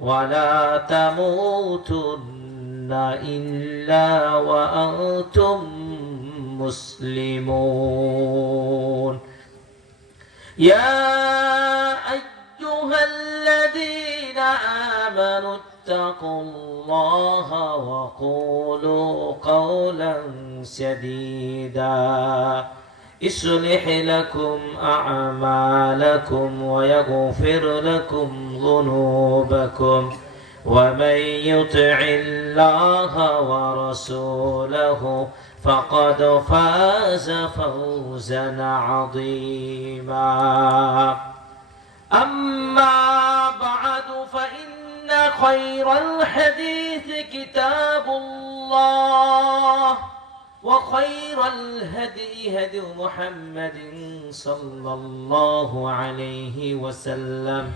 ولا تموتن إلا وأنتم مسلمون يا أيها الذين آمنوا اتقوا الله وقولوا قولا سديدا يصلح لكم أعمالكم ويغفر لكم ذنوبكم ومن يطع الله ورسوله فقد فاز فوزا عظيما أما بعد فإن خير الحديث كتاب الله وخير الهدي هدي محمد صلى الله عليه وسلم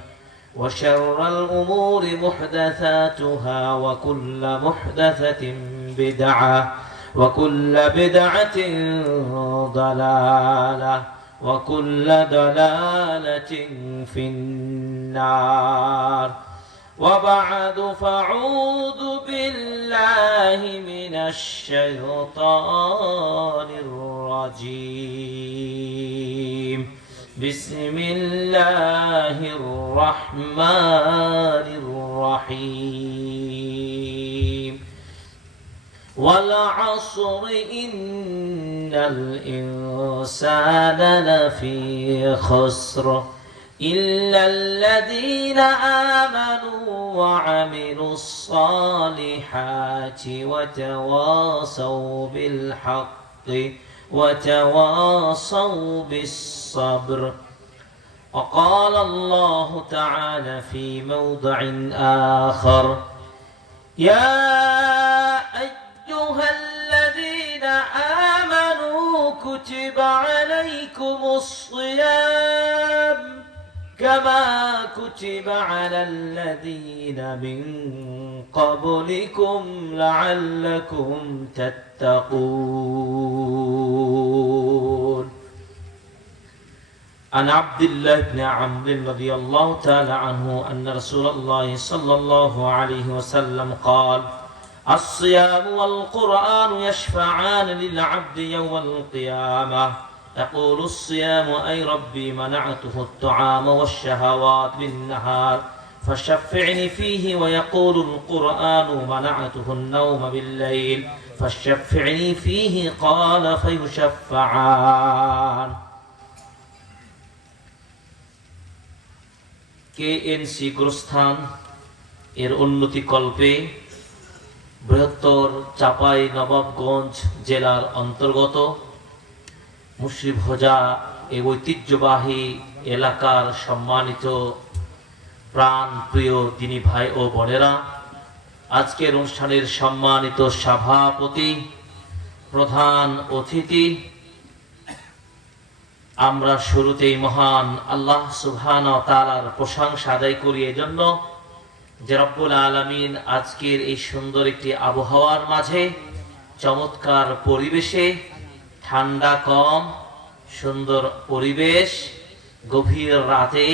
وشر الأمور محدثاتها وكل محدثة بدعة وكل بدعة ضلالة وكل ضلالة في النار وبعد فاعوذ بالله من الشيطان الرجيم بسم الله الرحمن الرحيم والعصر إن الإنسان لفي خسر إلا الذين آمنوا وعملوا الصالحات وتواصوا بالحق وتواصوا بالصبر وقال الله تعالى في موضع آخر يا أيها الذين آمنوا كتب عليكم الصيام كما كتب على الذين من قبلكم لعلكم تتقون عن عبد الله بن عمرو رضي الله تعالى عنه أن رسول الله صلى الله عليه وسلم قال الصيام والقرآن يشفعان للعبد يوم القيامة يقول الصيام أي ربي منعته الطعام والشهوات بالنهار فشفعني فيه ويقول القرآن منعته النوم بالليل فشفعني فيه قال فيشفعان KNC গুরুস্থান এর উন্নতি কল্পে বৃহত্তর চাপাই নবাবগঞ্জ জেলার অন্তর্গত মুসরিভোজা এই ঐতিহ্যবাহী এলাকার সম্মানিত প্রাণ প্রিয় দিনী ভাই ও বোনেরা, আজকের অনুষ্ঠানের সম্মানিত সভাপতি, প্রধান অতিথি, আমরা শুরুতেই মহান আল্লাহ সুবহানাহু ওয়া তাআলার প্রশংসা আদায় করি এজন্য যে রব্বুল আলামিন আজকের এই সুন্দর একটি আবহাওয়ার মাঝে চমৎকার পরিবেশে, ঠান্ডা কম, সুন্দর পরিবেশ, গভীর রাতে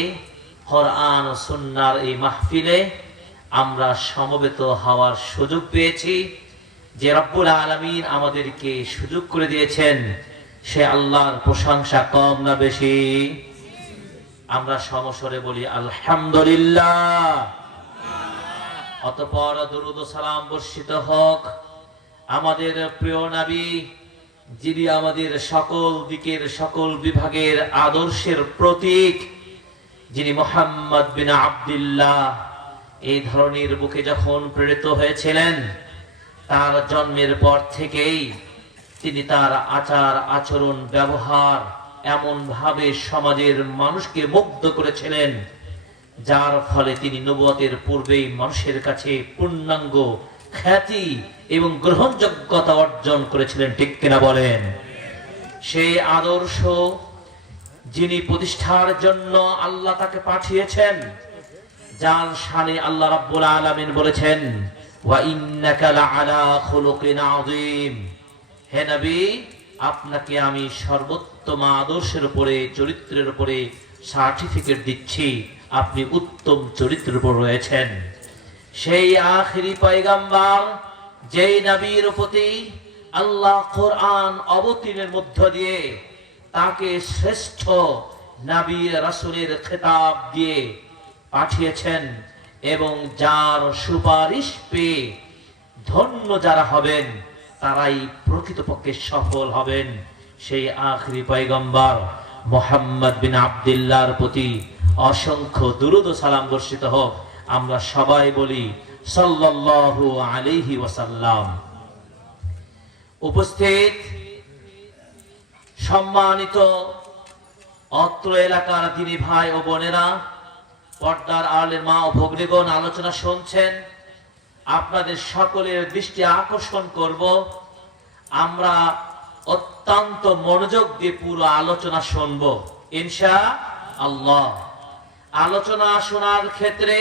কোরআন ও সুন্নাহর এই মাহফিলে আমরা সমবেত হওয়ার সুযোগ পেয়েছি। যে রব্বুল আলামিন আমাদেরকে সুযোগ করে দিয়েছেন সে আল্লাহর প্রশংসা কম না বেশি? আমরা সমস্বরে বলি আলহামদুলিল্লাহ। অতঃপর দরুদ ও সালাম বর্ষিত হোক আমাদের প্রিয় নবী, যিনি আমাদের সকল দিকের সকল বিভাগের আদর্শের প্রতীক, যিনি মুহাম্মদ বিন আব্দুল্লাহ এই ধরনের বুকে যখন প্রেরিত হয়েছিলেন, তার জন্মের পর থেকেই তিনি তার আচার আচরণ ব্যবহার এমন ভাবে সমাজের মানুষকে মুগ্ধ করেছিলেন, যার ফলে তিনি নবুয়তের পূর্বেই মানুষের কাছে পূর্ণাঙ্গ খ্যাতি এবং গ্রহণযোগ্যতা অর্জন করেছিলেন। ঠিক কিনা বলেন? সেই আদর্শ যিনি প্রতিষ্ঠার জন্য আল্লাহ তাকে পাঠিয়েছেন, যার শানে আল্লাহ রাব্বুল আলামিন বলেছেন ওয়া ইন্নাকা লাআলা খুলুকিন আযীম, হে নবী আপনাকে আমি সর্বোত্তম আদর্শের উপরে, চরিত্রের উপরে সার্টিফিকেট দিচ্ছি। আপনি উত্তম চরিত্রের উপর রয়েছেন। সেই আখিরি পয়গম্বর, যেই নবীর প্রতি আল্লাহ কোরআন অবতীর্ণের মধ্য দিয়ে তাকে শ্রেষ্ঠ নবী রাসূলের খেতাব দিয়ে পাঠিয়েছেন, এবং যার সুপারিশ পেয়ে ধন্য যারা হবেন তারাই প্রকৃতপক্ষে সফল হবেন, সেই আখিরি পয়গম্বর মুহাম্মদ বিন আব্দুল্লাহর প্রতি অসংখ্য দুরূদ ও সালাম বর্ষিত হোক। আমরা সবাই বলি সাল্লাল্লাহু আলাইহি ওয়াসাল্লাম। উপস্থিত সম্মানিত অত্র এলাকার দিনী ভাই ও বোনেরা, পর্দার আড়ালের মা ও ভগ্নীগণ, আলোচনা শুনছেন, আপনাদের সকলের দৃষ্টি আকর্ষণ করব। আমরা অত্যন্ত মনোযোগ দিয়ে পুরো আলোচনা শুনব ইনশাআল্লাহ। আলোচনা শোনার ক্ষেত্রে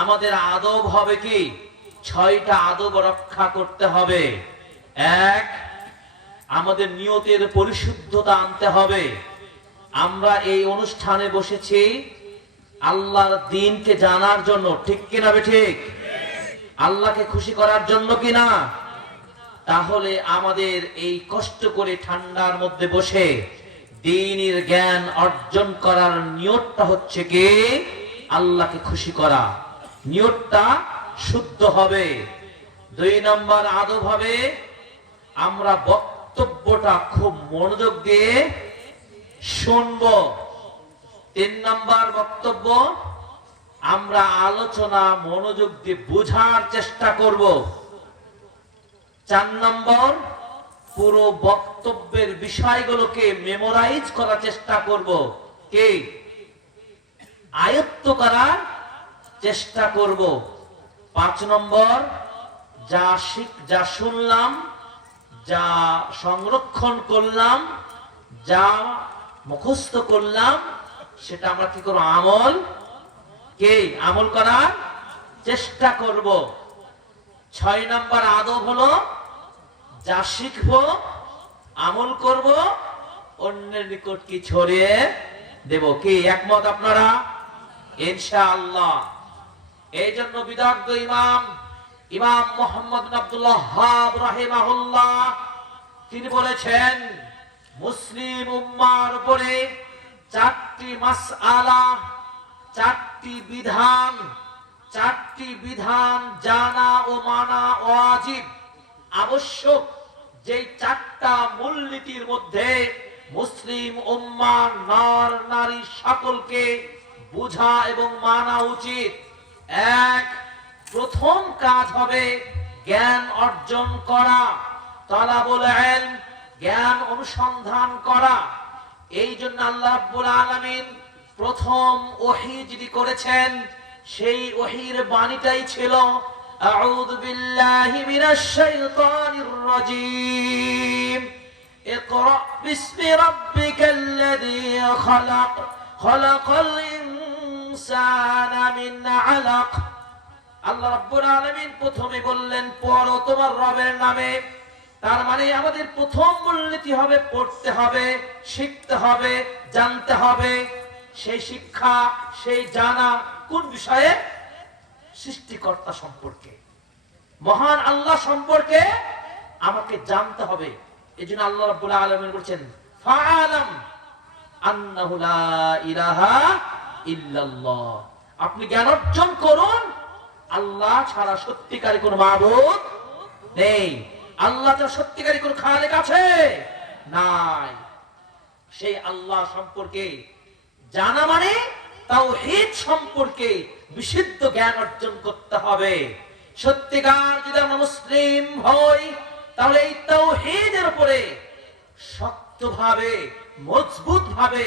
আমাদের আদব হবে কি? 6টা আদব রক্ষা করতে হবে। 1, আমাদের নিয়তের পরিশুদ্ধতা আনতে হবে। আমরা এই অনুষ্ঠানে বসেছি আল্লাহর দ্বীনকে জানার জন্য, ঠিক কিনা ঠিক? আল্লাহকে খুশি করার জন্য কিনা? তাহলে আমাদের এই কষ্ট করে ঠান্ডার মধ্যে বসে দ্বীনের জ্ঞান অর্জন করার নিয়তটা হচ্ছে কি? আল্লাহকে খুশি করা। নিয়তটা শুদ্ধ হবে। 2 নম্বর আদব হবে, আমরা বক্তব্যটা খুব মনোযোগ দিয়ে শুনব। 3 নম্বর বক্তব্য, আমরা আলোচনা মনোযোগ দিয়ে বোঝার চেষ্টা করব। 4 নম্বর, পুরো বক্তব্যের বিষয়গুলোকে মেমোরাইজ করার চেষ্টা করব, কি আয়ত্ত করার চেষ্টা করব। 5 নম্বর, যা শুনলাম, যা সংরক্ষণ করলাম, যা মুখস্থ করলাম, সেটা আমরা কি করব? আমল করার চেষ্টা করব। 6 নম্বর আদব হলো, যা শিখবো, আমল করব, অন্যের নিকট কি ছড়িয়ে দেব। কি একমত আপনারা? ইনশাআল্লাহ। এই জন্য বিদগ্ধ ইমাম মুহাম্মদ বিন আব্দুল ওয়াহ্হাব রাহিমাহুল্লাহ তিনি বলেছেন, মুসলিম উম্মার উপরে 4টি মাসআলা, 4টি বিধান জানা ও মানা ওয়াজিব, আবশ্যক। যেই 4টা মূলনীতির মধ্যে মুসলিম উম্মার নর নারী সকলকে বুঝা এবং মানা উচিত। 1, প্রথম কাজ হবে জ্ঞান অর্জন করা, তালাবুল ইলম, জ্ঞান অনুসন্ধান করা। এই জন্য আল্লাহ রাব্বুল আলামিন প্রথম ওহী যিনি করেছেন, সেই ওহীর বাণীটাই ছিল আউযু বিল্লাহি মিনাশ শাইতানির রাজীম, ইকরা বিসমি রাব্বিকাল্লাযী খালাক, খালাকাল ইনসানা মিন আলাক। আল্লাহ রাব্বুল আলামিন প্রথমে বললেন, পড়ো তোমার রবের নামে। তার মানে আমাদের প্রথম মূলনীতি হবে পড়তে হবে, শিখতে হবে, জানতে হবে। সেই শিক্ষা, সেই জানা কোন বিষয়ে? সৃষ্টিকর্তা সম্পর্কে, মহান আল্লাহ সম্পর্কে আমাকে জানতে হবে। এজন্য আল্লাহ রাব্বুল আলামিন বলেছেন, ফাআলাম আন্নাহু লা ইলাহা ইল্লাল্লাহ। আপনি জ্ঞান অর্জন করুন, আল্লাহ ছাড়া সত্যিকারী কোনো মাবুদ নেই। আল্লাহ ছাড়া সত্যিকারী কোনো খালেক আছে? নাই। সেই আল্লাহ সম্পর্কে জানা মানে তাওহীদ সম্পর্কে বিশুদ্ধ জ্ঞান অর্জন করতে হবে। সত্যিকার যদি আমরা মুসলিম হই, তাহলে এই তাওহীদের উপরে শক্তভাবে, মজবুতভাবে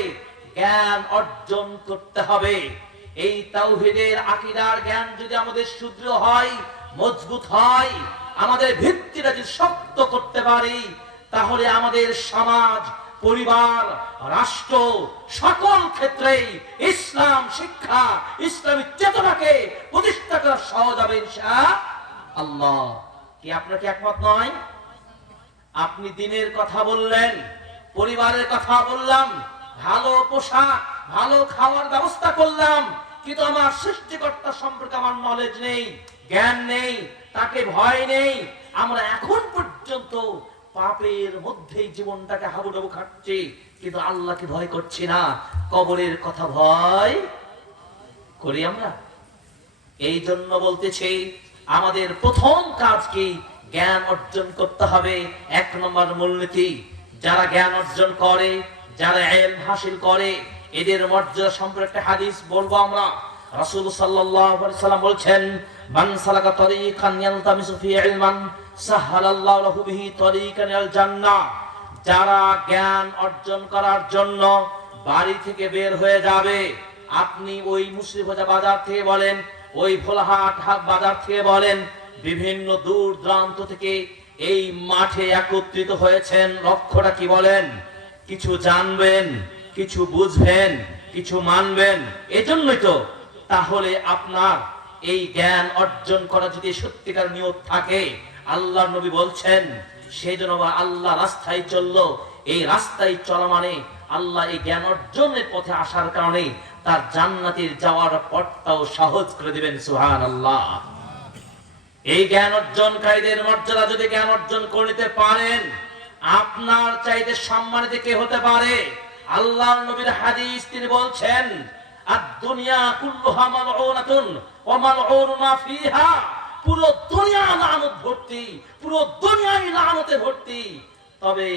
জ্ঞান অর্জন করতে হবে। এই তাওহীদের আকীদার জ্ঞান যদি আমাদের সুদৃঢ় হয়, মজবুত হয়, আমাদের ভিত্তিটা যদি শক্ত করতে পারি, তাহলে আমাদের সমাজ, পরিবার, রাষ্ট্র সকল ক্ষেত্রেই ইসলাম শিক্ষা, ইসলামী চেতনাকে প্রতিষ্ঠা করা সহজ হবে ইনশাআল্লাহ। কি আপনার কি একমত নয়? আপনি দিনের কথা বললেন, পরিবারের কথা বললাম, ভালো পোশাক, ভালো খাওয়ার ব্যবস্থা করলাম, কিন্তু আমার সৃষ্টিকর্তা সম্পর্কে আমার নলেজ নেই, জ্ঞান নেই, তাকে ভয় নেই। আমরা এখন পর্যন্ত পাপের মধ্যেই জীবনটাকে হাবুডুবু খাচ্ছি, কিন্তু আল্লাহকে ভয় করছি না। কবরের কথা ভয় করি আমরা। এই জন্য বলতেছি, আমাদের প্রথম কাজ কি? জ্ঞান অর্জন করতে হবে। 1 নম্বর মূলনীতি, যারা জ্ঞান অর্জন করে, যারা ইলম হাসিল করে, এদের মর্যাদা সম্পর্কে হাদিস বলবো আমরা। রাসূল সাল্লাল্লাহু আলাইহি ওয়াসাল্লাম বলেছেন, মান সালাকা তরিকান ইয়ালতামিসু ফি ইলমান সাহালাল্লাহু লাহু বিহি তরিকান ইলাল জান্নাহ। যারা জ্ঞান অর্জন করার জন্য বাড়ি থেকে বের হয়ে যাবে, আপনি ওই মুসলিমবাজার বাজার থেকে বলেন, ওই ভোলাহাট বাজার থেকে বলেন, বিভিন্ন দূর দূরান্ত থেকে এই মাঠে একত্রিত হয়েছেন, লক্ষ্যটা কি বলেন? কিছু জানবেন, কিছু বুঝবেন, কিছু মানবেন। এজন্যই তো। তাহলে আপনার এই জ্ঞান অর্জন করা যদি সত্যিকার নিয়ত থাকে, আল্লাহর নবী বলছেন, সেজন্য আল্লাহ রাস্তায় চললো। এই রাস্তায় চলা মানে আল্লাহ এই জ্ঞান অর্জনের পথে আসার কারণে তার জান্নাতের যাওয়ার পথটাও সহজ করে দিবেন। সুবহানাল্লাহ। এই জ্ঞান অর্জনকারীদের মর্যাদা যদি জ্ঞান অর্জন করে নিতে পারেন, আপনার চাইতে সম্মানিত কে হতে পারে? আল্লাহর নবীর হাদিস, তিনি বলছেন, আদ-দুনিয়া কুল্লুহা মালউনাতুন ওয়া মালউনু মা ফিহা। পুরো দুনিয়া লানত ভর্তি, পুরো দুনিয়াই লানতে ভর্তি। তবে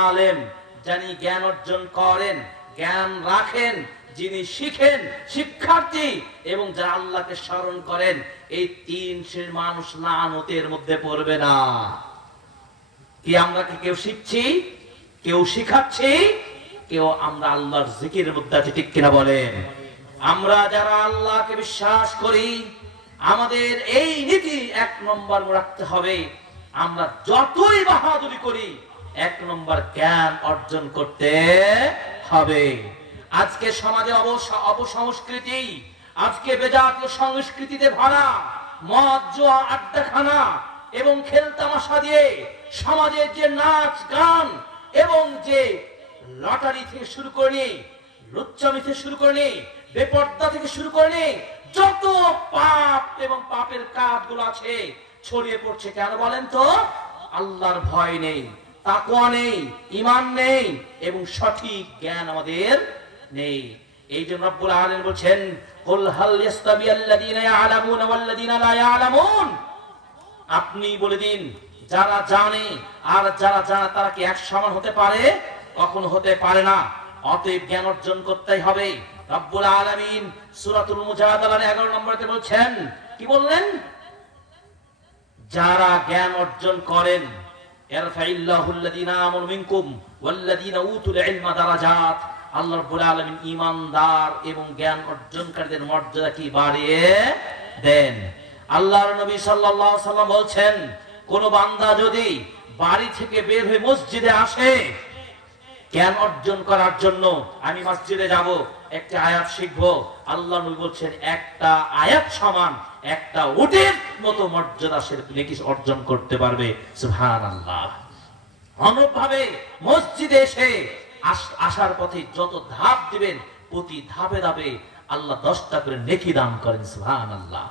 আলেম, যিনি জ্ঞান অর্জন করেন, জ্ঞান রাখেন, যিনি শিখেন, শিক্ষার্থী এবং যারা আল্লাহকে স্মরণ করেন, এই 3 শ্রেণীর মানুষ লানতের মধ্যে পড়বে না। কি আমরা কি কেউ শিখছি, কেউ শিখাচ্ছি, কেউ আমরা আল্লাহর জিকিরের মধ্যে আছি, ঠিক কিনা বলেন? আমরা যারা আল্লাহকে বিশ্বাস করি, আমাদের এই নীতি 1 নম্বর রাখতে হবে। আমরা যতই বাহাদুরি করি, 1 নম্বর জ্ঞান অর্জন করতে হবে। আজকে সমাজে অপসংস্কৃতি, আজকে বেজাতীয় সংস্কৃতিতে ভরা, মদ জুয়া আড্ডাখানা এবং খেলতামাশা দিয়ে সমাজের যে নাচ গান এবং যে লটারি থেকে শুরু করে, লুচ্চামি থেকে শুরু করে, বেপর্দা থেকে শুরু করে, যত পাপ এবং পাপের কাজগুলো আছে ছড়িয়ে পড়ছে। কেন বলেন তো? আল্লাহর ভয় নেই, তাকওয়া নেই, ঈমান নেই এবং সঠিক জ্ঞান আমাদের নেই। এই জন্য রব্বুল আলামিন বলেন, কুল হাল ইয়াস্তাবিয়াল্লাযীনা ইয়ালামুনা ওয়াল্লাযীনা লা ইয়ালামুন। আপনি বলে দিন, যারা জানে আর যারা জানে তারা কি এক সমান হতে পারে? কখনো হতে পারে না। অতএব জ্ঞান অর্জন করতেই হবে। রব্বুল আলামিন সূরাতুল মুজাদালার 11 নম্বরে বলছেন, কি বললেন? যারা জ্ঞান অর্জন করেন, ইয়ারফাইল্লাহুল্লাযীনা আমানু মিনকুম ওয়াল্লাযীনা উতুল ইলমা দারাজাত। আল্লাহ রাব্বুল আলামিন ঈমানদার এবং জ্ঞান অর্জনকারীদের মর্যাদা কি বাড়িয়ে দেন। আল্লাহর নবী সাল্লাল্লাহু আলাইহি ওয়াসাল্লাম বলছেন, কোন বান্দা যদি বাড়ি থেকে বের হয়ে মসজিদে আসে জ্ঞান অর্জন করার জন্য, আমি মসজিদে যাব, একটা আয়াত শিখবো, আল্লাহ নবী বলছেন, একটা আয়াত সমান একটা উটের মতো মর্যাদা সে নেকি অর্জন করতে পারবে। সুবহানাল্লাহ। অনুরূপভাবে মসজিদে এসে আসার পথে যত ধাপ দিবেন, প্রতি ধাপে ধাপে আল্লাহ 10টা করে নেকি দান করেন। সুবহানাল্লাহ।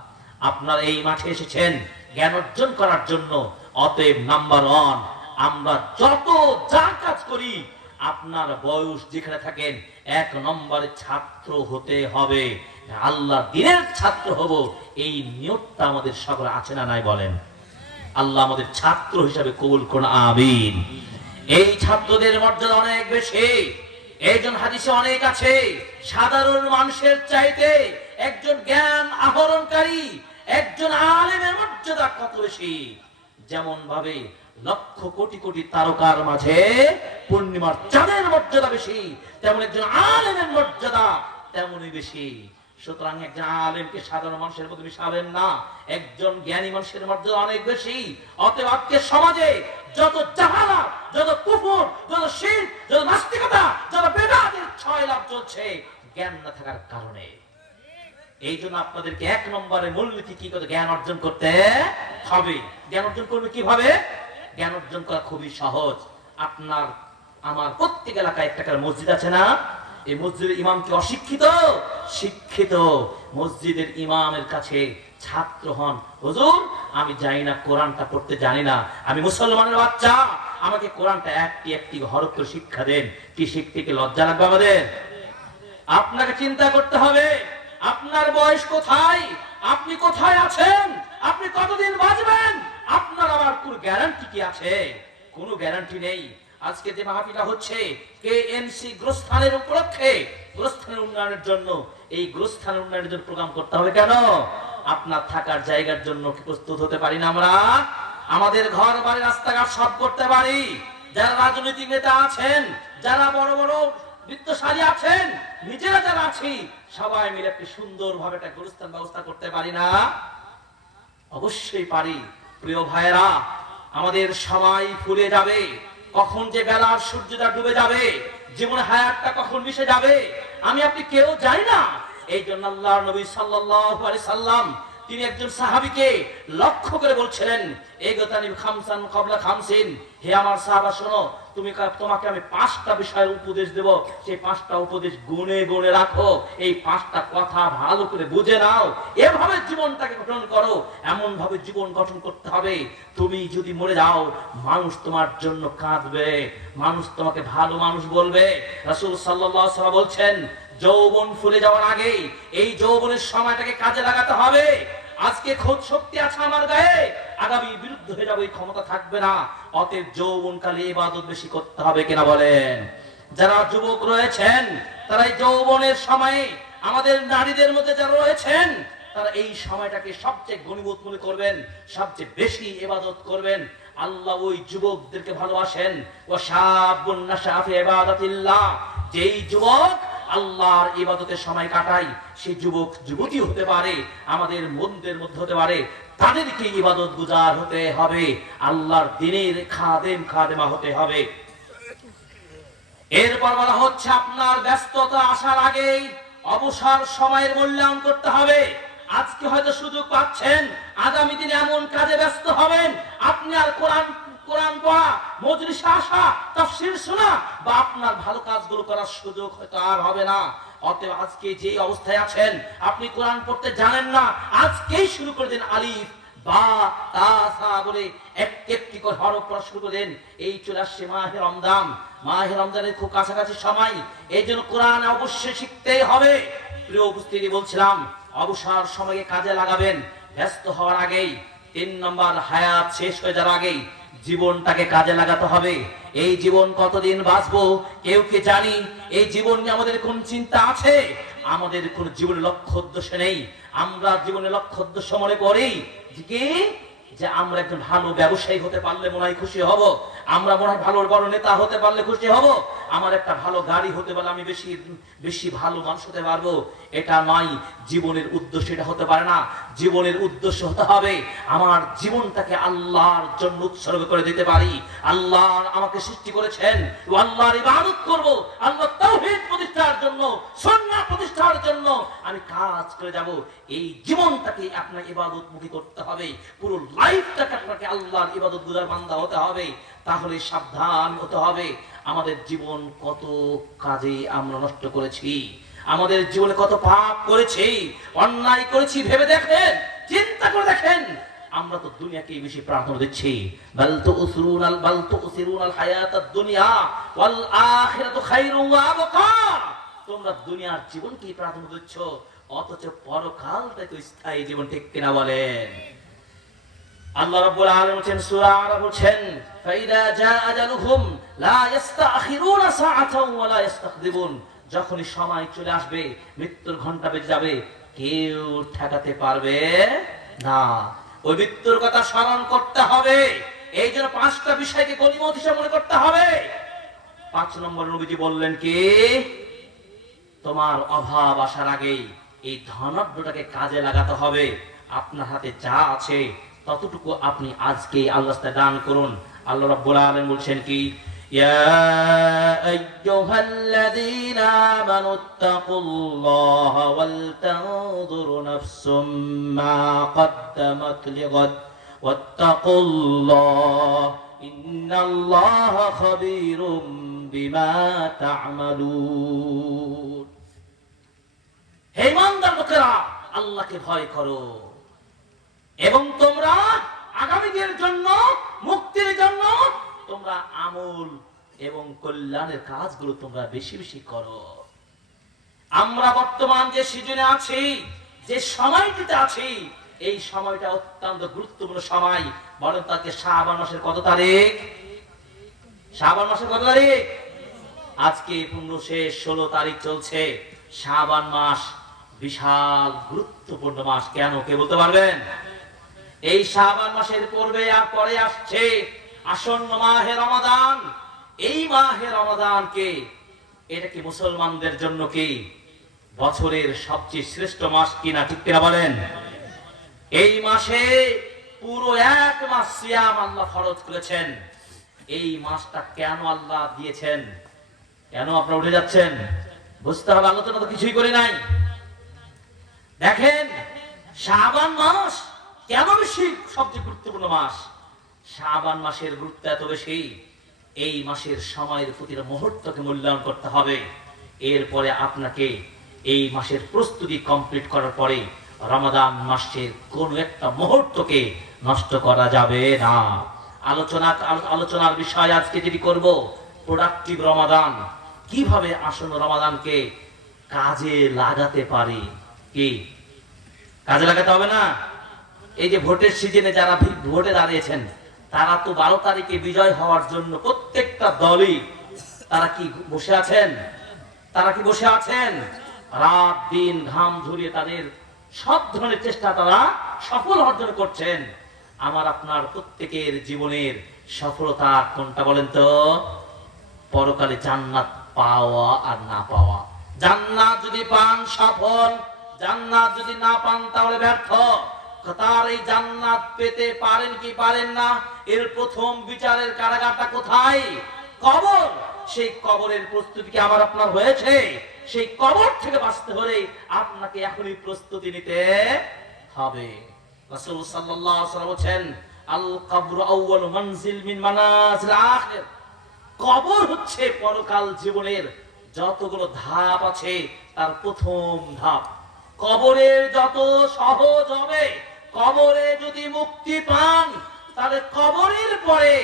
আপনারা এই মাঠে এসেছেন জ্ঞান অর্জন করার জন্য। অতএব নাম্বার 1, আমরা যত যা কাজ করি, আপনার বয়স যেখানে থাকেন, 1 নম্বরে ছাত্র হতে হবে। আল্লাহ দিনের ছাত্র হব, এই নিয়তটা আমাদের সকলে আছে না নাই বলেন? আল্লাহ আমাদের ছাত্র হিসাবে কবুল করুন, আমিন। এই ছাত্রদের মর্যাদা অনেক বেশি। এইজন হাদিসে অনেক আছে, সাধারণ মানুষের চাইতে একজন জ্ঞান আহরণকারী, একজন আলেমের মর্যাদা কত বেশি। যেমন ভাবে লক্ষ কোটি কোটি তারকার মাঝে পূর্ণিমার চাঁদের মর্যাদা বেশি, তেমন একজন আলেমের মর্যাদা তেমনই বেশি। সুতরাং একজন আলেমকে সাধারণ মানুষের মধ্যে মিশাবেন না, একজন জ্ঞানী মানুষের মর্যাদা অনেক বেশি। অতএব আজকে সমাজে যত জাহালাত, যত কুফর, যত শিরক, যত নাস্তিকতা, যত বেদাতের ছয়লাভ চলছে, জ্ঞান না থাকার কারণে। এই জন্য আপনাদেরকে 1 নম্বরে মূলনীতি কি করে জ্ঞান অর্জন করতে হবে। জ্ঞান অর্জন করবে কিভাবে? জ্ঞান অর্জন করা খুবই সহজ। আপনার আমার প্রত্যেক এলাকায় একটা করে মসজিদ আছে না? এই মসজিদের ইমাম কি অশিক্ষিত? শিক্ষিত মসজিদের ইমামের কাছে ছাত্র হন, হুজুর আমি জানি না, কোরআনটা পড়তে জানি না, আমি মুসলমানের বাচ্চা, আমাকে কোরআনটা একটি একটি হরফ করে শিক্ষা দেন। কি শিখতে কি লজ্জা লাগবে আমাদের? আপনাকে চিন্তা করতে হবে আপনার বয়স কোথায়, আপনি কোথায় আছেন, আপনি কতদিন বাঁচবেন, আপনার আবার কোন গ্যারান্টি কি আছে? কোনো গ্যারান্টি নেই। আজকে যে মাহফিলটা হচ্ছে কেএনসি গোরস্থানের উপলক্ষে, গোরস্থানের উন্নয়নের জন্য, এই গোরস্থানের উন্নয়নের জন্য প্রোগ্রাম করতে হবে কেন? আপনার থাকার জায়গার জন্য কি প্রস্তুত হতে পারি না আমরা? আমাদের ঘর বাড়ি রাস্তাঘাট সব করতে পারি। যারা রাজনৈতিক নেতা আছেন, যারা বড় বড় বিত্তশালী আছেন, নিজেরা যারা আছি, সবাই মিলে একটি সুন্দর ভাবে একটা গোরস্থান ব্যবস্থা করতে পারি না? অবশ্যই পারি। প্রিয় ভাইরা, আমাদের সবাই ফুলে যাবে, কখন যে বেলার সূর্যটা ডুবে যাবে, জীবনের হায়াতটা কখন মিশে যাবে, আমি আপনি কেউ জানি না। এই জন্য আল্লাহর নবী সাল্লাল্লাহু আলাইহি সাল্লাম তিনি একজন সাহাবীকে লক্ষ্য করে বলছিলেন, এগতানি খামসান ক্বাবলা খামসিন, হে আমার সাহাবা শোনো, তোমাকে আমি 5টা বিষয়ের উপদেশ দেব, সেই 5টা উপদেশ গুনে গুনে রাখো, এই 5টা কথা ভালো করে বুঝে নাও, এভাবে জীবনটাকে গঠন করো। এমন ভাবে জীবন গঠন করতে হবে, তুমি যদি মরে যাও মানুষ তোমার জন্য কাঁদবে, মানুষ তোমাকে ভালো মানুষ বলবে। রাসূল সাল্লাল্লাহু আলাইহি ওয়াসাল্লাম বলছেন, যৌবন ফুলে যাওয়ার আগে এই যৌবনের সময়টাকে কাজে লাগাতে হবে। আজকে খোঁজ শক্তি আছে আমার গায়ে, আগামী বিরুদ্ধ হয়ে যাবে, এই ক্ষমতা থাকবে না। অতএব যৌবনকালে ইবাদত বেশি করতে হবে, কিনা বলেন? যারা যুবক রয়েছেন তারা এই যৌবনের সময়ে, আমাদের নারীদের মধ্যে যারা রয়েছেন তারা এই সময়টাকে সবচেয়ে গনিমত মনে করবেন, সবচেয়ে বেশি ইবাদত করবেন। আল্লাহ ওই যুবকদেরকে ভালোবাসেন। ওয়াশাবুন নাশা ফি ইবাদাতিল্লাহ, যেই যুবক আল্লাহর ইবাদতের সময় কাটাই, সেই যুবক যুবতী হতে পারে, আমাদের মনদের মধ্যে হতে পারে, তাদেরকে ইবাদত গুজার হতে হবে, আল্লাহর দ্বীনের খাদেমা হতে হবে। এরপর বলা হচ্ছে, আপনার ব্যস্ততা আসার আগেই অবসর সময়ের মূল্যায়ন করতে হবে। আজকে হয়তো সুযোগ পাচ্ছেন, আগামী দিনে এমন কাজে ব্যস্ত হবেন, আপনি আর কোরআন পড়া, মজলিসে আসা, তাফসীর শোনা বা আপনার ভালো কাজগুলো করার সুযোগ হয়তো আর হবে না। অতএব আজকে যে অবস্থায় আছেন, আপনি কোরআন পড়তে জানেন না, আজকেই শুরু করে দিন আলিফ বা তা সা বলে একটি করে হরফ পড়া শুরু করে দেন। এই চলে আসছে মাহে রমজান, মাহে রমজানের খুব কাছাকাছি সময়, এই জন্য কোরআন অবশ্যই শিখতেই হবে। প্রিয় উপস্থিতি, বলছিলাম অবসর সময়ে কাজে লাগাবেন, ব্যস্ত হওয়ার আগেই। 3 নম্বর, হায়াত শেষ হয়ে যাওয়ার আগেই জীবনটাকে কাজে লাগাতে হবে। এই জীবন কতদিন বাঁচবো কেউ কি জানি? এই জীবন নিয়ে আমাদের কোন চিন্তা আছে? আমাদের কোন জীবনের লক্ষ্য উদ্দেশ্য নেই। আমরা জীবনের লক্ষ্য উদ্দেশ্য মনে করি যে আমরা একজন ভালো ব্যবসায়ী হতে পারলে মনে হয় খুশি হব, আমরা মনে হয় ভালো বড় নেতা হতে পারলে খুশি হব, আমার একটা ভালো গাড়ি হতে পারলে আমি বেশি ভালো মানুষ হতে পারবো। এটা নয়, জীবনের উদ্দেশ্য এটা হতে পারে না। জীবনের উদ্দেশ্য হতে হবে আমার জীবনটাকে আল্লাহর জন্য উৎসর্গ করে দিতে পারি। আল্লাহ আমাকে সৃষ্টি করেছেন, আল্লাহর ইবাদত করব, আল্লাহর তাওহীদ প্রতিষ্ঠার জন্য, সুন্নাহ প্রতিষ্ঠার জন্য আমি কাজ করে যাব। এই জীবনটাকে আপনার ইবাদতমুখী করতে হবে, পুরো লাইফটাকে আপনাকে আল্লাহর ইবাদত গুজার বান্দা হতে হবে। তাহলে সাবধান হতে হবে, আমাদের জীবন কত কাজে আমরা নষ্ট করেছি, আমাদের জীবনে কত পাপ করেছি, অন্যায় করেছি, ভেবে দেখেন, চিন্তা করে দেখেন। আমরা তো দুনিয়াকে বেশি প্রাধান্য দিচ্ছি। বাল তুসিরুনাল হায়াতাদ দুনিয়া ওয়াল আখিরাতু খায়রুন ওয়া আবকা। তোমরা দুনিয়ার জীবনকে প্রাধান্য দিচ্ছ, অথচ পরকালটা তো স্থায়ী জীবন, ঠিক কিনা বলেন? আল্লাহ রাব্বুল আলামিন বলেন সূরা আরাফ বলেন, ফাইদা জা আজালুহুম লা ইস্তাখিরুনা সাআতাও ওয়া লা ইস্তাকদিবুন। যখনই সময় চলে আসবে, মৃত্যুর ঘন্টা বেজে যাবে, কেউ ঠেকাতে পারবে না। ওই মৃত্যুর কথা স্মরণ করতে হবে। এই জন্য 5টা বিষয়কে গনিমত হিসেবে মনে করতে হবে। 5 নম্বর নবীজি বললেন কি, তোমার অভাব আসার আগেই এই ধনাঢ্যটাকে কাজে লাগাতে হবে। আপনার হাতে যা আছে ততটুকু আপনি আজকে আল্লাহর কাছে দান করুন। আল্লাহ রাব্বুল আলামিন বলছেন কি, ইয়া আইয়ুহাল্লাযীনা আমানুত্তাকুল্লাহা ওয়াল তানজুর নাফসুম মা কদ্দামাত লিগাদ ওয়াত্তাকুল্লাহ ইন্নাল্লাহা খাবীরুম বিমা তা'মালুন। হে ইমানদার লোকেরা, আল্লাহকে ভয় করো এবং তোমরা আগামী দিনের জন্য, মুক্তির জন্য তোমরা আমল এবং কল্যাণের কাজগুলো তোমরা বেশি বেশি করো। আমরা বর্তমান যে সিজনে আছি, যে সময়টিতে আছি, এই সময়টা অত্যন্ত গুরুত্বপূর্ণ সময়। বলেন তাকে শাবান মাসের কত তারিখ? শাবান মাসের কত তারিখ? আজকে 15 শেষ, 16 তারিখ চলছে। শাবান মাস বিশাল গুরুত্বপূর্ণ মাস। কেন, কে বলতে পারবেন? এই শাবান মাসের পূর্বে আর পরে আসছে আসন্ন মাহে রমাদান। এই মাহে রমাদানকে, এটা কি মুসলমানদের জন্য কি বছরের সবচেয়ে শ্রেষ্ঠ মাস কিনা, ঠিক কিনা বলেন? এই মাসে পুরো 1 মাস সিয়াম আল্লাহ ফরজ করেছেন। এই মাসটা কেন আল্লাহ দিয়েছেন? কেন আপনারা উঠে যাচ্ছেন? বুঝতে হবে, আলোচনা তো কিছুই করি নাই। দেখেন, শাবান মাস কেন বেশি সবচেয়ে গুরুত্বপূর্ণ মাস? শাবান মাসের গুরুত্ব এত বেশি, এই মাসের সময়ের প্রতিটা মুহূর্তকে মূল্যায়ন করতে হবে। এরপরে আপনাকে এই মাসের প্রস্তুতি কমপ্লিট করার পরে রমাদান মাসের কোন একটা মুহূর্তকে নষ্ট করা যাবে না। আলোচনার বিষয় আজকে যেটি করব, প্রোডাক্টিভ রমাদান। কিভাবে আসন্ন রমাদানকে কাজে লাগাতে পারি। কি কাজে লাগাতে হবে না? এই যে ভোটের সিজনে যারা ভোটে দাঁড়িয়েছেন, তারা তো 12 তারিখে বিজয় হওয়ার জন্য প্রত্যেকটা দলই তারা কি বসে আছেন? তারা কি বসে আছেন? রাত দিন ঘাম ঝরিয়ে তাদের সব ধরনের চেষ্টা তারা সফল অর্জন করছেন। আমার আপনার প্রত্যেকের জীবনের সফলতা কোনটা বলেন তো? পরকালে জান্নাত পাওয়া আর না পাওয়া। জান্নাত যদি পান সফল, জান্নাত যদি না পান তাহলে ব্যর্থ। তার এই জান্নাত পেতে পারেন কি পারেন না, এর প্রথম বিচারের কারাগারটা কোথায়? কবর। সেই কবরের প্রস্তুতি কি আমার আপনার হয়েছে? সেই কবর থেকে বাঁচতে হলে আপনাকে এখনই প্রস্তুতি নিতে হবে। রাসূল সাল্লাল্লাহু আলাইহি ওয়াসাল্লাম বলেন, আল কবরু আউয়ালু মানজিল মিন মানাজিল আখির। কবর হচ্ছে পরকাল জীবনের যতগুলো ধাপ আছে তার প্রথম ধাপ। কবরের যত সহজ হবে, কবরে যদি মুক্তি পান তাহলে কবরের পরে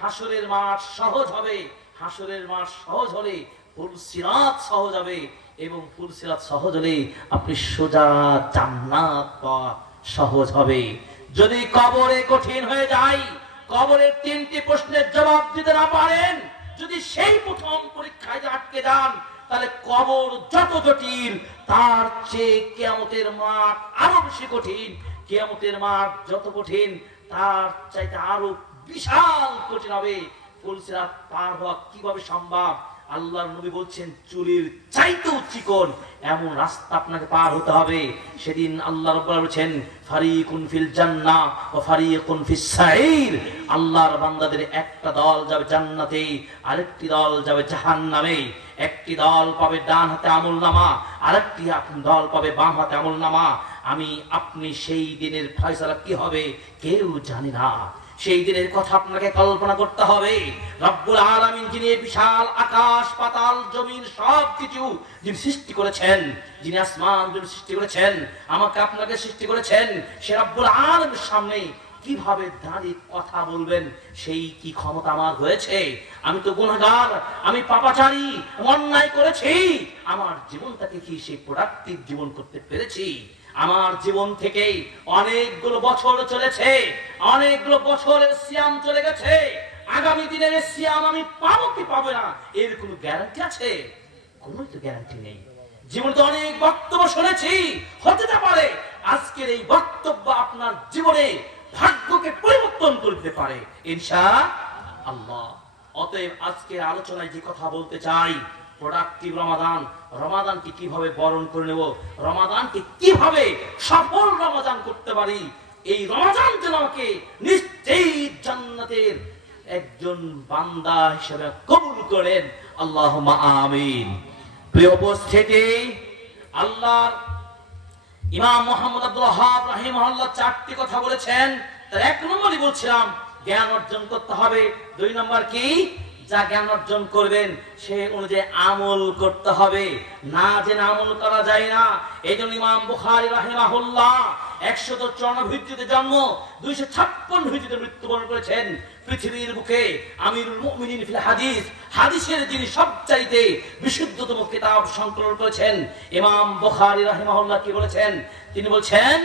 হাসরের মাঠ সহজ হবে। হাসরের মাঠ সহজ হলে পুলসিরাত সহজ হবে, এবং পুলসিরাত সহজ হলে আপনি সোজা জান্নাত পাওয়া সহজ হবে। যদি কবরে কঠিন হয়ে যায়, কবরের 3টি প্রশ্নের জবাব দিতে না পারেন, যদি সেই প্রথম পরীক্ষায় আটকে যান, তাহলে কবর যত জটিল তার চেয়ে কিয়ামতের মাঠ আরো বেশি কঠিন। কিয়ামতের মাঠ যত কঠিন তার চাইতে আরো বিশাল কঠিন হবে। পুলসিরাত পার হওয়া কিভাবে সম্ভব? আল্লাহর নবী বলছেন, চুলির চাইতেও চিকন এমন রাস্তা আপনাকে পার হতে হবে। সেদিন আল্লাহ রাব্বুল আলামিন বলেছেন, ফারিকুন ফিল জান্নাহ ওয়া ফারিকুন ফিস সাঈর। আল্লাহর বান্দাদের একটা দল যাবে জান্নাতে, আরেকটি দল যাবে জাহান্নামে। একটি দল পাবে ডান হাতে আমলনামা, আরেকটি দল পাবে বাম হাতে আমলনামা। আমি আপনি সেই দিনের ফয়সালা কি হবে কেউ জানি না। সেই দিনের কথা আপনাকে কল্পনা করতে হবে। রব্বুল আলামিন যিনি বিশাল আকাশ পাতাল জমিন সবকিছু যিনি সৃষ্টি করেছেন, যিনি আসমান যিনি সৃষ্টি করেছেন, আমাকে আপনাকে সৃষ্টি করেছেন, সে রব্বুল আলামিনের সামনে কিভাবে দাঁড়িয়ে কথা বলবেন সেই কি ক্ষমতা আমার হয়েছে? আমি তো গুনাহগার, আমি পাপাচারী, অন্যায় করেছি। আমার জীবনটাকে কি সেই প্রোডাক্টিভ জীবন করতে পেরেছি? আমার জীবন থেকে অনেকগুলো বছর চলেছে, অনেকগুলো বছরের সিয়াম চলে গেছে। আগামী দিনের সিয়াম আমি পাবো কি পাবো না এর কোনো গ্যারান্টি আছে? কোনো তো গ্যারান্টি নেই। জীবনে তো অনেক বক্তব্য শুনেছি, হতে পারে আজকের এই বক্তব্য আপনার জীবনে ভাগ্যকে পরিবর্তন করতে পারে ইনশাআল্লাহ। অতএব আজকের আলোচনায় যে কথা বলতে চাই, প্রোডাক্টিভ রমাদান, রমাদানকে কিভাবে বরণ করে নেব, রমাদানকে কিভাবে সফল রমাদান করতে পারি, এই রমাদান যেন আমাকে নিশ্চয়ই জান্নাতের একজন বান্দা হিসেবে কবুল করেন, আল্লাহুম্মা আমিন। প্রিয় উপস্থিতি, আল্লাহর ইমাম মুহাম্মদ আব্দুল ওয়াহ্হাব রাহিমাহুল্লাহ 4টি কথা বলেছেন। তার 1 নম্বরই বলছিলাম জ্ঞান অর্জন করতে হবে। 2 নম্বর কি? যা জ্ঞান অর্জন করবেন সে অনুযায়ী আমল করতে হবে, না জেনে আমল করা যায় না। এই জন্য ইমাম বুখারী রাহিমাহুল্লাহ 154 হিজরিতে জন্ম, 256 হিজরিতে মৃত্যুবরণ করেছেন। পৃথিবীর বুকে আমিরুল মুমিনিন ফিল হাদিস, হাদিসের যিনি সবচাইতে বিশুদ্ধতম কিতাব সংকলন করেছেন, ইমাম বুখারী রাহিমাহুল্লাহ কি বলেছেন? তিনি বলছেন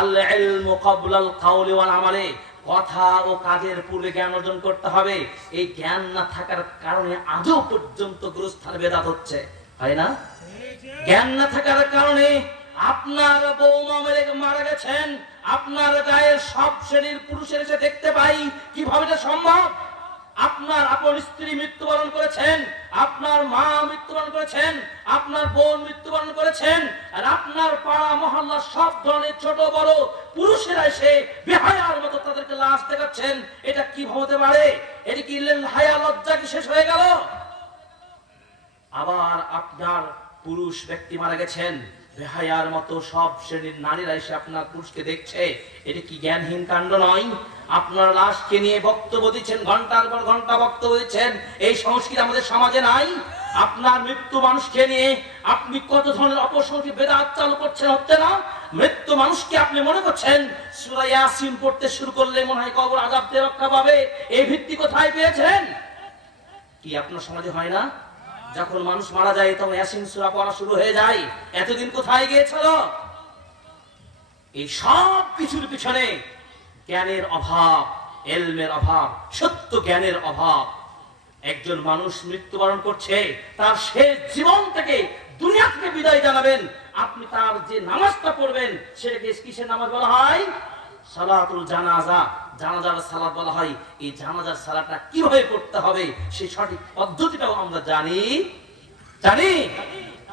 আল ইলমু ক্বাবলাল কাওলি ওয়াল আমালে, কথা ও কাজের পূর্বে জ্ঞান অর্জন করতে হবে। এই জ্ঞান না থাকার কারণে আজও পর্যন্ত গুরুস্থানে বেদাত হচ্ছে, হয় না? জ্ঞান না থাকার কারণে আপনার বৌমা মারা গেছেন, আপনার গায়ের সব শ্রেণীর পুরুষের এসে দেখতে পাই, কিভাবে এটা সম্ভব? আপনার আপন স্ত্রী মৃত্যুবরণ করেছেন, আপনার মা মৃত্যুবরণ করেছেন, আপনার বোন মৃত্যুবরণ করেছেন, আর আপনার পাড়া মহল্লার সব ধরনের ছোট বড় পুরুষেরা এসে বেহায়ার মতো তাদেরকে লাশ দেখাচ্ছেন। এটা কি হতে পারে? এটি কি হায়া লজ্জা কি শেষ হয়ে গেল? আবার আপনার পুরুষ ব্যক্তি মারা গেছেন, বেহায়ার মতো সব শ্রেণীর নারীরা এসে আপনার পুরুষকে দেখছে, এটা কি জ্ঞানহীন কাণ্ড নয়? আপনার লাশকে নিয়ে বক্তব্য দিচ্ছেন, ঘন্টার পর ঘন্টা বক্তব্য দিচ্ছেন, এই সংস্কৃতি আমাদের সমাজে নাই। আপনার মৃত্যু মানুষকে নিয়ে আপনি কত ধরনের অপসংখ্য বেদাত চালু করছেন, হচ্ছে না? মৃত্যু মানুষকে আপনি মনে করছেন সূরা ইয়াসিন পড়তে শুরু করলে মনে হয় কবর আযাব থেকে রক্ষা পাবে, এই ভিত্তি কোথায় পেয়েছেন? কি আপনার সমাজে হয় না? যখন মানুষ মারা যায় তখন ইয়াসিন সূরা পড়া শুরু হয়ে যায়। এতদিন কোথায় গিয়েছিল? এই সব কিছুর পিছনে জ্ঞানের অভাব, ইলমের অভাব, সত্য জ্ঞানের অভাব। একজন মানুষ মৃত্যুবরণ করছে, তার শেষ জীবন থেকে দুনিয়া থেকে বিদায় জানাবেন, আপনি তার যে নামাজটা পড়বেন সেটাকে কিসের নামাজ বলা হয়? সালাতুল জানাজা, জানাজার সালাত বলা হয়। এই জানাজার সালাতটা কিভাবে পড়তে হবে সেই সঠিক পদ্ধতিটাও আমরা জানি?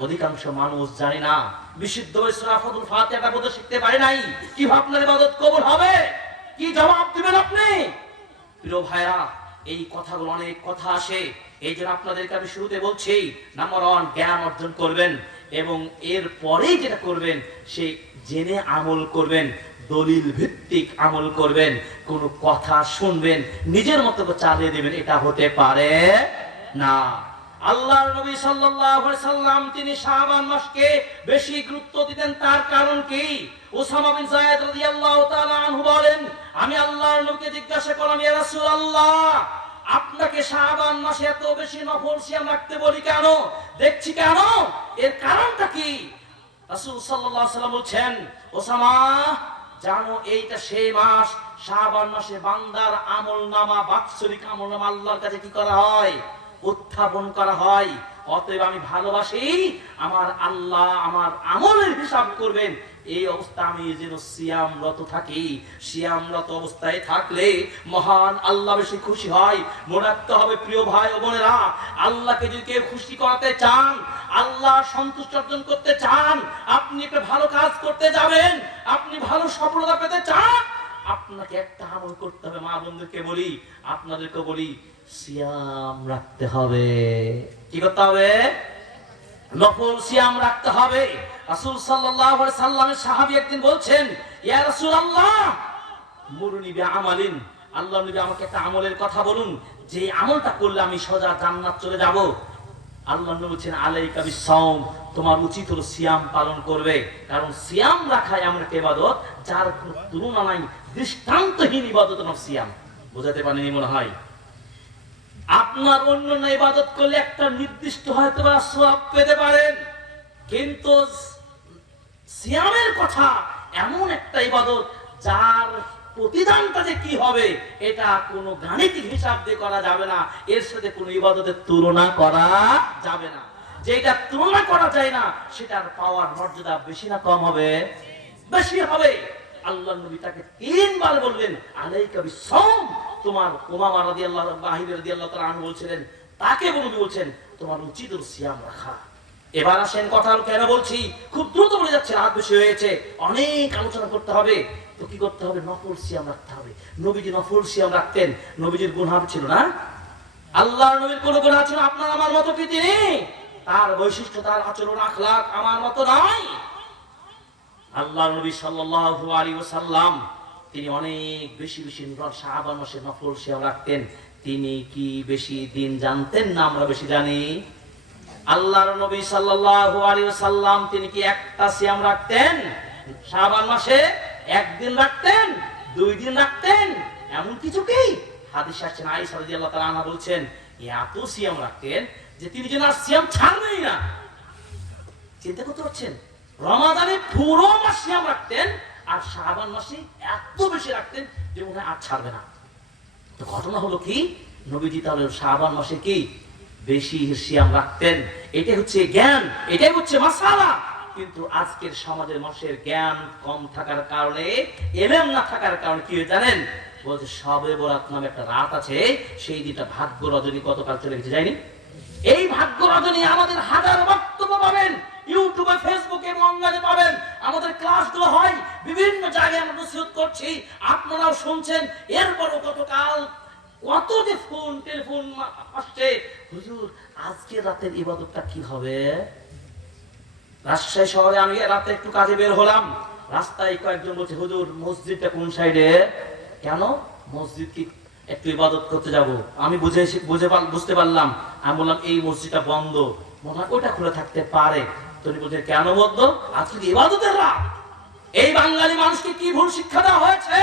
অধিকাংশ মানুষ জানি না। বিশুদ্ধ সূরা ফাতিহাটা পড়তে শিখতে পারে নাই, কিভাবে আপনার ইবাদত কবুল হবে? কি জবাব দিবেন আপনি? প্রিয় ভাইরা, এই কথাগুলো অনেক কথা আসে, এই জন্য আপনাদেরকে আমি শুরুতে বলছি, নাম্বার 1 জ্ঞান অর্জন করবেন, এবং এর পরেই যেটা করবেন সে জেনে আমল করবেন, দলিল ভিত্তিক আমল করবেন। কোন কথা শুনবেন নিজের মতো করে চালিয়ে দেবেন, এটা হতে পারে না। আল্লাহর নবী সাল্লাল্লাহু আলাইহি সাল্লাম তিনি শাবান মাসকে বেশি গুরুত্ব দিতেন, তার কারণ কি? উসামা বিন যায়েদ রাদিয়াল্লাহু তাআলা আনহু বলেন, আমি আল্লাহর নবীকে জিজ্ঞাসা করলাম, ইয়া রাসূলুল্লাহ, আপনাকে শাবান মাসে এত বেশি নফল সিয়াম রাখতে বলি কেন, দেখছি কেন, এর কারণটা কি? রাসূল সাল্লাল্লাহু আলাইহি সাল্লাম বলেন, ওসামা জানো এইটা সেই মাস, শাবান মাসে বান্দার আমলনামা, বাৎসরিক আমলনামা আল্লাহর কাছে কি করা হয়? উত্থাপন করা হয়। অতএব আমি ভালোবাসি আমার আল্লাহ আমার আমলের হিসাব করবেন। এই অবস্থা আমি যেন সিয়ামরত থাকি, সিয়ামরত অবস্থায় থাকলে মহান আল্লাহ বেশি খুশি হয়। মনে রাখতে হবে প্রিয় ভাই ও বোনেরা, আল্লাহকে যদি কেউ খুশি করাতে চান, আল্লাহ সন্তুষ্ট অর্জন করতে চান, আপনি একটা ভালো কাজ করতে যাবেন, আপনি ভালো সফলতা পেতে চান, আপনাকে একটা আমল করতে হবে। মা বন্ধুকে বলি, আপনাদেরকে বলি, সিয়াম রাখতে হবে। কি করতে হবে? নফল সিয়াম রাখতে হবে। রাসূল সাল্লাল্লাহু আলাইহি সাল্লামের সাহাবী একদিন বলছেন, ইয়া রাসূলুল্লাহ মুরনি বিআমালিন, আল্লাহর নবী আমাকে একটা আমলের কথা বলুন, যে আমলটা করলে আমি সোজা জান্নাত চলে যাব। আল্লাহর নবী বলেন, আলাইকা বিসসাওম, তোমার উচিত হলো সিয়াম পালন করবে, কারণ সিয়াম রাখা এমন একটা ইবাদত যার কোনো তুলনা নাই, দৃষ্টান্তহীন ইবাদত নাম সিয়াম। বোঝাতে পারেনি মনে হয়? আপনার অন্যান্য ইবাদত করলে একটা নির্দিষ্ট হয়তো বা সওয়াব পেতে পারেন, কিন্তু সিয়ামের কথা এমন একটা ইবাদত যার প্রতিদানটা যে কি হবে এটা কোনো গাণিতিক হিসাব দিয়ে করা যাবে না, এর সাথে কোনো ইবাদতের তুলনা করা যাবে না। যেটা তুলনা করা যায় না সেটার পাওয়ার মর্যাদা বেশি না কম হবে? বেশি হবে। আল্লাহর নবী তাকে 3 বার বললেন, আলাইকা বিসসাওম। তোমার উমামা রাদিয়াল্লাহু তাআলা আনহু বলছিলেন, তাকে বলছেন তোমার উচিত হলো সিয়াম রাখা। এবার আসেন কথা কেন বলছি, খুব দ্রুত বলে যাচ্ছে, রাত বেশি হয়েছে, অনেক আলোচনা করতে হবে। তো কি করতে হবে? নফল সিয়াম রাখতে হবে। নবীজি নফল সিয়াম রাখতেন, নবীজির গুনাহ ছিল না? আল্লাহর নবীর কোনো গুনাহ ছিল আপনার আমার মতো কি তিনি? তার বৈশিষ্ট্য, তার আচরণ আখলাক আমার মতো নয়। আল্লাহর নবী সাল্লাল্লাহু আলাইহি ওয়াসাল্লাম তিনি অনেক বেশি বেশি শাবান মাসে নফল সিয়াম রাখতেন। তিনি কি বেশি দিন জানতেন না আমরা বেশি জানি? আল্লাহর নবী সাল্লাল্লাহু আলাইহি ওয়াসাল্লাম তিনি কি একটা সিয়াম রাখতেন? শাবান মাসে একদিন রাখতেন, 2 দিন রাখতেন, এমন কিছু কি? হাদিস আসছে আয়েশা রাদিয়াল্লাহু তাআলা আনহা বলছেন এত সিয়াম রাখতেন যে তিনি যেন আর সিয়াম ছাড়বেনই না। চিন্তা করতে পারছেন? রমাদানে পুরো মাস সিয়াম রাখতেন আর শাবান মাসে এত বেশি রাখতেন যে মনে হয় আর ছাড়বে না। তো ঘটনা হলো কি, নবীজি তাহলে শাবান মাসে কি বেশি সিয়াম রাখতেন। এটাই হচ্ছে জ্ঞান, এটাই হচ্ছে মাসালা। কিন্তু আজকের সমাজের মানুষের জ্ঞান কম থাকার কারণে, ইলম না থাকার কারণে কি হয় জানেন? বলছে শবে বরাত নামে একটা রাত আছে, সেই দিনটা ভাগ্য রজনী গতকাল চলে গেছে, যায়নি? এই ভাগ্য রজনী আমাদের হাজার বক্তব্য পাবেন, ইউটিউবে, ফেসবুকে, অনলাইনে পাবেন। আমাদের ক্লাসগুলো হয় বিভিন্ন জায়গায়, আমরা নসিহত করছি, আপনারাও শুনছেন। এরপরও গতকাল কত যে ফোন টেলিফোন আসছে, হুজুর আজকে রাতের ইবাদতটা কি হবে? রাজশাহী শহরে আমি রাতে একটু কাজে বের হলাম, রাস্তায় কয়েকজন বলছে হুজুর মসজিদটা কোন সাইডে? কেন মসজিদ কি একটু ইবাদত করতে যাব? আমি বুঝতে পারলাম। আমি বললাম এই মসজিদটা বন্ধ, মনে হয় ওটা খুলে থাকতে পারে। তুমি বলছে কেন বন্ধ? আজকে ইবাদতের রাত। এই বাঙালি মানুষকে কি ভুল শিক্ষা দেওয়া হয়েছে?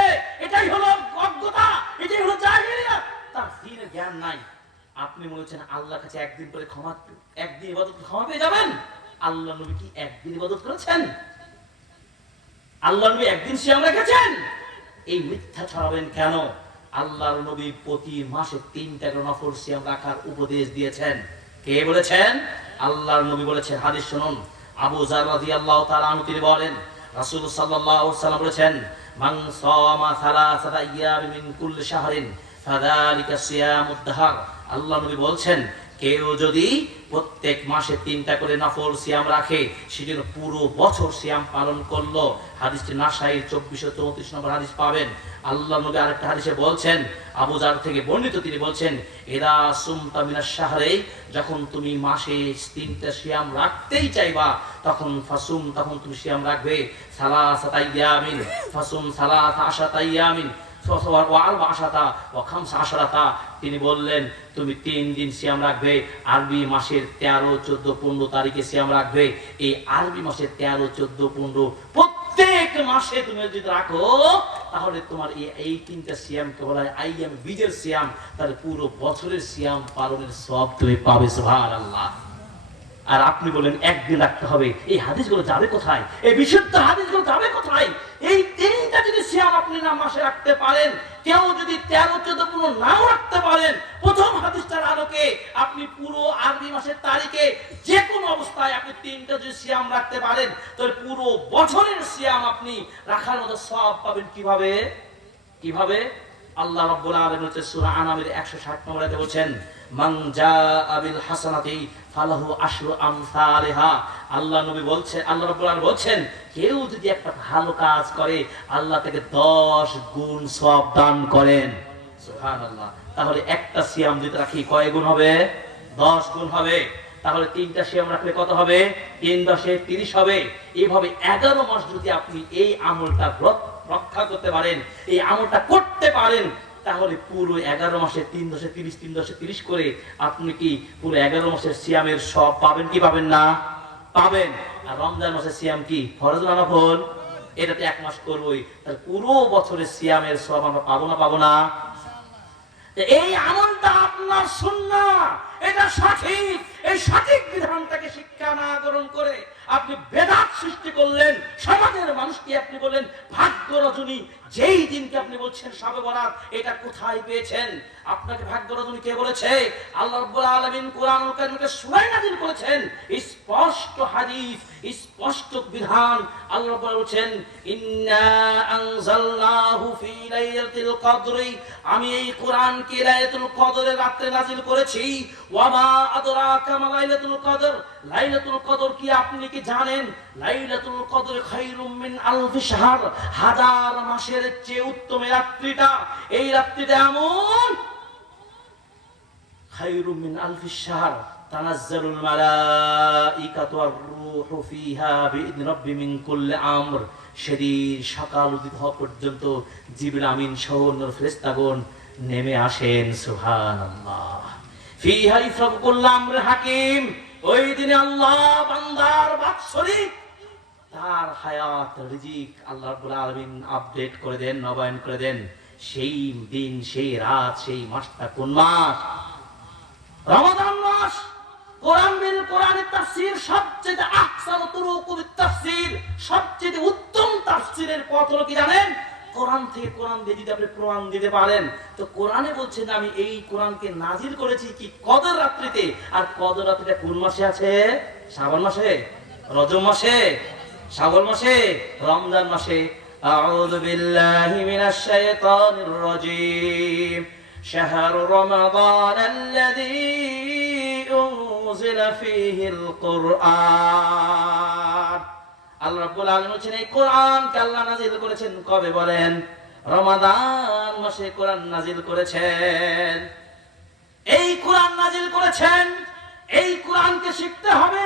এটাই হলো অজ্ঞতা, এটাই হলো জাহেলিয়াত। তার দ্বীনের জ্ঞান নাই। আপনি মনে হচ্ছেন আল্লাহর কাছে একদিন করে ক্ষমা, একদিন ইবাদত ক্ষমা পেয়ে যাবেন? আল্লাহ নবী কি একদিন ইবাদত করেছেন? আল্লাহ নবী একদিন সিয়াম রেখেছেন? এই মিথ্যা ছড়াবেন কেন? আল্লাহর নবী প্রতি মাসে 3টা করে নফল সিয়াম রাখার উপদেশ দিয়েছেন। কে বলেছেন? আল্লাহর নবী বলেছেন। হাদিস শুনুন, আবু যার রাদিয়াল্লাহু তাআলা আনহু তিনি বলেন রাসূল সাল্লাল্লাহু আলাইহি ওয়াসাল্লাম বলেছেন মান সামা সালাসাতা আইয়াম মিন কুল্লি শাহরিন ফাযালিকা সিয়ামুদ দাহর। আল্লাহ নবী বলছেন কেউ যদি প্রত্যেক মাসে 3টা করে নফল সিয়াম রাখে, সেজন্য পুরো বছর সিয়াম পালন করলো। হাদিসটি নাসাঈর 2434 নম্বর হাদিস পাবেন। আল্লাহ নবী আরেকটা হাদিসে বলছেন, আবু যার থেকে বর্ণিত, তিনি বলছেন ইদা সুমতা মিনাশ শাহরি, যখন তুমি মাসে 3টা সিয়াম রাখতেই চাইবা তখন ফাসুম, তখন তুমি সিয়াম রাখবে সালাসাতা আইয়ামিন, ফাসুম সালাসা আশাতা আইয়ামিন তিনি বললেন তুমি 3 দিন সিয়াম রাখবে, আরবি মাসের 13, 14, 15 তারিখে সিয়াম রাখবে। এই আরবি মাসের 13, 14, 15 প্রত্যেক মাসে তুমি যদি রাখো তাহলে তোমার এই 3টা সিয়ামকে বলা হয় আইয়াম বীজের সিয়াম। তাহলে পুরো বছরের সিয়াম পালনের সওয়াব তুমি পাবে। সুবহানাল্লাহ। আর আপনি বলেন একদিন রাখতে হবে। এই হাদিসগুলো যাবে কোথায়? এই বিশুদ্ধ হাদিসগুলো যাবে কোথায়? এই 3টা যদি সিয়াম আপনি না মাসে রাখতে পারেন, কেউ যদি 13, 14, 15 নাও রাখতে পারেন, প্রথম হাদিসটার আলোকে আপনি পুরো আরবি মাসের তারিখে যে কোনো অবস্থায় আপনি 3টা যদি সিয়াম রাখতে পারেন, তাহলে পুরো বছরের সিয়াম আপনি রাখার মতো সওয়াব পাবেন। কিভাবে? কিভাবে? আল্লাহ রাব্বুল আলামিন হচ্ছে সূরা আনামের 160 নম্বর আয়াতে বলেন মান জাআ বিল হাসানাতি ফালাহু আশরু আমসালিহা। আল্লাহ নবী বলছেন, আল্লাহ রাব্বুল আলামিন বলছেন কেউ যদি একটা ভালো কাজ করে আল্লাহ তাকে 10 গুণ সওয়াব দান করেন। সুবহানাল্লাহ। তাহলে একটা সিয়াম যদি রাখি কয় গুণ হবে? 10 গুণ হবে। তাহলে 3টা সিয়াম রাখলে কত হবে? 3 10 30 হবে। এইভাবে 11 মাস যদি আপনি এই আমলটা রক্ষা করতে পারেন, এই আমলটা করতে পারেন, তাহলে পুরো 11 মাসে 3 10 30, 3 10 30 করে আপনি কি পুরো 11 মাসের সিয়ামের সব পাবেন কি পাবেন না? পাবেন। আর রমজান মাসের সিয়াম কি ফরজ না নফল? এটাতে 1 মাস করবই, তাহলে পুরো বছরের সিয়ামের সব আমরা পাবো না? পাবো না? এই আমলটা আপনার সুন্নাহ, এটা সঠিক। এই সঠিক বিধানটাকে শিক্ষা না গ্রহণ করে আপনি বেদাত সৃষ্টি করলেন। সমাজের মানুষকে আপনি বললেন ভাগ্য রজনী, যেই দিনকে আপনি বলছেন শবে বরাত, এটা কোথায় পেয়েছেন? আপনাকে ভাগ্য রজনী কে বলেছে? আল্লাহ রাব্বুল আলামিন কোরআনুল কারীমে সূরা নাযিল করেছেন, স্পষ্ট হাদিস, স্পষ্ট বিধান। আল্লাহ রাব্বুল বলেছেন ইন্না আনজালনাহু ফি লাইলাতুল কদরি, আমি এই কোরআনকে লাইলাতুল কদরের রাতে নাযিল করেছি। ওয়া মা আদরাকা মা লাইলাতুল কদর, লাইলাতুল কদর কি আপনি কি জানেন? লাইলাতুল কদর খায়রুম মিন আলফি শাহর, 1000 মাসের চেয়ে উত্তম রাত্রিটা। এই রাত্রিটা এমন খায়রুম মিন আলফি শাহর তানাজ্জালুল মালাইকাতু ওয়ার রূহু ফিহা বিইذن রাব্বি মিন কুল্লি আমর। সেদিন সকাল উদিত হওয়া পর্যন্ত জিবরিল আমিন সহ অন্য ফেরেশতাগণ নেমে আসেন। সুবহানাল্লাহ। ফিহা ইফরাকুল আমর হাকিম। ওই দিনে আল্লাহ বান্দার বাৎসরিক তার হায়াত রিজিক আল্লাহ রাব্বুল আলামিন আপডেট করে দেন, নবায়ন করে দেন। সেই দিন, সেই রাত, সেই মাসটা কোন মাস? রমাদান মাস। কোরআনের তাফসীর সবচেয়ে আহসানু তুরুকুত তাফসীর, সবচেয়ে উত্তম তাফসীরের পথ হলো কি জানেন? কোরআন থেকে কোরআন দিয়ে যদি আপনি প্রমাণ দিতে পারেন, তো কোরআনে বলছেন আমি এই কোরআনকে নাজিল করেছি কি কদর রাত্রিতে। আর কদর রাত্রিটা কোন মাসে আছে? শাবান মাসে, রজব মাসে, শাওয়াল মাসে, রমজান মাসে। আউযু বিল্লাহি মিনাশ শাইতানির রাজীম। শাহরু রমাদানাল্লাযী উনজিলা ফীহিল কুরআন। আল্লাহ রাব্বুল আলামিন বলেন এই কোরআনকে আল্লাহ নাযিল করেছেন কবে বলেন? রমাদান মাসে কোরআন নাযিল করেছেন। এই কোরআন নাযিল করেছেন, এই কোরআনকে শিখতে হবে,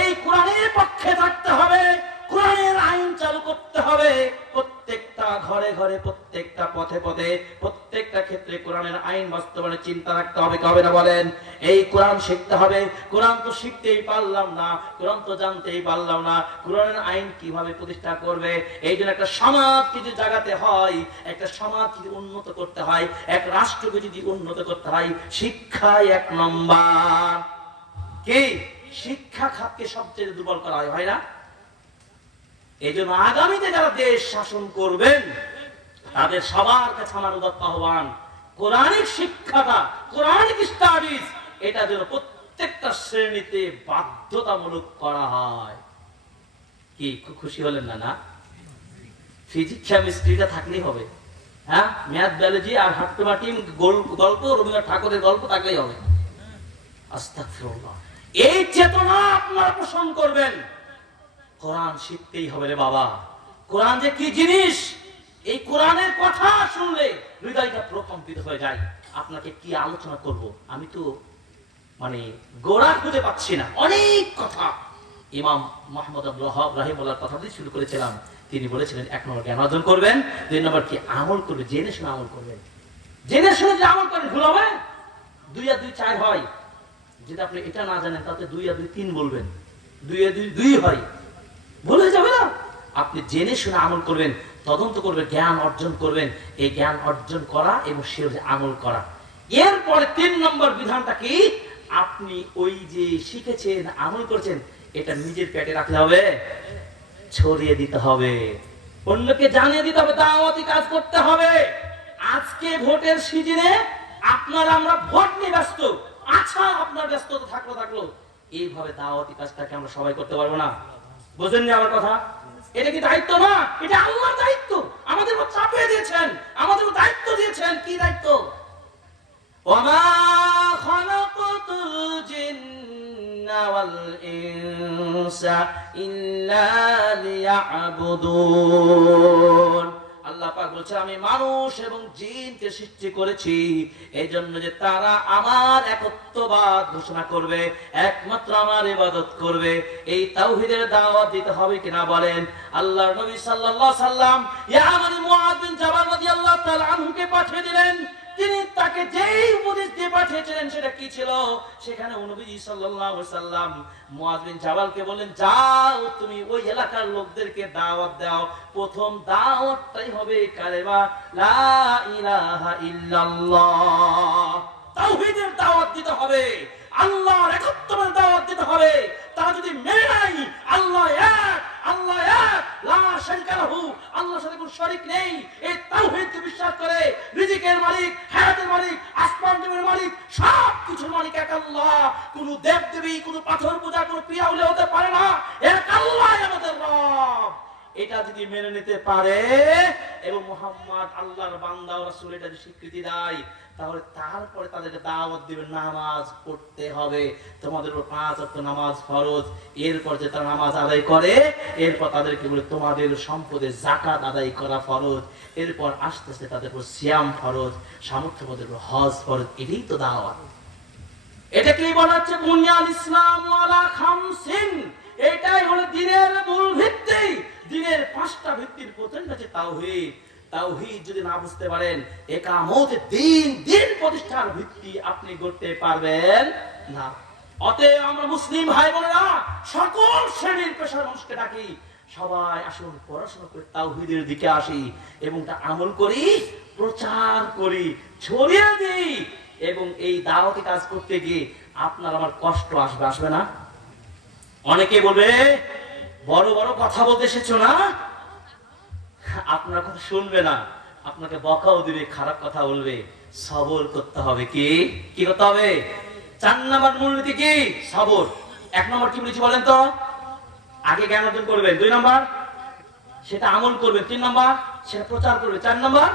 এই কোরআনের পক্ষে থাকতে হবে, কোরআনের আইন চালু করতে হবে। প্রত্যেকটা ঘরে ঘরে, প্রত্যেকটা পথে পথে, প্রত্যেকটা ক্ষেত্রে কোরআনের আইন বাস্তবায়নের চিন্তা রাখতে হবে। কবে না বলেন? এই কোরআন শিখতে হবে। কোরআন তো শিখতেই পারলাম না, কোরআন তো জানতেই পারলাম না, কোরআনের আইন কিভাবে প্রতিষ্ঠা করবে? এই জন্য একটা সমাজ যদি জাগাতে হয়, একটা সমাজ যদি উন্নত করতে হয়, এক রাষ্ট্রকে যদি উন্নত করতে হয়, শিক্ষাই এক নম্বর। কি? শিক্ষা খাতকে সবচেয়ে দুর্বল করা হয় না? এই জন্য আগামীতে যারা দেশ শাসন করবেন তাদের সবার কাছে আমার উদাত্ত আহ্বান, কোরআনিক শিক্ষাটা, কোরআনিক স্টাডিজ, এটা যেন প্রত্যেকটা শ্রেণীতে বাধ্যতামূলক করা হয়। কি খুব খুশি হলেন না? না, ফিজিক্স কেমিস্ট্রিটা থাকলেই হবে। হ্যাঁ, ম্যাথ বায়োলজি আর হাট্টমাটিম গল্প, রবীন্দ্রনাথ ঠাকুরের গল্প থাকলেই হবে। আস্তাগফিরুল্লাহ। এই চেতনা আপনারা পোষণ করবেন। কোরআন শিখতেই হবে রে বাবা। কোরআন যে কি জিনিস, এই কোরআনের কথা শুনলে হৃদয়টা প্রকম্পিত হয়ে যায়। আপনাকে কি আলোচনা করব, আমি তো গোড়া খুঁজে পাচ্ছি না, অনেক কথা। ইমাম মুহাম্মদ আব্দুল ওয়াহাব রাহিমাহুল্লাহর কথা দিয়ে শুরু করেছিলাম। তিনি বলেছিলেন 1 নম্বর জ্ঞান অর্জন করবেন, 2 নম্বর কি আমল করবেন, জেনে শুনে আমল করবেন। জেনে শুনে যে আমল করেন ভুল হবে? 2 আর 2 4 হয়। যদি আপনি এটা না জানেন তাতে 2 আর 2 3 বলবেন, 2 আর 2 2 হয়, ভুল হয়ে যাবে না? আপনি জেনে শুনে আমল করবেন, তদন্ত করবেন, জ্ঞান অর্জন করবেন। এই জ্ঞান অর্জন করা এবং সে আমল করা। এরপরে 3 নম্বর বিধানটা কি? আপনি ওই যে শিখেছেন, আমল করেছেন, এটা নিজের পেটে রাখতে হবে, ছড়িয়ে দিতে হবে, অন্যকে জানিয়ে দিতে হবে, দাওয়াতি কাজ করতে হবে। আজকে ভোটের সিজনে আপনারা আমরা ভোট নিয়ে ব্যস্ত। আচ্ছা, আপনার ব্যস্ততা থাকলো, এইভাবে দাওয়াতি কাজটাকে আমরা সবাই করতে পারবো না। বুঝেননি আমার কথা? এটা কি দায়িত্ব না? এটা আল্লাহর দায়িত্ব। আমাদের উপর চাপিয়ে দিয়েছেন, আমাদের উপর দায়িত্ব দিয়েছেন। কি দায়িত্ব? ওয়ামা খালাকাতুল জিন্না ওয়াল ইনসা ইল্লা লিয়াবুদুন। আল্লাহ পাক বলছে আমি মানুষ এবং জিনকে সৃষ্টি করেছি এই জন্য যে তারা আমার একত্ববাদ ঘোষণা করবে, একমাত্র আমার ইবাদত করবে। এই তাওহীদের দাওয়াত দিতে হবে কিনা বলেন? আল্লাহর নবী সাল্লাল্লাহু আলাইহি সাল্লাম ইয়ামানি মুআয বিন জাবাল রাদিয়াল্লাহু তাআলা আনহুকে পাঠিয়ে দিলেন। তিনি তাকে যেই উপদেশ দিয়ে পাঠিয়েছিলেন সেটা কি ছিল? সেখানে নবী সাল্লাল্লাহু আলাইহি সাল্লাম মুআয বিন জাবালকে বলেন, যাও তুমি ওই এলাকার লোকদেরকে দাওয়াত দাও। প্রথম দাওয়াতটাই হবে কালেমা লা ইলাহা ইল্লাল্লাহ। তাওহীদের দাওয়াত দিতে হবে, আল্লাহর একত্বের দাওয়াত দিতে হবে। তারা যদি মেনে নাই আল্লাহ এক, আল্লাহ এক, লা শারীকা লাহু, আল্লাহর সাথে কোনো শরীক নেই, এই তাওহীদকে বিশ্বাস করে রিজিকের মালিক, হায়াতের মালিক, আসমান জমির মালিক, সব কিছুর মালিক এক আল্লাহ। কোনো দেবদেবী, কোনো পাথর পূজা, কোনো পীর আউলিয়া হতে পারে না, এক আল্লাহই আমাদের রব। এটা যদি মেনে নিতে পারে এবং মুহাম্মদ আল্লাহর বান্দা ও রাসূল এটা যদি স্বীকৃতি দেয়, তাহলে তারপরে তাদেরকে দাওয়াত দিবে নামাজ পড়তে হবে। তোমাদের উপর 5 ওয়াক্ত নামাজ ফরজ। এরপর যে তারা নামাজ আদায় করে, এরপর তাদেরকে বলে তোমাদের সম্পদে যাকাত আদায় করা ফরজ। এরপর আস্তে আস্তে তাদের উপর সিয়াম ফরজ, সামর্থ্যদের উপর হজ ফরজ। এটাই তো দাওয়াত। এটাকেই বলা হচ্ছে বুনিয়াল ইসলাম আলা খামসিন। এটাই হলো দ্বীনের মূল ভিত্তি। দ্বীনের 5টা ভিত্তির প্রথমটা হচ্ছে তাওহীদ। তাওহীদ যদি না বুঝতে পারেন, ইকামতের দিন প্রতিষ্ঠার ভিত্তি আপনি করতে পারবেন না। অতএব আমরা মুসলিম ভাই বোনেরা সকল শ্রেণীর পেশার মানুষকে ডাকি, সবাই আসুন পড়াশোনা করে তাওহীদের দিকে আসি এবং তা আমল করি, প্রচার করি, ছড়িয়ে দিই। এবং এই দাওয়াতি কাজ করতে গিয়ে আপনার আমার কষ্ট আসবে, আসবে না? অনেকে বলবে বড় বড় কথা বলতে এসেছো না, আপনার কথা শুনবে না, আপনাকে বকাও দিবে, খারাপ কথা বলবে। সবর করতে হবে। কি করতে হবে? 4 নম্বর মূলনীতি কি? সবর। 1 নম্বর কি বলেছি বলেন তো? আগে জ্ঞান অর্জন করবেন, 2 নম্বর সেটা আমল করবেন, 3 নম্বর সেটা প্রচার করবেন, 4 নম্বর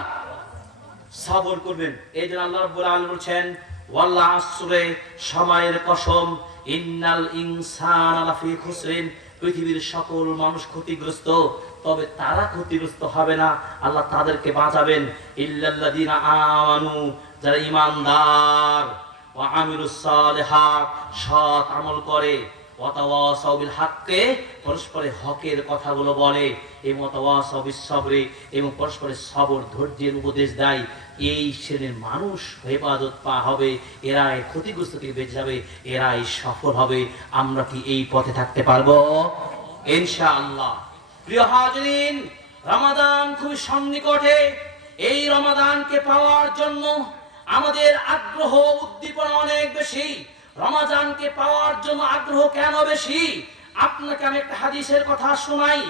সবর করবেন। এই জন্য আল্লাহ রাব্বুল আলামিন বলেছেন ওয়াল আসরে, সময়ের কসম, ইন্নাল ইনসানা লাফি খুসরিন, পৃথিবীর সকল মানুষ ক্ষতিগ্রস্ত, তবে তারা ক্ষতিগ্রস্ত হবে না, আল্লাহ তাদেরকে বাঁচাবেন। ইল্লাল্লাযিনা আমানু, যারা ঈমানদার, ওয়া আমিলুস সালিহাত, সৎ আমল করে, ওয়া তাওয়াসাউ বিল হাক্কি, পরস্পরের হকের কথাগুলো বলে, এবং ওয়া তাওয়াসাউ বিস সাবরি, এবং পরস্পরের সবর ধৈর্যের উপদেশ দেয়। এই শ্রেণীর মানুষ হেফাজত পা হবে, এরাই ক্ষতিগ্রস্ত থেকে বেঁচে যাবে, এরাই সফল হবে। আমরা কি এই পথে থাকতে পারবো? ইনশাআল্লাহ। প্রিয় হাজরিন, রমাদান খুবই সন্নিকটে। এই রমাদানকে পাওয়ার জন্য আমাদের আগ্রহ উদ্দীপনা অনেক বেশি। রমাদানকে পাওয়ার জন্য আগ্রহ কেন বেশি? আপনাকে আমি একটা হাদিসের কথা শোনাই।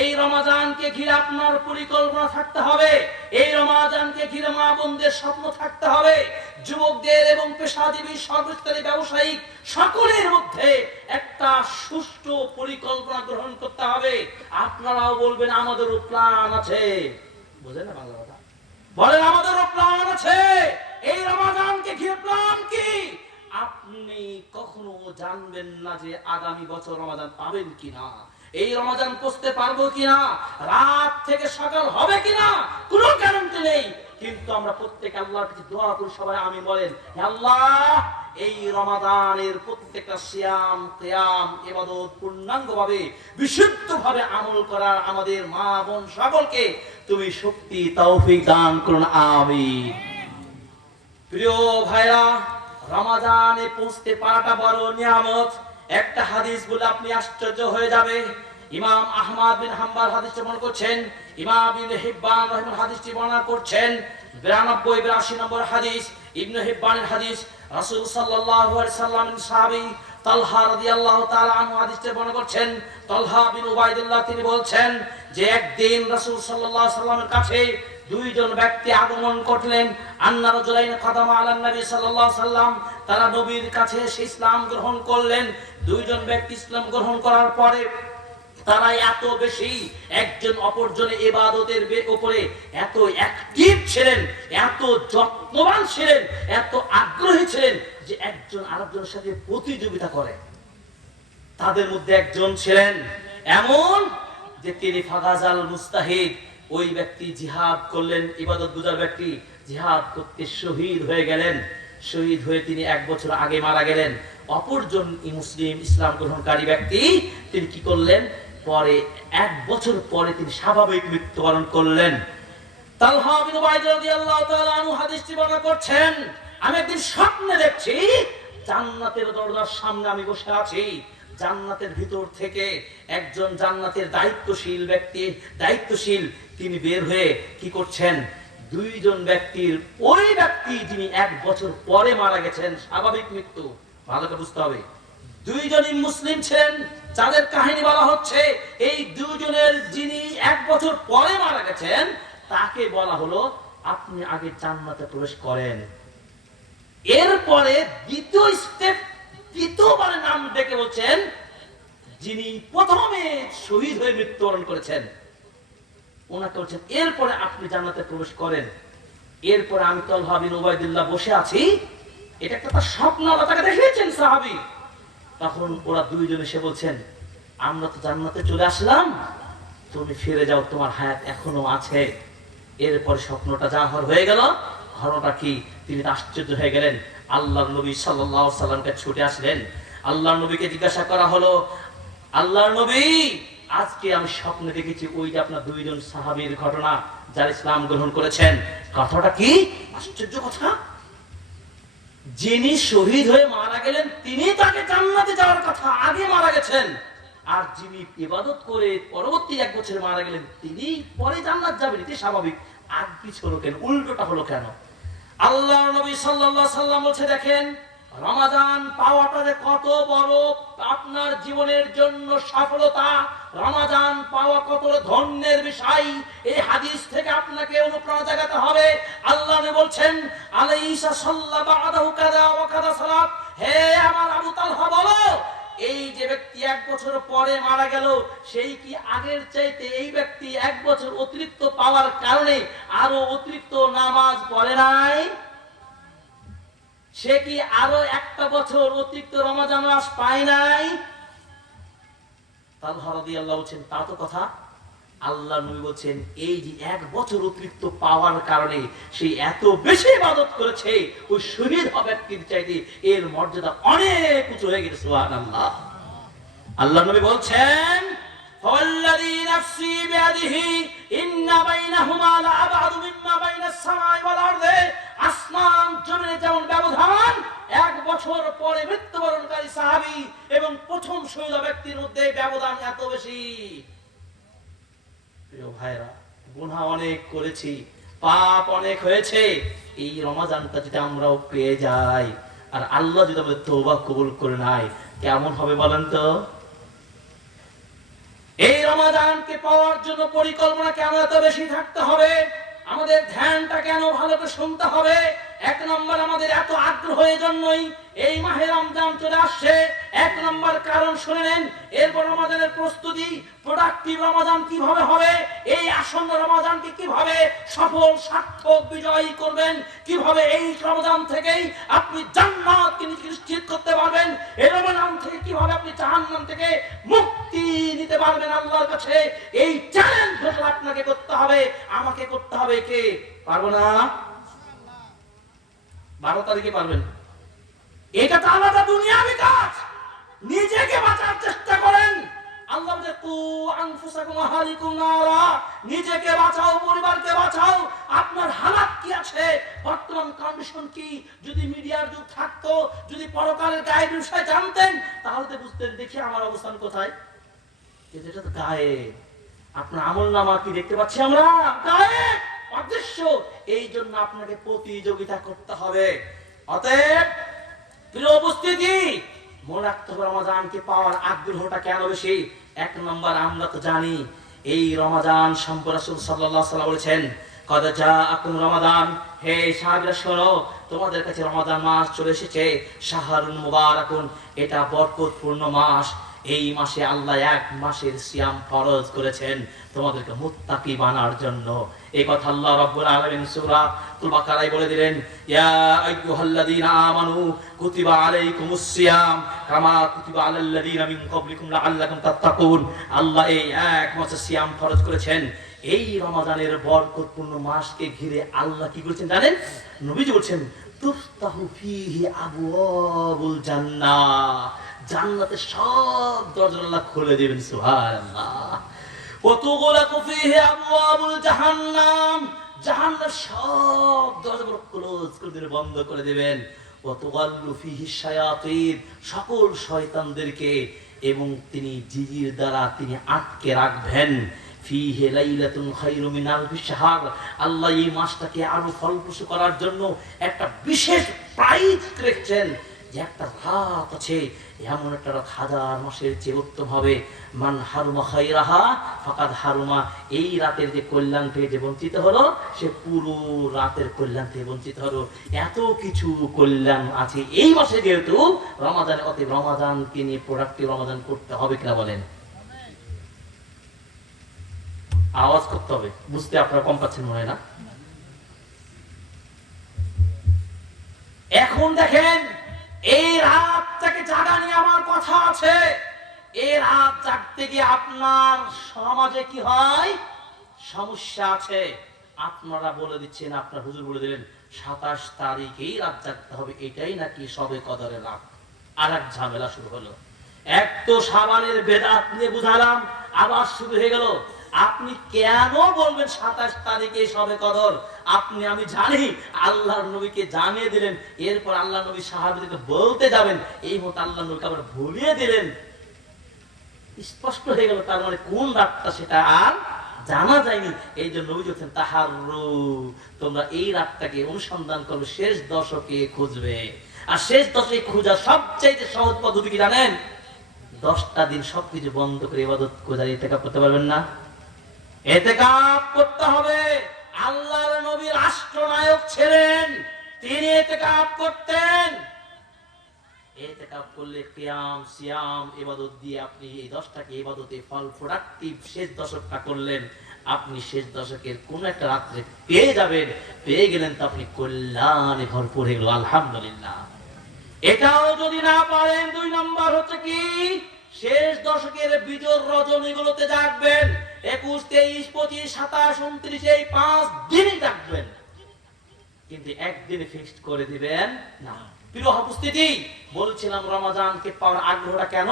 এই রমাদানকে ঘিরে আপনার পরিকল্পনা থাকতে হবে, এই রমাদানকে ঘিরে মা বোনদের স্বপ্ন থাকতে হবে, যুবকদের এবং পেশাজীবী সর্বস্তরের ব্যবসায়িক সকলের মধ্যে একটা সুষ্ঠু পরিকল্পনা গ্রহণ করতে হবে। আপনারাও বলবেন আমাদেরও প্ল্যান আছে। বুঝেন না বাংলা কথা? বলেন আমাদেরও প্ল্যান আছে। এই রমাদানকে ঘিরে প্ল্যান কি? আপনি কখনো জানবেন না যে আগামী বছর রমাদান পাবেন কিনা, এই রমাদান পৌঁছতে পারবো কিনা, রাত থেকে সকাল হবে কিনা, কোনো গ্যারান্টি নেই। কিন্তু আমরা প্রত্যেক আল্লাহর কাছে দোয়া করি, সবাই আমিন বলেন। আল্লাহ, এই রমাদানের প্রত্যেকটা সিয়াম, কিয়াম, ইবাদত পূর্ণাঙ্গভাবে বিশুদ্ধভাবে আমল করার আমাদের মা বোন সকলকে তুমি শক্তি তৌফিক দান করুন, আমিন। প্রিয় ভাইরা, রমাদানে পৌঁছতে পারাটা বড় নিয়ামত। একটা হাদিস বলে আপনি আশ্চর্য হয়ে যাবে। ইমাম আহমদ বিন হাম্বল হাদিসটি বর্ণনা করছেন, ইমাম ইবনে হিব্বান রাহিমাহুল্লাহ হাদিসটি বর্ণনা করছেন, 92-82 নম্বর হাদিস, ইবনে হিব্বানের হাদিস। রাসূল সাল্লাল্লাহু আলাইহি সাল্লামের সাহাবী তালহা রাদিয়াল্লাহু তাআলা আনহু হাদিসটি বর্ণনা করছেন। তালহা বিন উবাইদুল্লাহ তিনি বলছেন যে একদিন রাসূল সাল্লাল্লাহু আলাইহি সাল্লামের কাছে দুইজন ব্যক্তি আগমন করলেন। আন্না রাজুলাইন কাদামা আলান নবী সাল্লাল্লাহু আলাইহি সাল্লাম, তারা নবীর কাছে এসে ইসলাম গ্রহণ করলেন। দুইজন ব্যক্তি ইসলাম গ্রহণ করার পরে তারা এত বেশি একজন অপরজনের ইবাদতের উপরে এত অ্যাক্টিভ ছিলেন, এত যত্নবান ছিলেন, এত আগ্রহী ছিলেন যে একজন আরেকজনের সাথে প্রতিযোগিতা করে। তাদের মধ্যে একজন ছিলেন এমন যে তিনি ফাগাজাল মুস্তাহিদ, ওই ব্যক্তি জিহাদ করলেন, ইবাদত গুজার ব্যক্তি জিহাদ করতে শহীদ হয়ে গেলেন। শহীদ হয়ে তিনি 1 বছর আগে মারা গেলেন। অপরজন মুসলিম ইসলাম গ্রহণকারী ব্যক্তি তিনি কি করলেন? পরে 1 বছর পরে তিনি স্বাভাবিক মৃত্যুবরণ করলেন। তালহা বিন উবাইদুল্লাহ রাদিয়াল্লাহু তাআলা আনহু হাদিসটি বর্ণনা করছেন, আমি একদিন স্বপ্নে দেখছি জান্নাতের দরজার সামনে আমি বসে আছি। জান্নাতের ভিতর থেকে একজন জান্নাতের দায়িত্বশীল ব্যক্তি, তিনি বের হয়ে কি করছেন? দুইজন ব্যক্তির, ওই ব্যক্তি যিনি 1 বছর পরে মারা গেছেন, স্বাভাবিক মৃত্যু, ভালো করে বুঝতে হবে, দুইজনই মুসলিম ছিলেন, যাদের কাহিনী বলা হচ্ছে। এই দুইজনের যিনি 1 বছর পরে মারা গেছেন, তাকে বলা হলো আপনি আগে জান্নাতে প্রবেশ করেন। এরপরে দ্বিতীয় স্টেপ, দ্বিতীয়বার নাম ডেকে বলছেন যিনি প্রথমে শহীদ হয়ে মৃত্যুবরণ করেছেন, ওনাকে বলছেন এরপরে আপনি জান্নাতে প্রবেশ করেন। এরপরে আমি তালহা বিন উবাইদুল্লাহ বসে আছি, এটা একটা তার স্বপ্ন, আল্লাহ তাকে দেখিয়েছেন সাহাবী। তখন ওরা দুইজন এসে বলছেন আমরা তো জান্নাতে চলে আসলাম, তুমি ফিরে যাও, তোমার হায়াত এখনো আছে। এরপর স্বপ্নটা যা হয়ে গেল, ঘটনাটা কি? তিনি আশ্চর্য হয়ে গেলেন। আল্লাহর নবী সাল্লাল্লাহু আলাইহি সাল্লামকে ছুটে আসলেন। আল্লাহর নবীকে জিজ্ঞাসা করা হলো, আল্লাহর নবী আজকে আমি স্বপ্নে দেখেছি ওই যে আপনার দুইজন সাহাবীর ঘটনা যারা ইসলাম গ্রহণ করেছেন। কথাটা কি আশ্চর্য কথা! যিনি শহীদ হয়ে মারা গেলেন তিনি তাকে জান্নাতে যাওয়ার কথা, আগে মারা গেছেন। আর যিনি ইবাদত করে পরবর্তী 1 বছরে মারা গেলেন তিনি পরে জান্নাত যাবেন। এটি স্বাভাবিক। আর কিছু হলো কেন, উল্টোটা হলো কেন? আল্লাহ নবী সাল্লাল্লাহু আলাইহি সাল্লাম বলছে, দেখেন রমাদান পাওয়াটা যে কত বড় আপনার জীবনের জন্য সফলতা, রমাদান পাওয়া কত ধন্যের বিষয়, এই হাদিস থেকে আপনাকে অনুপ্রেরণা জাগাতে হবে। আল্লাহ নবী বলছেন, আলাইসা সাল্লা বাদাহু কাযা ওয়া কাযা সালাত, হে আমার আবু তালহা বলো, এই যে ব্যক্তি 1 বছর পরে মারা গেল সেই কি আগের চাইতে এই ব্যক্তি 1 বছর অতিরিক্ত পাওয়ার কারণে আরো অতিরিক্ত নামাজ পড়ে নাই? সে কি আরো 1টা বছর অতিরিক্ত রমজান মাস পায় নাই? তালহা রাদিয়াল্লাহু বলছেন, তা তো কথা। আল্লাহ নবী বলছেন, এই যে 1 বছর অতিরিক্ত পাওয়ার কারণে সে এত বেশি ইবাদত করেছে, ওই শহীদ হওয়া ব্যক্তির চাইতে এর মর্যাদা অনেক উঁচু হয়ে গেছে। সুবহানাল্লাহ। আল্লাহ নবী বলছেন, ফাওয়াল্লাযী নাফসি বিয়াদিহি ইন্না বাইনাহুমা লাআবাদু মিম্মা বাইনাস সামাই ওয়াল আরদি, আসমান জমিনে যেমন ব্যবধান, 1 বছর পরে মৃত্যুবরণকারী সাহাবী এবং প্রথম শহীদ ব্যক্তির মধ্যে ব্যবধান এত বেশি। প্রিয় ভাইরা, গুনাহ অনেক করেছি, পাপ অনেক হয়েছে, এই রমাদানটা যদি আমরাও পেয়ে যাই আর আল্লাহ যদি আমাদের তওবা কবুল করে নেয়, কেমন হবে বলেন তো? এই রমাদানকে পাওয়ার জন্য পরিকল্পনা কেন এত বেশি থাকতে হবে? আমাদের ধ্যানটা কেন ভালো করে শুনতে হবে? 1 নম্বর আমাদের এত আগ্রহ এই জন্যই, এই মাহে রমজান চলে আসছে। 1 নম্বর কারণ শুনে নেন। এরপর রমাদানের প্রস্তুতি, প্রোডাক্টিভ রমাদান কিভাবে হবে, এই আসন্ন রমাদানকে কিভাবে সফল সার্থক বিজয়ী করবেন, কিভাবে এই রমাদান থেকেই আপনি জান্নাতকে নিশ্চিত করতে পারবেন, এই রমাদান থেকে কিভাবে আপনি জাহান্নাম থেকে মুক্তি নিতে পারবেন আল্লাহর কাছে, এই চ্যালেঞ্জ আপনাকে করতে হবে, আমাকে করতে হবে। কে পারবো না? 12 তারিখে পারবেন। এটা তো আলাদা দুনিয়াবি কাজ। নিজেকে বাঁচার চেষ্টা করেন। আল্লাহ বলে, কু আনফুসাকুম ওয়া আহলিকুম নারা, নিজেকে বাঁচাও, পরিবারকে বাঁচাও। আপনার হালাত কি আছে, বর্তমান কন্ডিশন কি? যদি মিডিয়ার যুগ থাকতো, যদি পরকালের গায়ের বিষয় জানতেন, তাহলে তো বুঝতেন, দেখি আমার অবস্থান কোথায়। এটা তো গায়েব। আপনার আমলনামা কি দেখতে পাচ্ছি আমরা? গায়েব, অদৃশ্য। এই জন্য আপনাকে প্রতিযোগিতা করতে হবে। অতএব প্রিয় উপস্থিতি, মনে রাখতে হবে রমাদানকে পাওয়ার আগ্রহটা কেন বেশি। 1 নম্বর, আমরা তো জানি এই রমাদান সম্পর্কে রাসূল সাল্লাল্লাহু আলাইহি ওয়াসাল্লাম বলেছেন, কদ জাআকুম রমাদান, হে সাহাবীরা শোনো, তোমাদের কাছে রমাদান মাস চলে এসেছে। শাহরুন মুবারাকুন, এটা বরকতপূর্ণ মাস। এই মাসে আল্লাহ 1 মাসের সিয়াম ফরজ করেছেন তোমাদেরকে মুত্তাকি বানার জন্য। এই কথা আল্লাহ রাব্বুল আলামিন সূরা আল বাকারায় বলে দিলেন, ইয়া আইয়ুহাল্লাযীনা আমানু কুতিবা আলাইকুমুস সিয়াম কামা কুতিবা আলাল্লাযীনা মিন ক্বাবলিকুম লাআল্লাকুম তাত্তাকুন। আল্লাহ এই 1 মাসের সিয়াম ফরজ করেছেন। এই রমাদানের বরকতপূর্ণ মাসকে ঘিরে আল্লাহ কি করেছেন জানেন? নবীজি বলছেন, তুফতাহু ফীহি আবওয়াবুল জান্নাহ, জান্নাতের সব দরজা আল্লাহ খুলে দিবেন। সুবহানাল্লাহ। ওয়া তুগলাকু ফীহি আবওয়াবুল জাহান্নাম, জাহান্নামের সব দরজাগুলো ক্লোজ করে দিবেন, বন্ধ করে দিবেন। ওয়া তুগাল্লু ফীহি শায়াতিন, সকল শয়তানদেরকে এবং তিনি জিজির দ্বারা তিনি আটকে রাখবেন। ফীহি লাইলাতুন খায়রু মিন আলফি শাহর, আল্লাহ এই মাসটাকে আরো ফলপ্রসূ করার জন্য একটা বিশেষ প্রাইজ রেখেছেন, যে একটা রাত আছে, এমন একটা রাত 1000 মাসের চেয়ে উত্তম হবে। মান হারুমা খায়রাহা ফাকাদ হারুমা, এই রাতের যে কল্যাণ পেয়ে যে বঞ্চিত হলো, সে পুরো রাতের কল্যাণ থেকে বঞ্চিত হলো। এত কিছু কল্যাণ আছে এই মাসে, যেহেতু রমাদান, অতি রমাদানকে নিয়ে প্রোডাক্টিভ রমাদান করতে হবে কিনা বলেন? আওয়াজ করতে হবে, বুঝতে আপনারা কম পাচ্ছেন মনে হয় না? এখন দেখেন, এই রাতটাকে জাগা নিয়ে আমার কথা আছে। এই রাত জাগতে গিয়ে আপনার সমাজে কি হয়, সমস্যা আছে। আপনারা বলে দিচ্ছেন, আপনার হুজুর বলে দিলেন 27 তারিখেই রাত জাগতে হবে, এটাই নাকি সবে কদরের রাত। আর এক ঝামেলা শুরু হলো। এক তো শাবানের বেদাত নিয়ে বুঝালাম, আবার শুরু হয়ে গেল। আপনি কেন বলবেন 27 তারিখে সবে কদর? আমি জানি আল্লাহর নবীকে জানিয়ে দিলেন, এরপর আল্লাহ নবী সাহাবীদেরকে বলতে যাবেন, এই মত আল্লাহ নবীকে আবার ভুলিয়ে দিলেন। স্পষ্ট হয়ে গেল তার মানে কোন রাতটা সেটা আর জানা যায়নি। এই জন্য নবী বলছেন তাহাররু, তোমরা এই রাতটাকে অনুসন্ধান করবে, শেষ দশকে খুঁজবে। আর শেষ দশকে খোঁজা সবচেয়ে সহজ পদ্ধতি কি জানেন? 10টা দিন সবকিছু বন্ধ করে ইবাদত করে ইতিকাফ করতে পারবেন না? ইতিকাফ করতে হবে। আল্লাহর নবী রাষ্ট্রনায়ক ছিলেন, তিনি ইতিকাফ করতেন। ইতিকাফ করলে কিয়াম সিয়াম ইবাদত দিয়ে আপনি এই 10টাকে ইবাদতে ফল প্রোডাক্টিভ শেষ দশকটা করলেন, আপনি শেষ দশকের কোন একটা রাত্রে পেয়ে যাবেন। পেয়ে গেলেন তো আপনি কল্যাণে ভরপুর হয়ে গেল, আলহামদুলিল্লাহ। এটাও যদি না পারেন, 2 নম্বর হচ্ছে কি, শেষ দশকের বিজোড় রজনীগুলোতে জাগবেন। 21, 23, 25, 27, 29 এই 5 দিনই জাগবেন, কিন্তু একদিনে ফিক্সড করে দিবেন না। প্রিয় উপস্থিতি, বলছিলাম রমাজানকে পাওয়ার আগ্রহটা কেন?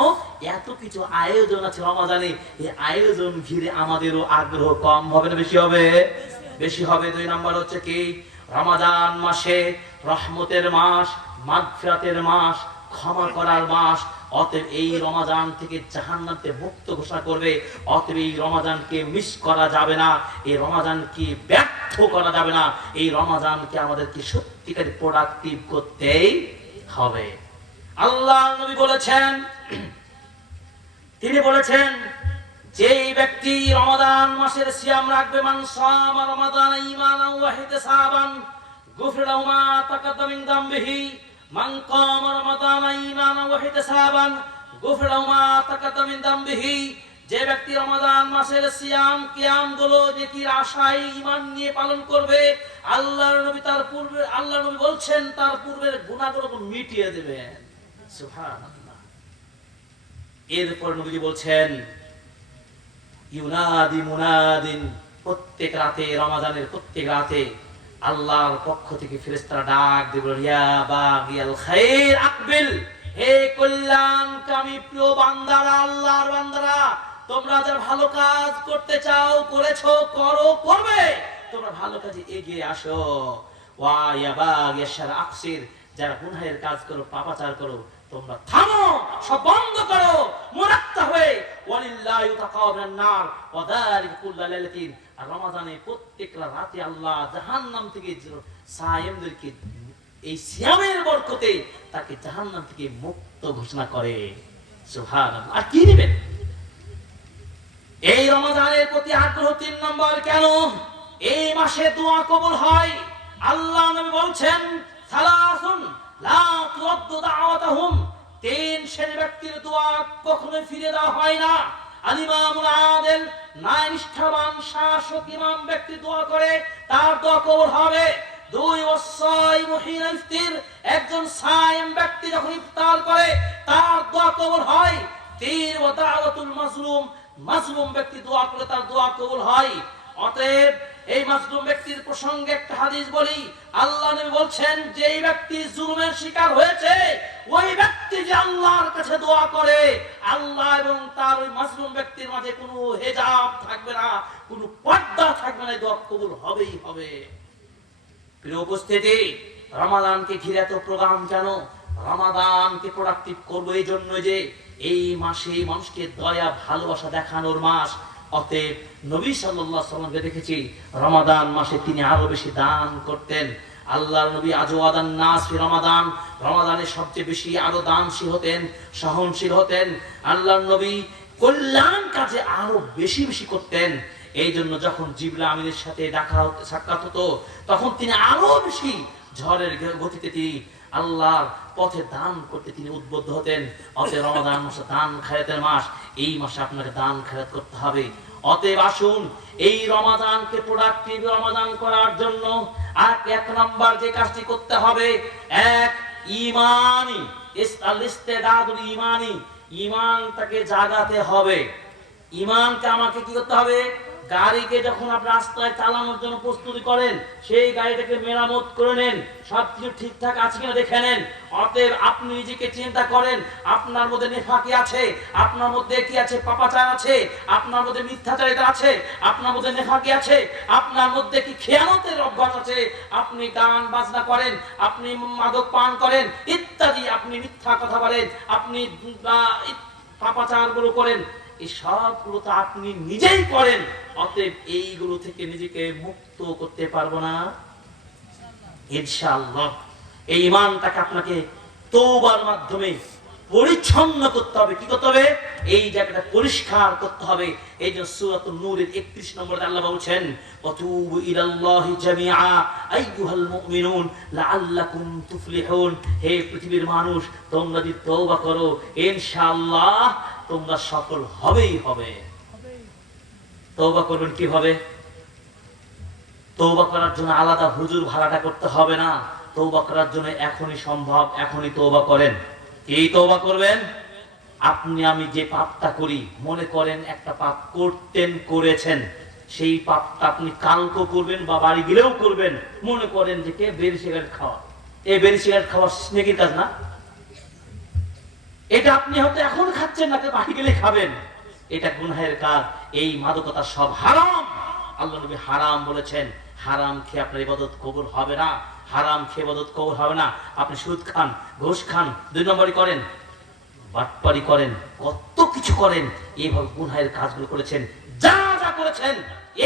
এত কিছু আয়োজন আছে রমাজানে, এই আয়োজন ঘিরে আমাদেরও আগ্রহ কম হবে না বেশি হবে? বেশি হবে। 2 নম্বর হচ্ছে কি, রমাজান মাসে রহমতের মাস, মাগফিরাতের মাস, ক্ষমা করার মাস। অতএব এই রমাজান থেকে জাহান্নামকে মুক্ত ঘোষণা করবে। অতএব এই রমাজানকে মিস করা যাবে না, এই রমাজানকে ব্যর্থ করা যাবে না। এই রমাজানকে আমাদেরকে সত্যিকার প্রোডাক্টিভ করতেই হবে। আল্লাহ নবী বলেছেন, তিনি বলেছেন, যেই ব্যক্তি রমাদান মাসের সিয়াম রাখবে, মান সামা রমাদান ঈমানান ওয়া ইহতিসাবান গুফিরা লাহু মা তাকাদ্দামা মিন যামবিহি, মান কামা রমাদান ঈমানান ওয়া ইহতিসাবান গুফিরা লাহু মা তাকাদ্দামা মিন যামবিহি। যে ব্যক্তি রমাদান মাসের সিয়াম কিয়াম গুলো নেকির আশায় ঈমান নিয়ে পালন করবে, আল্লাহর নবী বলছেন তার পূর্বের গুনাহগুলো মিটিয়ে দেবেন। সুবহানাল্লাহ। এরপর নবীজি বলছেন, ইউনাদি মুনাদিন, প্রত্যেক রাতে, রমাদানের প্রত্যেক রাতে আল্লাহর পক্ষ থেকে ফেরেশতারা ডাক দেবে, ইয়া বাগিয়াল খায়র আকবিল, হে কল্যাণকামী প্রিয় বান্দারা, আল্লাহর বান্দারা, তোমরা যারা ভালো কাজ করতে চাও, করেছো, করো, করবে, তোমরা ভালো কাজে এগিয়ে আসো। ওয়া ইয়া বাগিয়াশ শার আকসির, যারা গুনাহের কাজ করো, পাপাচার করো, তোমরা থামো, সব বন্ধ করো, মুনাক্তা হয়ে। ওয়ালিল্লাহি তাকাওয়াবিন নার ওয়া যালিকা কুল্লা লাইলাতিন। আর রমাদানে প্রত্যেক রাতে আল্লাহ জাহান্নাম থেকে সায়েমদেরকে এই সিয়ামের বরকতে তাকে জাহান্নাম থেকে মুক্ত ঘোষণা করে। সুবহানাল্লাহ। আর কি দিবেন? এই রমাদানের প্রতি আগ্রহ। 3 নম্বর, কেন এই মাসে দোয়া কবুল হয়? আল্লাহ নবী বলছেন, সালাসুন লা তুরাদ্দু দাওয়াতুহুম, 3 শ্রেণীর ব্যক্তির দোয়া কখনোই ফিরে দেওয়া হয় না। আল ইমামুল আদিল, ন্যায়নিষ্ঠাবান শাসক ইমাম ব্যক্তি দোয়া করে, তার দোয়া কবুল হবে। 2 ওয়াসাইমু হিনা ইফতির, একজন সায়েম ব্যক্তি যখন ইফতার করে, তার দোয়া কবুল হয়। 3 ওয়া দাওয়াতুল মাজলুম, মাজলুম ব্যক্তি দোয়া করে, তার দোয়া কবুল হয়। অতএব এই মাজলুম ব্যক্তির প্রসঙ্গে একটা হাদিস বলি। আল্লাহ নবী বলছেন, যেই ব্যক্তি জুলুমের শিকার হয়েছে, ওই ব্যক্তি যে আল্লাহর কাছে দোয়া করে, আল্লাহ এবং তার ওই মাজলুম ব্যক্তির মাঝে কোনো হেজাব থাকবে না, কোনো পর্দা থাকবে না, দোয়া কবুল হবেই হবে। প্রিয় উপস্থিতি, রমাদানকে ঘিরে এত প্রোগ্রাম কেন? রমাদানকে প্রোডাক্টিভ করবো এই জন্য যে এই মাসে মানুষকে দয়া ভালোবাসা দেখানোর মাস। অতএব নবী সাল্লাল্লাহু আলাইহি ওয়াসাল্লামকে দেখেছি রমাদান মাসে তিনি আরো বেশি দান করতেন। আল্লাহর নবী আজওয়াদান নাস ফি রমাদান, রমাদানে সবচেয়ে বেশি আরো দানশীল হতেন, সহনশীল হতেন। আল্লাহর নবী কল্যাণ কাজে আরো বেশি বেশি করতেন। এই জন্য যখন জিবরিল আমিনের সাথে সাক্ষাৎ হতো, তখন তিনি আরো বেশি ঝড়ের গতিতে তিনি আল্লাহর পথে দান করতে তিনি উদ্বুদ্ধ হতেন। অতএব রমাদান মাস দান খায়রাতের মাস, এই মাসে আপনাকে দান খায়রাত করতে হবে। অতএব আসুন এই রমাদানকে প্রোডাক্টিভ রমাদান করার জন্য আর 1 নাম্বার যে কাজটি করতে হবে, 1 ঈমানি ইস্তেদাদুল ঈমানি, ঈমানটাকে জাগাতে হবে। ঈমানকে আমাকে কি করতে হবে? গাড়িকে যখন আপনি রাস্তায় চালানোর জন্য প্রস্তুতি করেন, সেই গাড়িটাকে মেরামত করে নেন, সবকিছু ঠিকঠাক আছে কিনা দেখে নেন। অতএব আপনি নিজেকে চিন্তা করেন, আপনার মধ্যে নেফাকি আছে, আপনার মধ্যে কি আছে, পাপাচার আছে, আপনার মধ্যে মিথ্যাচারিতা আছে, আপনার মধ্যে নেফাকি আছে, আপনার মধ্যে কি খেয়ানতের অভ্যাস আছে, আপনি গান বাজনা করেন, আপনি মাদক পান করেন ইত্যাদি, আপনি মিথ্যা কথা বলেন, আপনি পাপাচার গুলো করেন, এই সবগুলো তো আপনি নিজেই করেন। অতএব এইগুলো থেকে নিজেকে মুক্ত করতে পারবো না ইনশাআল্লাহ। এই ঈমানটাকে আপনাকে তওবার মাধ্যমে পরিচ্ছন্ন করতে হবে। কি করতে হবে? এই জায়গাটা পরিষ্কার করতে হবে। এই যে সূরাতুন নূরের 31 নম্বরে আল্লাহ বলছেন, ওয়াতুবু ইলাল্লাহি জামিআ আইয়ুহাল মুমিনুন লাআল্লাকুম তুফলিহুন। হে পৃথিবীর মানুষ, তোমরা যদি তওবা করো ইনশাআল্লাহ তোমরা সফল হবেই হবে। তওবা করবেন কিভাবে? তওবা করার জন্য আলাদা হুজুর ভাড়াটা করতে হবে না। তওবা করার জন্য এখনই সম্ভব, এখনই তওবা করেন। এই তওবা করবেন, আপনি আমি যে পাপটা করি, মনে করেন একটা পাপ করতেন, করেছেন, সেই পাপটা আপনি কালকে করবেন বা বাড়ি গেলেও করবেন। মনে করেন যে কে বেরি সিগারেট খাওয়া, এই বেরি সিগারেট খাওয়া নেকির কাজ না? এটা আপনি হয়তো এখন খাচ্ছেন না, বাড়ি গেলে খাবেন, এটা গুনাহের কাজ। এই মাদকতা সব হারাম। আল্লাহ নবী হারাম বলেছেন। হারাম খেয়ে আপনার ইবাদত কবুল হবে না, হারাম খেয়ে ইবাদত কবুল হবে না। আপনি সুদ খান, ঘুষ খান, 2 নম্বরই করেন, বাটপারি করেন, কত কিছু করেন, এইভাবে গুনাহের কাজগুলো করেছেন, যা যা করেছেন,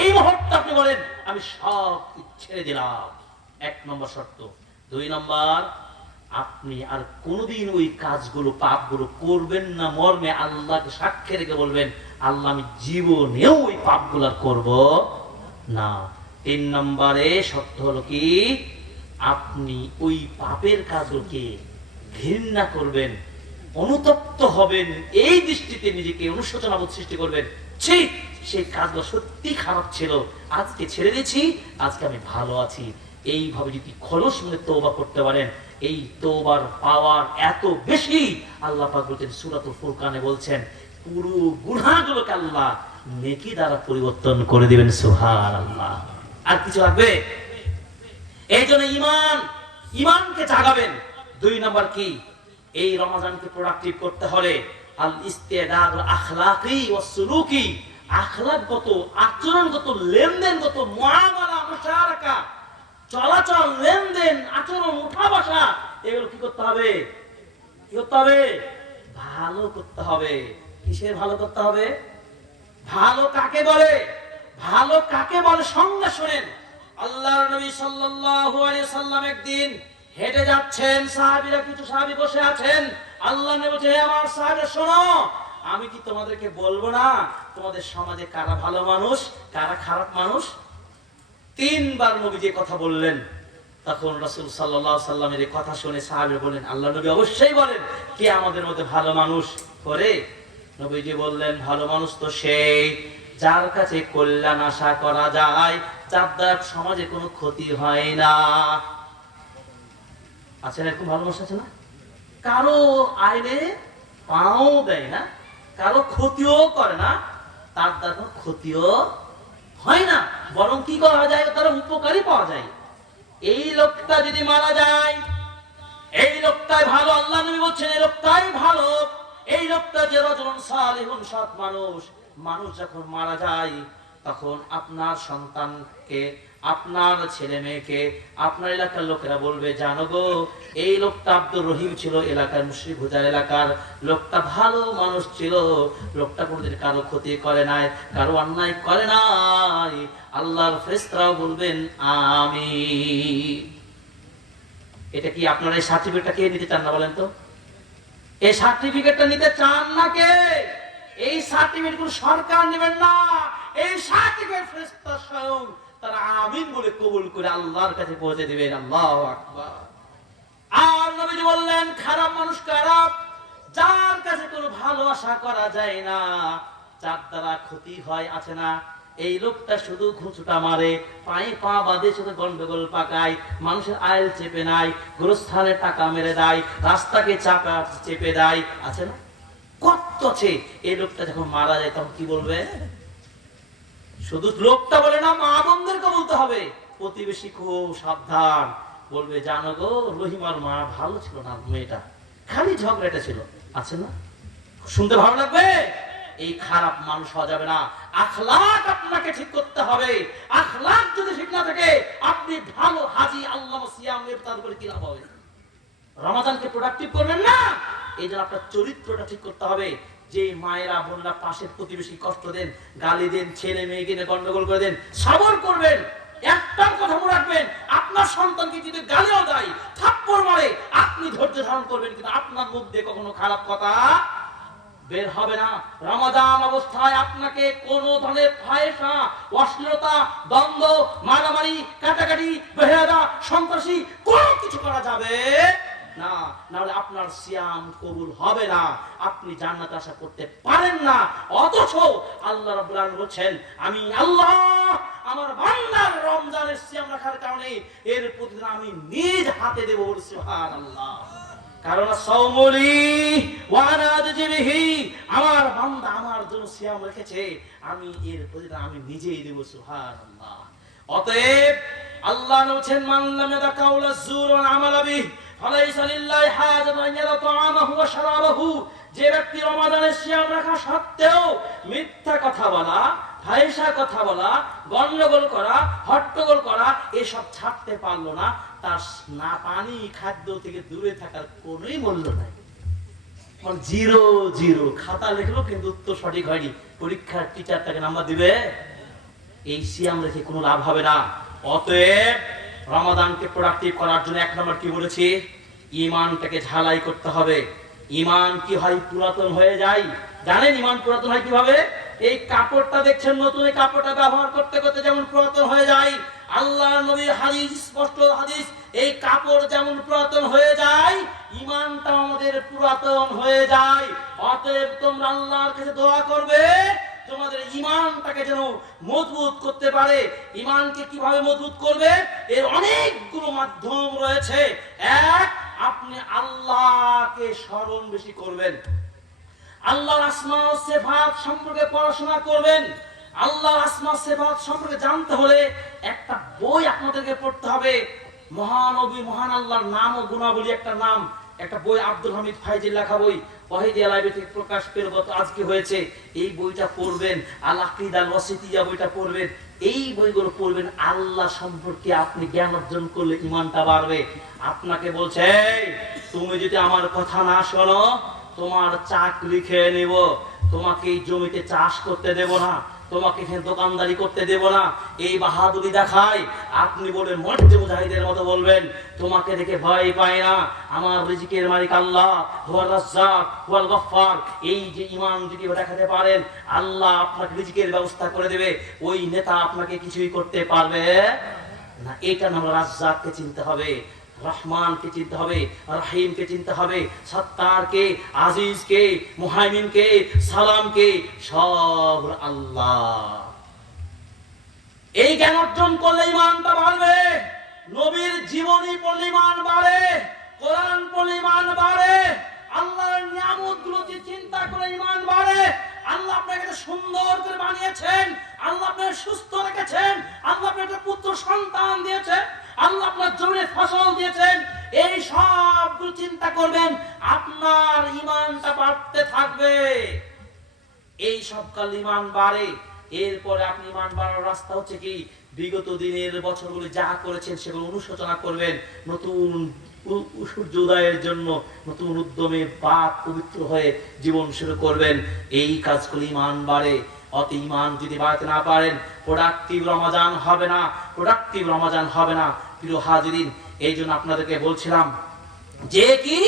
এই মুহূর্তে আপনি বলেন আমি সব ছেড়ে দিলাম। 1 নম্বর শর্ত। 2 নম্বর, আপনি আর কোনোদিন ওই কাজগুলো, পাপগুলো করবেন না। মর্মে আল্লাহকে সাক্ষী রেখে বলবেন, আল্লাহ আমি জীবনেও ওই পাপগুলো করব না। 3 নম্বরে শর্ত হলো কি, আপনি ওই পাপের কাজগুলোকে ঘৃণা করবেন, অনুতপ্ত হবেন, এই দৃষ্টিতে নিজেকে অনুশোচনাবোধ সৃষ্টি করবেন, ঠিক সেই কাজগুলো সত্যি খারাপ ছিল, আজকে ছেড়ে দিয়েছি, আজকে আমি ভালো আছি। এইভাবে যদি খলস মনে তওবা করতে পারেন, এই তওবার পাওয়ার এত বেশি। আল্লাহ পাক বলছেন সূরাতুল ফুরকানে বলছেন, পুরো গুনাহগুলোকে আল্লাহ নেকি দ্বারা পরিবর্তন করে দিবেন। সুবহানাল্লাহ। আর কিছু লাগবে? এই জন্য ঈমানকে জাগাবেন। 2 নম্বর কি? এই রমজানকে প্রোডাক্টিভ করতে হলে আল ইস্তেদাদ আখলাকি ওয়াস সুলুকি, আখলাকগত, আচরণগত, লেনদেনগত, মুআমালা, মুশারাকা, চলাচল, লেনদেন, আচরণ, উঠা বসা, এগুলো কি করতে হবে? কি করতে হবে? ভালো করতে হবে। কিসের ভালো করতে হবে? ভালো কাকে বলে? ভালো কাকে বলে সংজ্ঞা শুনেন। আল্লাহর নবী সাল্লাল্লাহু আলাইহি সাল্লাম একদিন হেঁটে যাচ্ছেন, সাহাবীরা, কিছু সাহাবী বসে আছেন। আল্লাহ নবী বলছেন, হে আমার সাহাবীরা শোনো, আমি কি তোমাদেরকে বলবো না তোমাদের সমাজে কারা ভালো মানুষ, কারা খারাপ মানুষ? 3 বার নবী যে কথা বললেন, তখন রাসূল সাল্লাল্লাহু আলাইহি সাল্লামের এই কথা শুনে সাহাবীরা বলেন, আল্লাহ নবী অবশ্যই বলেন, কে আমাদের মধ্যে ভালো মানুষ করে? নবীজি বললেন, ভালো মানুষ তো সেই যার কাছে কল্যাণ আশা করা যায়, যার দ্বারা সমাজে কোনো ক্ষতি হয় না। আচ্ছা, এরকম ভালো মানুষ আছে না? কারো আইনে পাও দেয় না, কারো ক্ষতিও করে না, তার দ্বারা কোনো ক্ষতিও হয় না, বরং কি করা যায়, তার উপকারই পাওয়া যায়। এই লোকটা যদি মারা যায়, এই লোকটাই ভালো। আল্লাহ নবী বলছেন এই লোকটাই ভালো। এই লোকটা যে রাজুলুন সালিহুন, সৎ মানুষ। মানুষ যখন মারা যায়, তখন আপনার সন্তানকে, আপনার ছেলে মেয়েকে, আপনার এলাকার লোকেরা বলবে, জানো গো, এই লোকটা আব্দুর রহিম ছিল, এলাকার মুশরিক হুজার এলাকার লোকটা ভালো মানুষ ছিল, লোকটা কোনোদিন কারো ক্ষতি করে নাই, কারো অন্যায় করে নাই। আল্লাহর ফেরেশতারাও বলবেন আমিন। এটা কি আপনারা এই সার্টিফিকেটটা কে নিতে চান না বলেন তো? এই সার্টিফিকেটটা নিতে চান না কে? এই সার্টিফিকেট কোন সরকার নেবেন না, এই সার্টিফিকেট ফেরেশতা স্বয়ং তারা আমিন বলে কবুল করে আল্লাহর কাছে পৌঁছে দিবেন। আল্লাহু আকবার। আর নবীজি বললেন, খারাপ মানুষ কারা? যার কাছে কোনো ভালো আশা করা যায় না, যার দ্বারা ক্ষতি হয়, আছে না? এই লোকটা শুধু ঘুষটা মারে, পায়ে পা বাঁধে, শুধু গন্ডগোল পাকায়, মানুষের আইল চেপে নাই, গোরস্থানে টাকা মেরে দেয়, রাস্তাকে চাপা চেপে দেয়, আছে না? কত আছে। এই লোকটা যখন মারা যায় তখন কি বলবে? শুধু লোকটা বলে না, মা বোনদেরকে বলতে হবে। প্রতিবেশী খুব সাবধান, বলবে জানো গো রহিমার মা ভালো ছিল না, মেয়েটা খালি ঝগড়াটা ছিল, আছে না? শুনতে ভালো লাগবে? এই খারাপ মানুষ হওয়া যাবে না। আখলাক আপনাকে ঠিক করতে হবে। আখলাক যদি ঠিক না থাকে, আপনি ভালো হাজি আল্লাহ সিয়াম ইফতার করে কি লাভ হবে? রমাদানকে প্রোডাক্টিভ করবেন না, এই জন্য আপনার চরিত্রটা ঠিক করতে হবে। যে মায়েরা বোনরা পাশের প্রতিবেশী কষ্ট দেন, গালি দেন, ছেলে মেয়েকে নিয়ে গন্ডগোল করে দেন, সবর করবেন। একটা কথা মনে রাখবেন, আপনার সন্তানকে যদি গালিও দেয়, থাপ্পড় মারে, আপনি ধৈর্য ধারণ করবেন, কিন্তু আপনার মুখ দিয়ে কখনো খারাপ কথা বের হবে না। রমাদান অবস্থায় আপনাকে কোন ধরনের ফাহেসা, অশ্লীলতা, দ্বন্দ্ব, মারামারি, কাটাকাটি, বেহাদা, সন্ত্রাসী কোনো কিছু করা যাবে না, নাহলে আপনার সিয়াম কবুল হবে না, আপনি জান্নাত আশা করতে পারেন না। অথচ আল্লাহ রাব্বুল আলামিন বলেন, আমি আল্লাহ আমার বান্দার রমজানের সিয়াম রাখার কারণে এর প্রতিদান আমি নিজ হাতে দেব। সুবহানাল্লাহ। কারণ সাওমুলি ওয়া আনা আজজি বিহি, আমার বান্দা আমার জন্য সিয়াম রেখেছে, আমি এর প্রতিদান আমি নিজেই দেব। সুবহানাল্লাহ। অতএব আল্লাহ বলেন, মান লাম ইয়াদা কাওলা যুর ওয়া আমালা বিহি ফালাইসা লিল্লাহি হাজাতুন আন ইয়াদা তাআমাহু ওয়া শারাবাহু। যে ব্যক্তি রমাদানের সিয়াম রাখা সত্ত্বেও মিথ্যা কথা বলা, ফাহিশা কথা বলা, গন্ডগোল করা, হট্টগোল করা এসব ছাড়তে পারলো না, তার না পানি খাদ্য থেকে দূরে থাকার কোনোই মূল্য নাই। জিরো জিরো, খাতা লিখলো কিন্তু উত্তর সঠিক হয়নি, পরীক্ষার টিচার তাকে নাম্বার দিবে? এই সিয়াম রেখে কোনো লাভ হবে না। অতএব রমাদানকে প্রোডাক্টিভ করার জন্য এক নম্বর কি বলেছি, ঈমানটাকে ঝালাই করতে হবে। ঈমান কি হয়? পুরাতন হয়ে যায়। জানেন ঈমান পুরাতন হয় কিভাবে? এই কাপড়টা দেখছেন নতুন, এই কাপড়টা ব্যবহার করতে করতে যেমন পুরাতন হয়ে যায়, আল্লাহ নবী হাদিস, স্পষ্ট হাদিস, এই কাপড় যেমন পুরাতন হয়ে যায়, ঈমানটা আমাদের পুরাতন হয়ে যায়। অতএব তোমরা আল্লাহর কাছে দোয়া করবে তোমাদের ঈমানটাকে যেন মজবুত করতে পারে। ঈমানকে কিভাবে মজবুত করবে? এর অনেকগুলো মাধ্যম রয়েছে। এক, আপনি আল্লাহকে স্মরণ বেশি করবেন, আল্লাহর আসমা ও সিফাত সম্পর্কে পড়াশোনা করবেন। আল্লাহর আসমা সিফাত সম্পর্কে জানতে হলে একটা বই আপনাদেরকে পড়তে হবে, মহানবী মহান আল্লাহর নাম ও গুণাবলী একটা নাম, একটা বই, আব্দুল হামিদ ফাইজির লেখা বই, ওয়াহিদিয়া লাইব্রেরি থেকে প্রকাশ পেল, গত আজকে হয়েছে। এই বইটা পড়বেন, আল আকীদা আল ওয়াসিতিয়া বইটা পড়বেন। এই বইগুলো পড়বেন, আল্লাহ সম্পর্কে আপনি জ্ঞান অর্জন করলে ঈমানটা বাড়বে। আপনাকে বলছে, তুমি যদি আমার কথা না শোনো, তোমার চাকরি খেয়ে নেব, তোমাকে এই জমিতে চাষ করতে দেব না, তোমাকে এখানে দোকানদারি করতে দেব না। এই বাহাদুরি দেখায় আপনি বলেন, মর্দে মুজাহিদের মতো বলবেন, তোমাকে দেখে ভয় পায় না, আমার রিজিকের মালিক আল্লাহ, হুয়ার রাজ্জাক, হুয়াল গফফার। এই যে ঈমান যদি দেখাতে পারেন, আল্লাহ আপনাকে রিজিকের ব্যবস্থা করে দেবে। ওই নেতা আপনাকে কিছুই করতে পারবে না। এটা নাম রাজ্জাককে চিনতে হবে, রহমানকে চিনতে হবে, রহিমকে চিনতে হবে, সত্তারকে, আজিজকে, মুহাইমিনকে, সালামকে, সব আল্লাহ। এই জ্ঞান অর্জন করলে ঈমানটা বাড়বে। নবীর জীবনী পড়লে ঈমান বাড়ে, কোরআন পড়লে ঈমান বাড়ে, আল্লাহর নিয়ামতগুলো যে চিন্তা করে ঈমান বাড়ে। আল্লাহ আপনাকে সুন্দর করে বানিয়েছেন, আল্লাহ আপনাকে সুস্থ রেখেছেন, আল্লাহ আপনাকে পুত্র সন্তান দিয়েছেন, আল্লাহ আপনার জমিনে ফসল দিয়েছেন। এই সবগুলো চিন্তা করবেন, আপনার ঈমানটা বাড়তে থাকবে। এই সব কাল ঈমান বাড়ে। এরপরে আপনি ঈমান বাড়ার রাস্তা হচ্ছে কি, বিগত দিনের বছরগুলো যা করেছেন সেগুলো অনুশোচনা করবেন, নতুন সূর্যোদয়ের জন্য নতুন উদ্যমে পাক পবিত্র হয়ে জীবন শুরু করবেন। এই কাজগুলো ঈমান বাড়ে। অত ঈমান যদি বাড়াতে না পারেন, প্রোডাক্টিভ রমাজান হবে না, প্রোডাক্টিভ রমাজান হবে না। প্রিয় হাজিরিন, এই জন্য আপনাদেরকে বলছিলাম যে কি,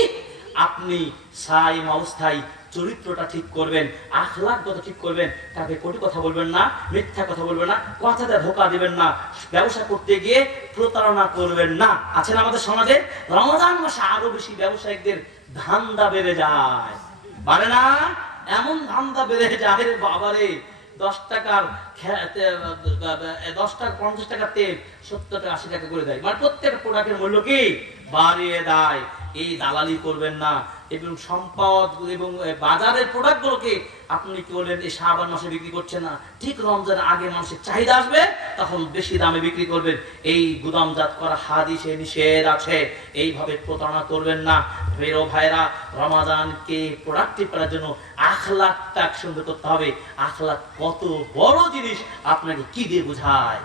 আপনি সাইম অবস্থায় চরিত্রটা ঠিক করবেন, আখলাকগত ঠিক করবেন, কাকে কটু কথা বলবেন না, মিথ্যা কথা বলবেন না, কথাতে ধোঁকা দিবেন না, ব্যবসা করতে গিয়ে প্রতারণা করবেন না। আছেন আমাদের সমাজে রমজান মাসে আরো বেশি ব্যবসায়িকদের ধান্দা বেড়ে যায়, বাড়ে না? এমন ধান্দা বেড়ে যায় বাবারে, 10 টাকার 10 টাকা 50 টাকা তেল 70 টাকা 80 টাকা করে দেয়, মানে প্রত্যেকটা প্রোডাক্টের মূল্য কি বাড়িয়ে দেয়। এই দালালি করবেন না, এবং সম্পদ এবং বাজারের প্রোডাক্টগুলোকে আপনি কি বলেন এই শাবান মাসে বিক্রি করছেন না, ঠিক রমজানের আগে মানুষের চাহিদা আসবে তখন বেশি দামে বিক্রি করবেন। এই গুদামজাত করা হাদিসে নিষেধ আছে, এইভাবে প্রতারণা করবেন না। প্রিয় ভাইরা, রমাদানকে প্রোডাক্টিভ করার জন্য আখলাকটা সুন্দর করতে হবে। আখলাক কত বড় জিনিস আপনাকে কি দিয়ে বোঝায়।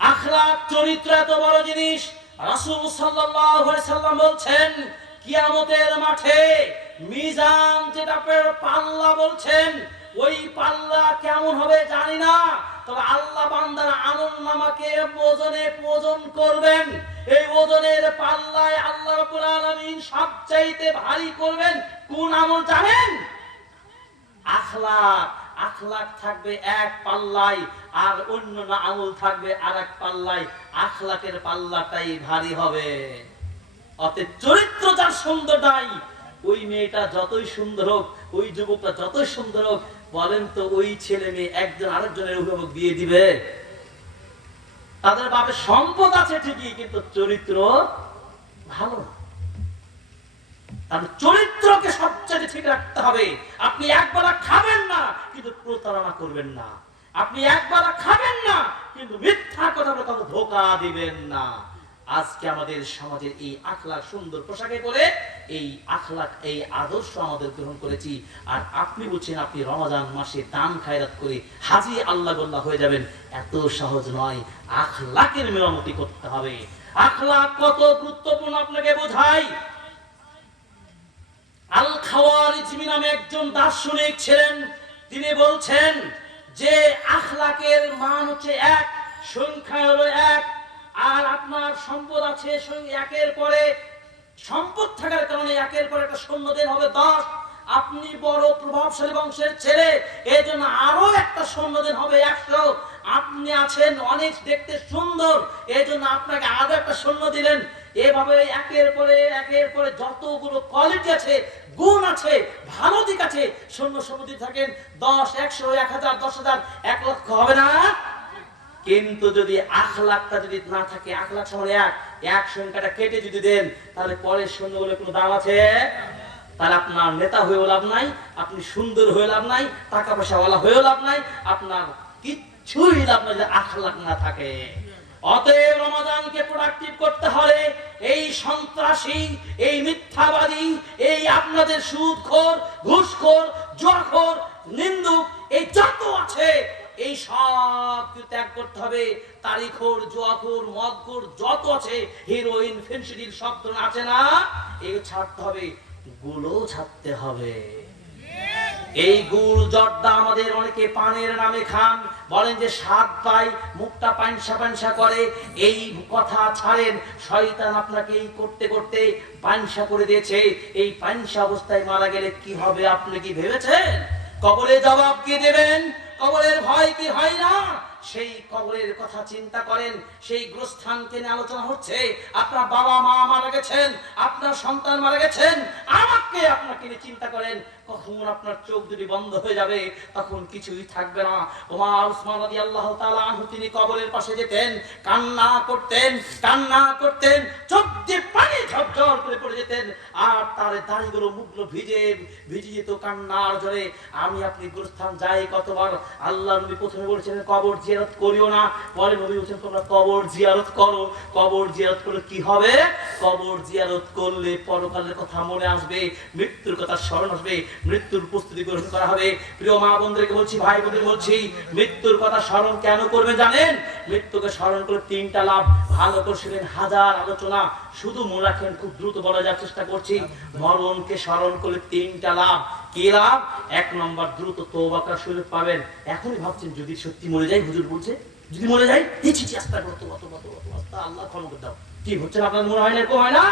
আখলাক চরিত্র এত বড় জিনিস। রাসূল সাল্লাল্লাহু আলাইহি সাল্লাম বলছেন কিয়ামতের মাঠে মিজান, যেটা পাল্লা বলছেন, ওই পাল্লা কেমন হবে জানি না, তবে আল্লাহ বান্দার আমলনামাকে ওজন করবেন। এই ওজনের পাল্লায় আল্লাহ রাব্বুল আলামিন সবচাইতে ভারী করবেন কোন আমল জানেন? আখলাক। আখলাক থাকবে এক পাল্লায় আর অন্য আমল থাকবে আরেক পাল্লায়। আখলাকের পাল্লাটাই ভারী হবে। অতএব চরিত্র যার সুন্দর নাই, ওই মেয়েটা যতই সুন্দর হোক, ওই যুবকটা যতই সুন্দর হোক, বলেন তো ওই ছেলে মেয়ে একজন আরেকজনের অভিভাবক দিয়ে দিবে? তাদের বাপের সম্পদ আছে ঠিকই, কিন্তু চরিত্র ভালো না। চরিত্রকে সবচেয়ে ঠিক রাখতে হবে। আপনি একবেলা খাবেন না কিন্তু প্রতারণা করবেন না, আপনি একবেলা খাবেন না কিন্তু মিথ্যা কথা বলে কাউকে ধোঁকা দিবেন না। আজকে আমাদের সমাজের এই আখলাক সুন্দর পোশাকে পরে এই আখলাক, এই আদর্শ আমাদের গ্রহণ করেছি। আর আপনি বলছেন আপনি রমজান মাসে দান খায়রাত করে হাজি আল্লাহ গোল্লাহ হয়ে যাবেন, এত সহজ নয়। আখলাকের মেরামতি করতে হবে। আখলাক কত গুরুত্বপূর্ণ আপনাকে বোঝাই। আল খাওয়ারিজমি নামে একজন দার্শনিক ছিলেন, তিনি বলছেন যে আখলাকের মান হচ্ছে এক, সংখ্যা হলো এক। আর আপনার সম্পদ আছে একের পরে সম্পদ থাকার কারণে একের পরে একটা সৈন্যদের হবে 10। আপনি বড় প্রভাবশালী বংশের ছেলে, এই জন্য আরো একটা সৈন্যদের হবে 100। আপনি আছেন অনেক দেখতে সুন্দর, এই জন্য আপনাকে আরো একটা সৈন্য দিলেন। এভাবে একের পরে যতগুলো কোয়ালিটি আছে, গুণ আছে, ভালো দিক আছে, সৈন্য সমিতি থাকেন 10, 100, 1000, 10,000, 1 লক্ষ হবে না? কিন্তু যদি আখলাকটা যদি না থাকে, আখলাক সমান এক সংখ্যাটা কেটে যদি দেন, তাহলে পরের সৈন্যগুলো কোনো দাম আছে? তাহলে আপনার নেতা হয়েও লাভ নাই, আপনি সুন্দর হয়ে লাভ নাই, টাকা পয়সাওয়ালা হয়েও লাভ নাই, আপনার কিচ্ছুই লাভ নাই যদি আখলাক না থাকে। অতএব রমাদানকে প্রোডাক্টিভ করতে হলে এই সন্ত্রাসী, এই মিথ্যাবাদী, এই আপনাদের সুদখোর, ঘুষখোর, জুয়াখোর, নিন্দুক, এই যত আছে এই সব ত্যাগ করতে হবে। তারিখোর, জুয়াখোর, মদখোর যত আছে, হিরোইন, ফেন্সিডিল সব ধরনের আছে না, এই ছাড়তে হবে, গুলো ছাড়তে হবে। এই গুল জর্দা আমাদের অনেকে পানের নামে খান, বলেন যে স্বাদ পাই, মুখটা পানসা পানসা করে। এই কথা ছাড়েন, শয়তান আপনাকে এই করতে করতে পানসা করে দিয়েছে। এই পানসা অবস্থায় মারা গেলে কি হবে আপনি কি ভেবেছেন? কবরে জবাব কি দেবেন? কবরের ভয় কি হয় না? সেই কবরের কথা চিন্তা করেন। সেই গোরস্থানকে নিয়ে আলোচনা হচ্ছে। আপনার বাবা মা মারা গেছেন, আপনার সন্তান মারা গেছেন, আপনাকে নিয়ে চিন্তা করেন। কখন আপনার চোখ দুটি বন্ধ হয়ে যাবে, তখন কিছুই থাকবে না। ওমর উসমান রাদিয়াল্লাহু তাআলা আনহু তিনি কবরের পাশে যেতেন, কান্না করতেন, চোখ দিয়ে পানি ঝরঝর করে পড়ে যেতেন, আর তার দাড়িগুলো মুখগুলো ভিজে যেত কান্নার জোরে। আমি আপনি গোরস্থান যাই কতবার, আল্লাহ নবী প্রথমে বলেছেন কবর জিয়ারত করিও না, পরে নবী বলেছেন তোমরা কবর জিয়ারত করো। কবর জিয়ারত করলে কি হবে? কবর জিয়ারত করলে পরকালের কথা মনে আসবে, মৃত্যুর কথা স্মরণ আসবে, মৃত্যুর প্রস্তুতি গ্রহণ করা হবে। প্রিয় মা বোনদেরকে বলছি, ভাই বোনদের বলছি, মৃত্যুর কথা স্মরণ কেন করবে জানেন? মৃত্যুকে স্মরণ করে 3টা লাভ। ভালো করে শুনেন, হাজার আলোচনা, শুধু মনে রাখেন, খুব দ্রুত বলা যাওয়ার চেষ্টা করছি। মরণকে স্মরণ করলে 3টা লাভ। কি লাভ? 1 নম্বর, দ্রুত তওবা করার সুযোগ পাবেন। এখনই ভাবছেন যদি সত্যি মরে যাই, হুজুর বলছে যদি মরে যাই, আল্লাহ ক্ষমা করে দাও, কি হচ্ছে আপনার মনে হয় না? এরকম হয় না?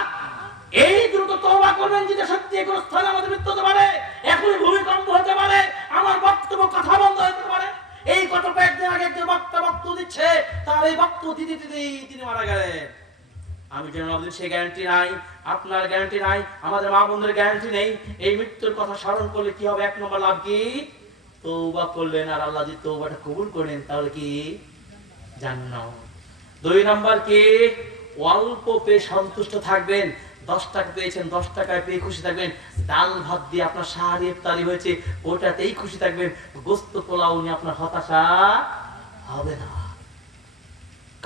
এই দ্রুত তওবা করবেন যদি সত্যি কোনো স্থানে আমাদের মৃত্যু হতে পারে, এখনই ভূমিকম্প হতে পারে, আমার বক্তব্য কথা বন্ধ হতে পারে। এই কত কয়েকদিন আগে একজন বক্তব্য দিচ্ছে, তার এই বক্তব্য দিতে তিনি মারা গেলেন। আমি যেন আপনাদের সেই গ্যারান্টি নাই, আপনার গ্যারান্টি নাই, আমাদের মা বোনদের গ্যারান্টি নেই। এই মৃত্যুর কথা স্মরণ করলে কি হবে? 1 নম্বর লাভ কি? তওবা করলেন, আর আল্লাহ যদি তওবাটা কবুল করেন তাহলে কি? জান্নাত। 2 নম্বর কি? অল্প পেয়ে সন্তুষ্ট থাকবেন। 10 টাকা পেয়েছেন, 10 টাকায় পেয়ে খুশি থাকবেন। ডাল ভাত দিয়ে আপনার সাহারি ইফতারি হয়েছে, ওটাতেই খুশি থাকবেন। গোস্ত পোলাও নিয়ে আপনার হতাশা হবে না।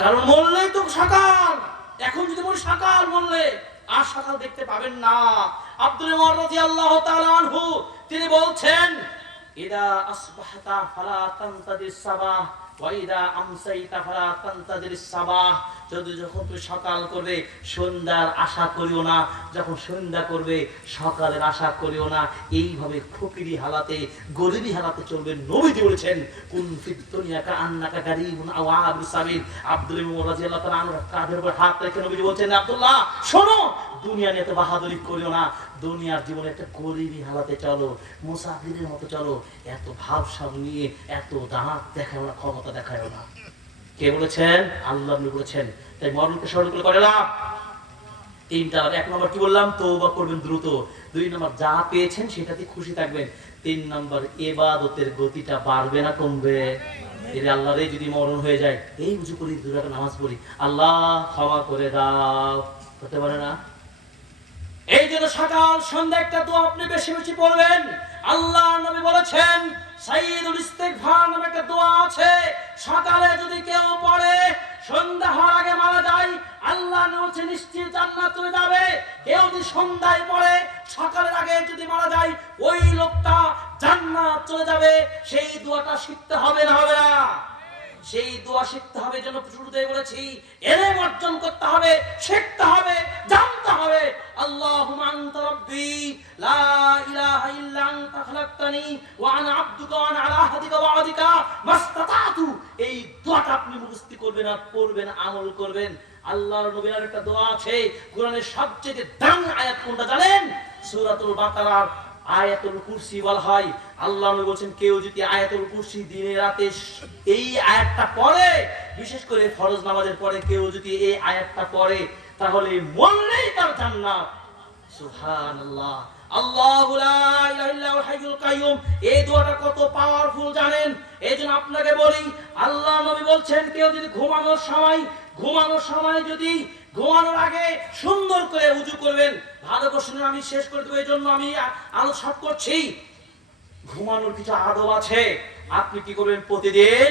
কারণ মরলেই তো সকাল। এখন যদি বলি সকাল, মরলে আর সকাল দেখতে পাবেন না। আব্দুল উমর রাদিয়াল্লাহু তাআলা আনহু তিনি বলছেন, ইদা আসবাহতা ফালা তানতাদিস সাবাহ ওয়া ইদা আমসাইতা ফালা তানতাদিস সাবাহ। যখন তুমি সকাল করবে সন্ধ্যার আশা করিও না, যখন সন্ধ্যা করবে সকালের আশা করিও না। এইভাবে ফকিরি হালাতে, গরিবি হালাতে চলবেন। নবীজি বলেছেন, কুন ফিদ দুনিয়া কাআন্নাকা গারিবুন আও আবিস সাবিল। আব্দুল উমর রাদিয়াল্লাহু তাআলা আনহু কাঁধের উপর হাত রেখে নবীজি বলছেন, আব্দুল্লাহ শোনো, দুনিয়া নিয়ে তো বাহাদুরি করিও না। দুনিয়ার জীবনে একটা গরিবি হালাতে চলো, মুসাফিরের মতো চলো। এত ভাবসাব নিয়ে এত দাঁত দেখায় না, ক্ষমতা দেখায় না। কে বলেছেন? আল্লাহ নবী বলেছেন। তাই মরণকে স্মরণ করে লাভ। 3টা। 1 নম্বর কি বললাম? তওবা করবেন দ্রুত। 2 নম্বর যা পেয়েছেন সেটাতে খুশি থাকবেন। 3 নম্বর ইবাদতের গতিটা বাড়বে না কমবে? এর আল্লাহরে যদি মরণ হয়ে যায়, এই উজু করি, 2 রাকাত নামাজ পড়ি, আল্লাহ ক্ষমা করে দাও, হতে পারে না? এই জন্য সকাল সন্ধ্যা একটা দোয়া আপনি বেশি বেশি পড়বেন। আল্লাহ নবী বলেছেন, সাইয়্যিদুল ইস্তিগফার নামে একটা দোয়া আছে, সকালে যদি কেউ পড়ে সন্ধ্যা হওয়ার আগে মারা যায়, আল্লাহ নবী বলেছেন নিশ্চিত জান্নাত চলে যাবে। কেউ যদি সন্ধ্যায় পড়ে সকালের আগে যদি মারা যায়, ওই লোকটা জান্নাত চলে যাবে। সেই দোয়াটা শিখতে হবে না হবে না? সেই দোয়া শিখতে হবে। যেন শুরুতেই বলেছি, ইলম অর্জন করতে হবে, শিখতে হবে, জানতে হবে। আল্লাহুম্মা আনতা রাব্বি লা ইলাহা ইল্লা আনতা খালাকতানি ওয়া আনা আবদুকা ওয়া আনা আলা আহদিকা ওয়া ওয়াদিকা মাসতাতাতু। এই দোয়াটা আপনি মুখস্থ করবেন আর পড়বেন, আমল করবেন। আল্লাহর নবীর একটা দোয়া আছে, কোরআনের সবচেয়ে দামি আয়াত কোনটা জানেন? সূরাতুল বাকারার আয়াতুল কুরসি বলা হয়। আল্লাহ নবী বলেন, কেউ যদি আয়াতুল কুরসি দিনে রাতে এই আয়াতটা পড়ে, বিশেষ করে ফরজ নামাজের পরে কেউ যদি এই আয়াতটা পড়ে, তাহলে মরলেই তার জান্নাত। সুবহানাল্লাহ। আল্লাহু লা ইলাহা ইল্লা হুয়াল হাইয়ুল কাইয়ুম। এই দোয়াটা কত পাওয়ারফুল জানেন? এইজন্য আপনাকে বলি, আল্লাহ নবী বলছেন, কেউ যদি ঘুমানোর সময় যদি ঘুমানোর আগে সুন্দর করে উযু করবেন। ভালো করে শুনুন, আমি শেষ করে দেব, এই জন্য আমি আলোচনা করছি। ঘুমানোর কিছু আদব আছে। আপনি কি করবেন? প্রতিদিন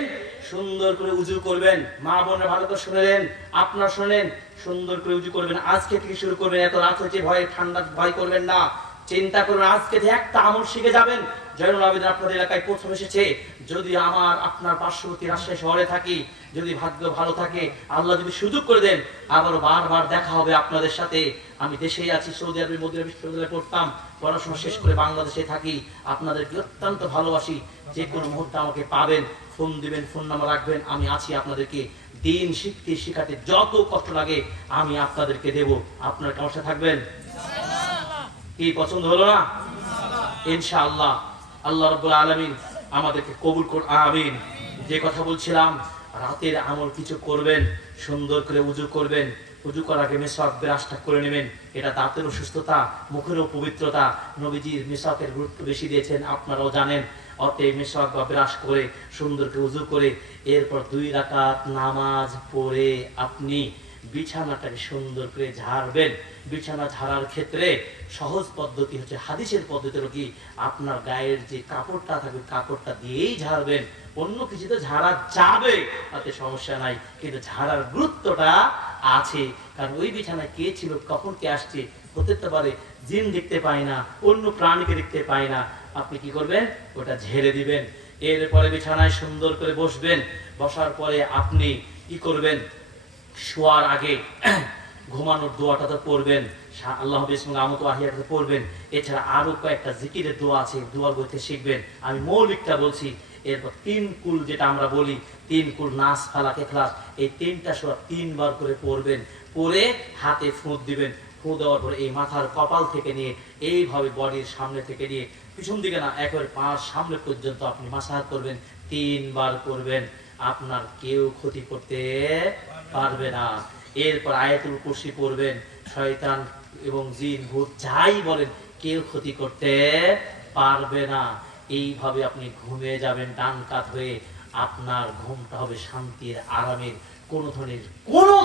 সুন্দর করে উযু করবেন। মা বোনরা ভালো করে শুনেন, আপনারা শুনেন, সুন্দর করে উযু করবেন। আজকে থেকে শুরু করবেন। এত রাত হয়েছে ভয়ে, ঠান্ডা ভয় করবেন না। চিন্তা করুন, আজকে থেকে একটা আমল শিখে যাবেন। জয়নুল আবেদিন আপনাদের এলাকায় প্রথম এসেছে। যদি আপনার পার্শ্ববর্তী রাজশাহী শহরে থাকি, যদি ভাগ্য ভালো থাকে, আল্লাহ যদি সুযোগ করে দেন, আবারও বারবার দেখা হবে আপনাদের সাথে। আমি দেশেই আছি, সৌদি আরবের মদিনা বিশ্ববিদ্যালয়ে পড়তাম, পড়াশোনা শেষ করে বাংলাদেশে থাকি। আপনাদেরকে অত্যন্ত ভালোবাসি। যে কোনো মুহূর্তে আমাকে পাবেন, ফোন দিবেন, ফোন নাম্বার রাখবেন। আমি আছি আপনাদেরকে দিন শিখতে শিখাতে, যত কষ্ট লাগে আমি আপনাদেরকে দেব। আপনারা আমার সাথে থাকবেন? কি পছন্দ হলো না? ইনশাআল্লাহ। আল্লাহ রাব্বুল আলামিন আমাদেরকে কবুল করুন, আমিন। যে কথা বলছিলাম, রাতের আমল কিছু করবেন, সুন্দর করে উযু করবেন। উযু করার আগে মিসওয়াক ব্রাশটা করে নেবেন। এটা দাঁতেরও সুস্থতা, মুখেরও পবিত্রতা। নবীজির মিসওয়াকের গুরুত্ব বেশি দিয়েছেন, আপনারাও জানেন। অতএব মিসওয়াক বা ব্রাশ করে সুন্দর করে উযু করে এরপর 2 রাকাত নামাজ পড়ে আপনি বিছানাটাকে সুন্দর করে ঝাড়বেন। বিছানা ঝাড়ার ক্ষেত্রে সহজ পদ্ধতি হচ্ছে, হাদিসের পদ্ধতি হলো কি, আপনার গায়ের যে কাপড়টা থাকবে কাপড়টা দিয়েই ঝাড়বেন। অন্য কিছুতে ঝাড়া যাবে, তাতে সমস্যা নাই, কিন্তু ঝাড়ার গুরুত্বটা আছে। কারণ ওই বিছানায় কে ছিল, কখন কে আসছে, হতে পারে জিন দেখতে পায় না, অন্য প্রাণীকে দেখতে পায় না। আপনি কি করবেন? ওটা ঝেড়ে দিবেন। এরপরে বিছানায় সুন্দর করে বসবেন। বসার পরে আপনি কি করবেন? শোয়ার আগে ঘুমানোর দোয়াটা তো পড়বেন, আল্লাহ বিসমিল্লাহ আমতু আহিয়াটা পড়বেন। এছাড়া আরো কয়েকটা জিকিরের দোয়া আছে, দোয়ার বইতে শিখবেন। আমি মৌলিকটা বলছি। এরপর 3 কুল যেটা আমরা বলি, 3 কুল নাস ফালাক ইখলাস, এই 3টা সূরা 3 বার করে পড়বেন। পড়ে হাতে ফুঁত দিবেন। ফুঁ দেওয়ার পরে এই মাথার কপাল থেকে নিয়ে এইভাবে বডির সামনে থেকে নিয়ে পিছন দিকে না, একেবারে পার সামনে পর্যন্ত আপনি মাসাজ করবেন। 3 বার করবেন। আপনার কেউ ক্ষতি করতে পারবে না। এরপর আয়াতুল কুরসি পড়বেন। শয়তান এবং জিন ভূত যাই বলেন, কেউ ক্ষতি করতে পারবে না। এইভাবে আপনি ঘুমিয়ে যাবেন ডান কাত হয়ে। আপনার ঘুমটা হবে শান্তির, আরামের, কোনো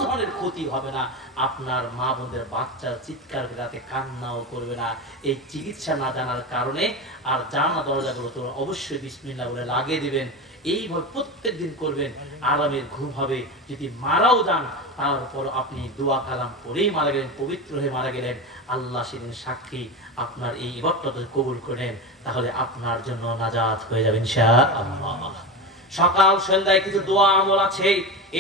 ধরনের ক্ষতি হবে না। আপনার মা বোনদের বাচ্চার চিৎকার রাতে কান্নাও করবে না এই চিকিৎসা না জানার কারণে। আর জানা দরজাগুলো তো অবশ্যই বিসমিল্লাহ বলে লাগিয়ে দিবেন। এইভাবে প্রত্যেকদিন করবেন, আরামের ঘুম হবে। যদি মারাও যান তারপর আপনি দোয়া কালাম পড়েই মারা গেলেন, পবিত্র হয়ে মারা গেলেন, আল্লাহ সেদিন সাক্ষী আপনার এই ইবাদতকে কবুল করেন, তাহলে আপনার জন্য নাজাত হয়ে যাবে ইনশাআল্লাহ। সকাল সন্ধ্যায় কিছু দোয়া আমল আছে,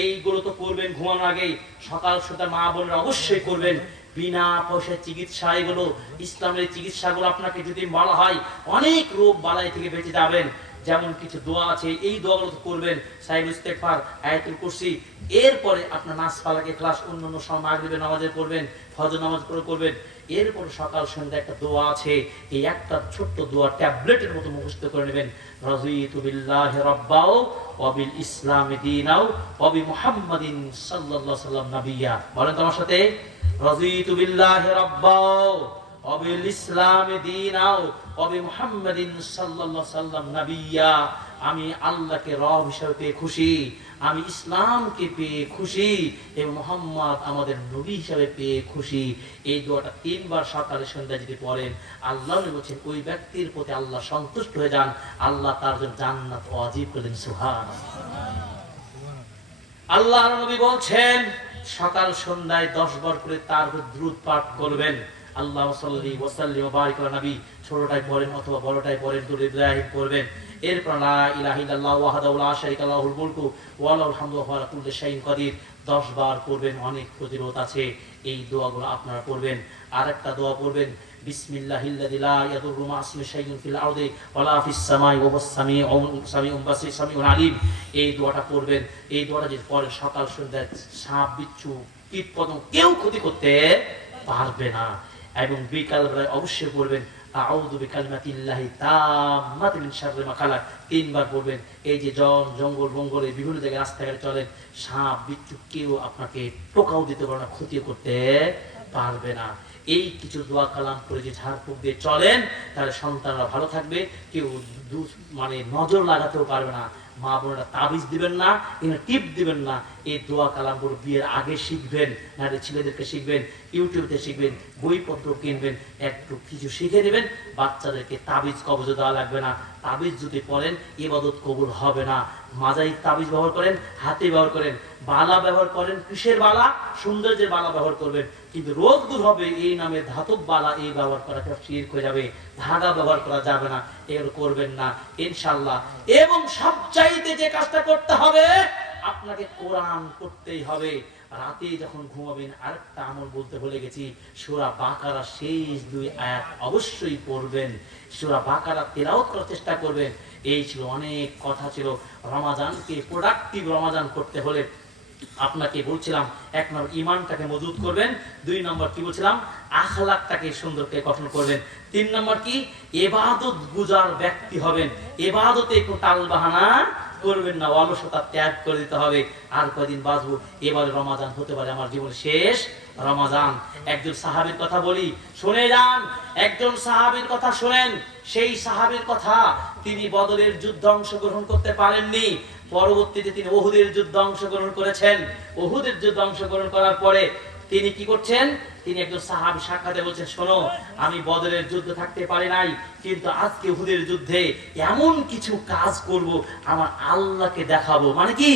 এইগুলো তো করবেন ঘুমানোর আগেই। সকাল সন্ধ্যা মা বোনরা অবশ্যই করবেন। বিনা পয়সায় চিকিৎসা, এগুলো ইসলামের চিকিৎসাগুলো আপনাকে যদি বলা হয় অনেক রোগ বালাই থেকে বেঁচে যাবেন। যেমন কিছু দোয়া আছে, এই দোয়াগুলো তো করবেন, সাইয়্যিদ ইস্তেগফার, আয়াতুল কুরসি। এরপরে আপনার নাস ফালাকে ক্লাস অন্যান্য সময় মাগরিবের নামাজে করবেন, ফজর নামাজ পড়ে করবেন। এরপরে সকাল সন্ধ্যা একটা দোয়া আছে, এই একটা ছোট্ট দোয়া ট্যাবলেটের মতো মুখস্থ করে নেবেন। রাযীতু বিল্লাহি রাব্বাও ওয়া বিল ইসলামি দীনাও ওয়া বি মুহাম্মাদিন সাল্লাল্লাহু আলাইহি ওয়াসাল্লাম নাবিয়্যা। বলেন তো আমার সাথে, রাযীতু বিল্লাহি রাব্বাও ওয়া বিল ইসলামি দীনাও ওয়া বি মুহাম্মাদিন সাল্লাল্লাহু আলাইহি ওয়াসাল্লাম নাবিয়্যা। আমি আল্লাহকে রব হিসেবে পেয়ে খুশি, আমি ইসলামকে পেয়ে খুশি, এবং মুহাম্মদ আমাদের নবী হিসেবে পেয়ে খুশি। এই দোয়াটা 3 বার সকালে সন্ধ্যা যদি পড়েন, আল্লাহ বলছেন ওই ব্যক্তির প্রতি আল্লাহ সন্তুষ্ট হয়ে যান, আল্লাহ তার জন্য জান্নাত ওয়াজিব করে দেন। সুবহানাল্লাহ। আল্লাহর নবী বলছেন সকাল সন্ধ্যায় 10 বার করে তার উপর দুরূদ পাঠ করবেন। আল্লাহু সাল্লি ওয়া সাল্লিম ওয়া বারিক আলা নবী, ছোটটাই পড়েন অথবা বড়টাই পড়েন, দুরূদ ইব্রাহিম করবেন। এরপর লা ইলাহা ইল্লাল্লাহু ওয়াহদাহু লা শারীকা লাহুল মুলকু ওয়া লাহুল হামদু ওয়া হুয়া আলা কুল্লি শাইইন কাদির 10 বার পড়বেন। অনেক ফজিলত আছে, এই দোয়াগুলো আপনারা পড়বেন। আরেকটা দোয়া পড়বেন, বিসমিল্লাহিল্লাযী লা ইয়াদুররু মা ইসমিহি শাইউন ফিল আরদি ওয়া লা ফিস সামাই ওয়া হুয়াস সামিউন বাসীর সামিউন আলিম। এই দোয়াটা পড়বেন। এই দোয়াটা যদি পড়েন সকাল সন্ধ্যায় সাপ বিচ্ছু কীটপতঙ্গ কেউ ক্ষতি করতে পারবে না। এবং বিকাল বেলায় অবশ্যই পড়বেন আউযু বিকালিমাতিল্লাহি তাম্মাতি মিন শাররি মা খালাক 3 বার পড়বেন। এই যে জঙ্গল বঙ্গলে বিভিন্ন জায়গায় রাস্তাঘাটে চলেন, সাপ বিচ্ছু কেউ আপনাকে টোকাও দিতে পারবে না, ক্ষতি করতে পারবে না। এই কিছু দোয়া কালাম করে যে ঝাড়ফুঁক দিয়ে চলেন, তাহলে সন্তানরা ভালো থাকবে, কেউ মানে নজর লাগাতেও পারবে না। মা বোনেরা তাবিজ দিবেন না, টিপ দিবেন না। এই দোয়া কালামগুলো বিয়ের আগে শিখবেন, নাহলে ছেলেদেরকে শিখবেন, ইউটিউবে শিখবেন, বইপত্র কিনবেন, একটু কিছু শিখে নেবেন। বাচ্চাদেরকে তাবিজ কবজ দেওয়া লাগবে না। তাবিজ যদি পড়েন ইবাদত কবুল হবে না। মাজাই তাবিজ ব্যবহার করেন, হাতে ব্যবহার করেন, বালা ব্যবহার করেন, কিসের বালা? সৌন্দর্যের বালা ব্যবহার করবেন, কিন্তু রোগ দূর হবে এই নামে ধাতব বালা এই ব্যবহার করা শিরক হয়ে যাবে। ধাগা ব্যবহার করা যাবে না, এগুলো করবেন না ইনশাআল্লাহ। এবং সবচাইতে যে কাজটা করতে হবে, আপনাকে কোরআন পড়তেই হবে। রাতে যখন ঘুমাবেন আরেকটা আমল বলতে ভুলে গেছি, সূরা বাকারা শেষ 2 আয়াত অবশ্যই পড়বেন। সূরা বাকারা তেলাওয়াত করার চেষ্টা করবেন। এই ছিল, অনেক কথা ছিল। রমাজানকে প্রোডাক্টিভ রমাজান করতে হলে আপনাকে বলছিলাম 1 নম্বর ঈমানটাকে মজবুত করবেন, 2 নম্বর কি বলছিলাম আখলাকটাকে সুন্দর করে গঠন করবেন, 3 নম্বর কি ইবাদত গুজার ব্যক্তি হবেন। ইবাদতে কোনো টালবাহানা করবেন না, অলসতা ত্যাগ করে দিতে হবে। আর কয়দিন বাঁচবো, এবারে রমাজান হতে পারে আমার জীবনের শেষ রমাজান। একজন সাহাবীর কথা বলি, শুনে যান। একজন সাহাবীর কথা শুনেন। সেই সাহাবীর কথা, তিনি বদরের যুদ্ধে অংশগ্রহণ করতে পারেননি। পরবর্তীতে তিনি উহুদের যুদ্ধে অংশগ্রহণ করেছেন। উহুদের যুদ্ধে অংশগ্রহণ করার পরে তিনি কি করছেন? তিনি একজন সাহাবী সাক্ষাতে বলছেন, শোনো, আমি বদরের যুদ্ধে থাকতে পারি নাই, কিন্তু আজকে উহুদের যুদ্ধে এমন কিছু কাজ করব, আমার আল্লাহকে দেখাবো। মানে কি?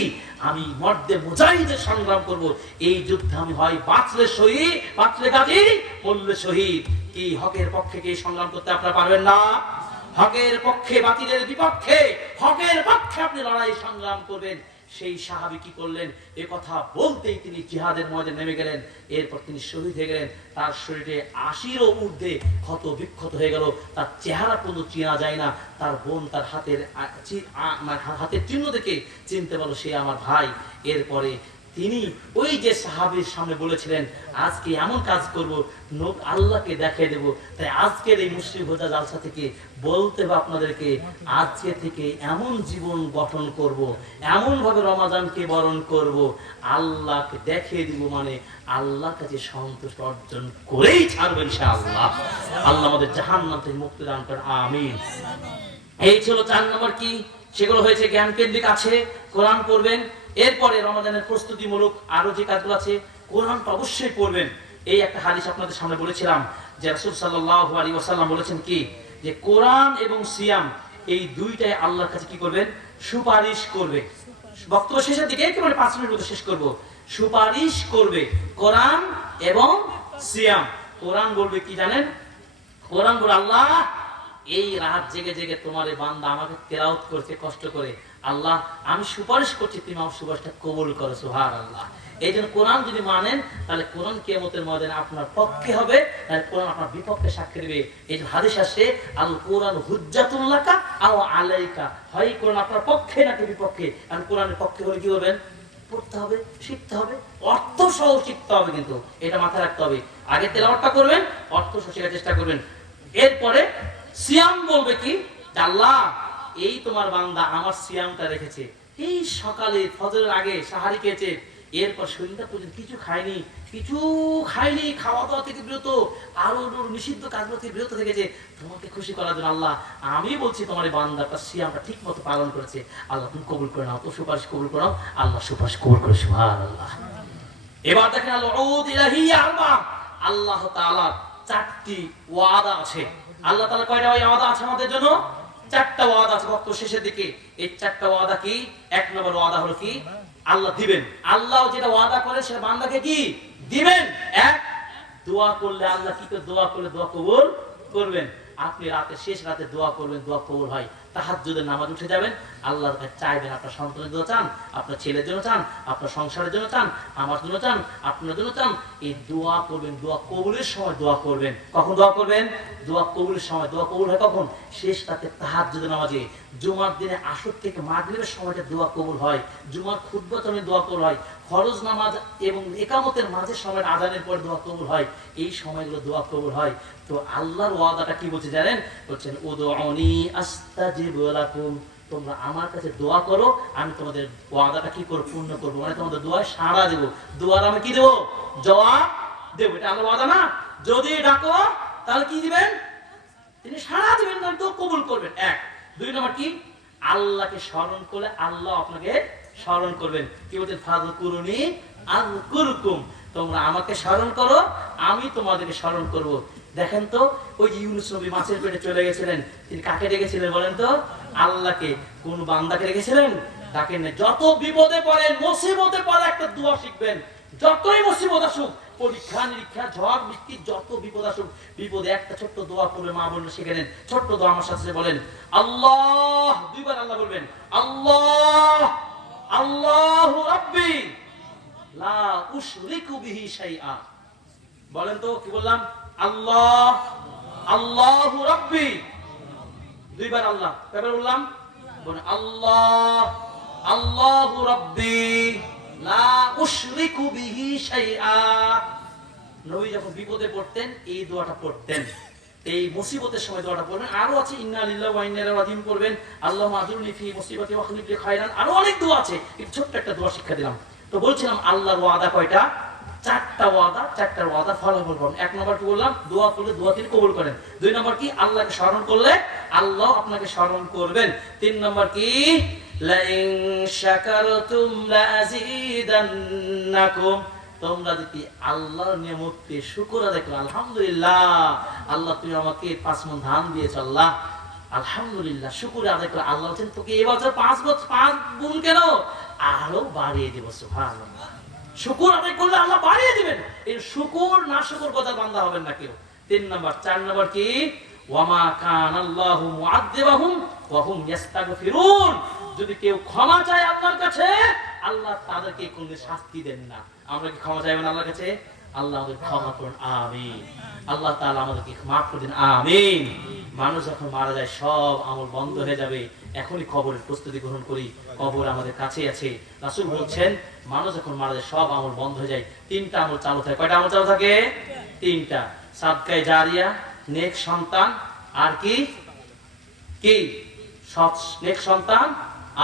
আমি মর্দে মুজাহিদের সংগ্রাম করব। এই যুদ্ধে আমি হয় বাঁচলে শহীদ, বাঁচলে গাজী, মরলে শহীদ। কি হকের পক্ষে কি সংগ্রাম করতে আপনারা পারবেন না? হকের পক্ষে, বাতিলের বিপক্ষে, হকের পক্ষে আপনি লড়াই সংগ্রাম করবেন। সেই সাহাবী কি করলেন? এ কথা বলতেই তিনি জিহাদের ময়দানে নেমে গেলেন। এরপর তিনি শহীদ হয়ে গেলেন। তার শরীরে 80-ও ঊর্ধ্বে ক্ষত বিক্ষত হয়ে গেল। তার চেহারা পর্যন্ত চেনা যায় না। তার বোন তার হাতের চিহ্ন দেখে চিনতে পারলো সে আমার ভাই। এরপরে তিনি ওই যে সাহাবীর সামনে বলেছিলেন, আজকে এমন কাজ করব, আল্লাহকে দেখিয়ে দেব। তাই আজকের এই মুসলিম হোজা জালসা থেকে বলতে হবে আপনাদেরকে, আজকে থেকে এমন জীবন গঠন করব, এমন ভাবে রমাজানকে বরণ করব, আল্লাহকে দেখিয়ে দিব, মানে আল্লাহর কাছে সন্তুষ্ট অর্জন করেই ছাড়বো ইনশাআল্লাহ। আল্লাহ আমাদের জাহান্নাম থেকে মুক্তি দান করেন, আমিন। এই ছিল 4 নম্বর কি, সেগুলো হয়েছে জ্ঞান কেন্দ্রিক আছে। কোরআন পড়বেন, এরপরে রমাদানের প্রস্তুতিমূলক আরো যে কাজগুলো আছে, কোরআনটা অবশ্যই পড়বেন। এই একটা হাদিস আপনাদের সামনে বলেছিলাম যে রাসূল সাল্লাল্লাহু আলাইহি ওয়াসাল্লাম বলেছেন কি, যে কোরআন এবং সিয়াম এই দুইটাই আল্লাহর কাছে কি করবেন, সুপারিশ করবে। বক্তব্য শেষের দিকে একেবারে 5 মিনিট মতো শেষ করব। সুপারিশ করবে কোরআন এবং সিয়াম। কোরআন বলবে কি জানেন? কোরআন বলে, আল্লাহ এই রাত জেগে জেগে তোমার এই বান্দা আমাকে তেলাওয়াত করছে কষ্ট করে, আল্লাহ আমি সুপারিশ করছি, তুমি আমার সুপারিশটা কবুল করো। সুবহানাল্লাহ। এই জন্য কোরআন যদি মানেন তাহলে কোরআন কিয়ামতের ময়দানে আপনার পক্ষে হবে, তাহলে কোরআন আপনার বিপক্ষে সাক্ষী দেবে। এই যে হাদিস আসে, আল কোরআন হুজ্জাতুল লাকা আও আলাইকা, হয় কোরআন আপনার পক্ষে নাকি বিপক্ষে। আর কোরআনের পক্ষে হলে কি করবেন? পড়তে হবে, শিখতে হবে, অর্থ সহ শিখতে হবে, কিন্তু এটা মাথায় রাখতে হবে। আগে তেলাওয়াতটা করবেন, অর্থ সহ শেখার চেষ্টা করবেন। এরপরে সিয়াম বলবে কি, আল্লাহ এই তোমার বান্দা আমার সিয়ামটা রেখেছে, এই সকালে ফজরের আগে সাহারি খেয়েছে, এরপর সন্ধ্যা পর্যন্ত কিছু খায়নি, খাওয়া দাওয়া থেকে বিরত, আরো নিষিদ্ধ কাজগুলো থেকে বিরত থেকেছে, তোমাকে খুশি করার জন্য আল্লাহ আমি বলছি তোমার এই বান্দাটা সিয়ামটা ঠিক মতো পালন করেছে, আল্লাহ তুমি কবুল করে নাও, তো সুপারিশ কবুল করে নাও, আল্লাহ সুপারিশ কবুল করে। সুবহানাল্লাহ। এবার দেখেন আল্লাহ তাআলার 4টি ওয়াদা আছে। আল্লাহ তাআলা কয়টা ওয়াদা আছে আমাদের জন্য? 4টা ওয়াদা আছে বক্তব্য শেষের দিকে। এই 4টা ওয়াদা কি? 1 নম্বর ওয়াদা হলো কি, আল্লাহ দিবেন। আল্লাহ যেটা ওয়াদা করে সেটা বান্দাকে কি দিবেন। এক, দোয়া করলে আল্লাহ কি করে, দোয়া করলে দোয়া কবুল করবেন। আপনি শেষ রাতে দোয়া করবেন, দোয়া কবুল হয়। তাহাজ্জুদের নামাজ উঠে যাবেন, আল্লাহর কাছে চাইবেন, আপনার সন্তানের জন্য চান, আপনার ছেলের জন্য চান, আপনার সংসারের জন্য চান, আমার জন্য চান, আপনার জন্য চান। এই দোয়া করবেন, দোয়া কবুলের সময় দোয়া করবেন। কখন দোয়া করবেন? দোয়া কবুলের সময়। দোয়া কবুল হয় কখন? শেষ রাতে তাহাজ্জুদের নামাজে। জুমার দিনে আসর থেকে মাগরিবের সময়টা দোয়া কবুল হয়। জুমার খুতবা চলে দোয়া কবুল হয়। ফরজ নামাজ এবং ইকামতের মাঝে সময়, আযানের পর দোয়া কবুল হয়। এই সময়গুলো দোয়া কবুল হয়। তো আল্লাহর ওয়াদাটা কি বলছে জানেন? বলছেন উদউনি আস্তাজিব লাকুম, তোমরা আমার কাছে দোয়া করো, আমি তোমাদের ওয়াদাটা কি করব, পূর্ণ করব। মানে তোমাদের দোয়ায় সাড়া দেব, দোয়ার আমি কি দেব, জবাব দেব। এটা আল্লাহর ওয়াদা না? যদি ডাকো তাহলে কি দিবেন? তিনি সাড়া দিবেন, তো কবুল করবেন। 1। 2 নম্বর কি? আল্লাহকে স্মরণ করলে আল্লাহ আপনাকে স্মরণ করবেন। কি বলছেন? ফাযকুরুনি আযকুরকুম, তোমরা আমাকে স্মরণ করো, আমি তোমাদেরকে স্মরণ করব। দেখেন তো, ওই যে ইউনূস নবী মাছের পেটে চলে গেছিলেন, তিনি কাকে ডেকেছিলেন বলেন তো? আল্লাহকে। কোন বান্দাকে ডেকেছিলেন? ডাকেন না। যত বিপদে পড়েন, মুসিবতে পড়ে একটা দোয়া শিখবেন। যতই মুসিবত আসুক, পরীক্ষা নিরীক্ষা, ঝড় বৃষ্টি, যত বিপদ আসুক, বিপদে একটা ছোট্ট দোয়া পড়বে, মা বললে শিখে নেন। ছোট্ট দোয়া আমার সাথে বলেন, আল্লাহ, 2 বার আল্লাহ বলবেন, আল্লাহ আল্লাহু রাব্বি লা উশরিকু বিহি শাইআ। বলেন তো কি বললাম? আল্লাহ আল্লাহু রাব্বি, 2 বার আল্লাহ। কয়বার বললাম? বলেন আল্লাহ আল্লাহু রাব্বি লা উশরিকু বিহি শাইআ। নবী যখন বিপদে পড়তেন এই দোয়াটা পড়তেন, এই মুসিবতের সময় দোয়াটা পড়বেন। আরো আছে ইন্না লিল্লাহি ওয়া ইন্না ইলাইহি রাজিউন করবেন, আল্লাহুম্মা আজুরনি ফি মুসিবাতি ওয়া আখলিফ লি খায়রান। আরো অনেক দোয়া আছে, একটু ছোট্ট একটা দোয়া শিক্ষা দিলাম। তো বলছিলাম আল্লাহর ওয়াদা কয়টা? 4টা ওয়াদা। 4টার ওয়াদা ফলাফল বলুন। 1 নম্বর কি বললাম? দোয়া করলে দোয়া তিনি কবুল করেন। 2 নম্বর কি? আল্লাহকে স্মরণ করলে আল্লাহ আপনাকে স্মরণ করবেন। 3 নম্বর কি? লা ইন শাকারতুম লা আযীদান্নাকুম, তোমরা যদি আল্লাহর নিয়ামতকে শুকর আদায় করো, আলহামদুলিল্লাহ আল্লাহ তুমি আমাকে 5 মণ ধান দিয়েছ, আল্লাহ আলহামদুলিল্লাহ, শুকর আদায় করে আল্লাহ বলেন তোকে এবছর 5 গুণ কেন, আরো বাড়িয়ে দেব। সুবহানাল্লাহ। শুকর আদায় করলে আল্লাহ বাড়িয়ে দিবেন। এই শুকর না শুকর কথা বান্দা হবেন না কেউ। 3 নম্বর। 4 নম্বর কি? ওয়ামা কানাল্লাহু মুআযযিবাহুম ওয়া হুম ইস্তাগফিরুন, যদি কেউ ক্ষমা চায় আপনার কাছে, আল্লাহ তাদেরকে কোনো শাস্তি দেন না। আমরা কি ক্ষমা চাইবেন আল্লাহর কাছে? আল্লাহ আমাদের ক্ষমা করুন, আমিন। আল্লাহ তাআলা আমাদেরকে মাফ করে দিন, আমিন। মানুষ যখন মারা যায় সব আমল বন্ধ হয়ে যাবে। এখনই কবরের প্রস্তুতি গ্রহণ করি, কবর আমাদের কাছে আছে। রাসূল বলছেন মানুষ যখন মারা যায় সব আমল বন্ধ হয়ে যায়, 3টা আমল চালু থাকে। কয়টা আমল চালু থাকে? 3টা। সাদকায়ে জারিয়া, নেক সন্তান, আর কি কি সৎ নেক সন্তান,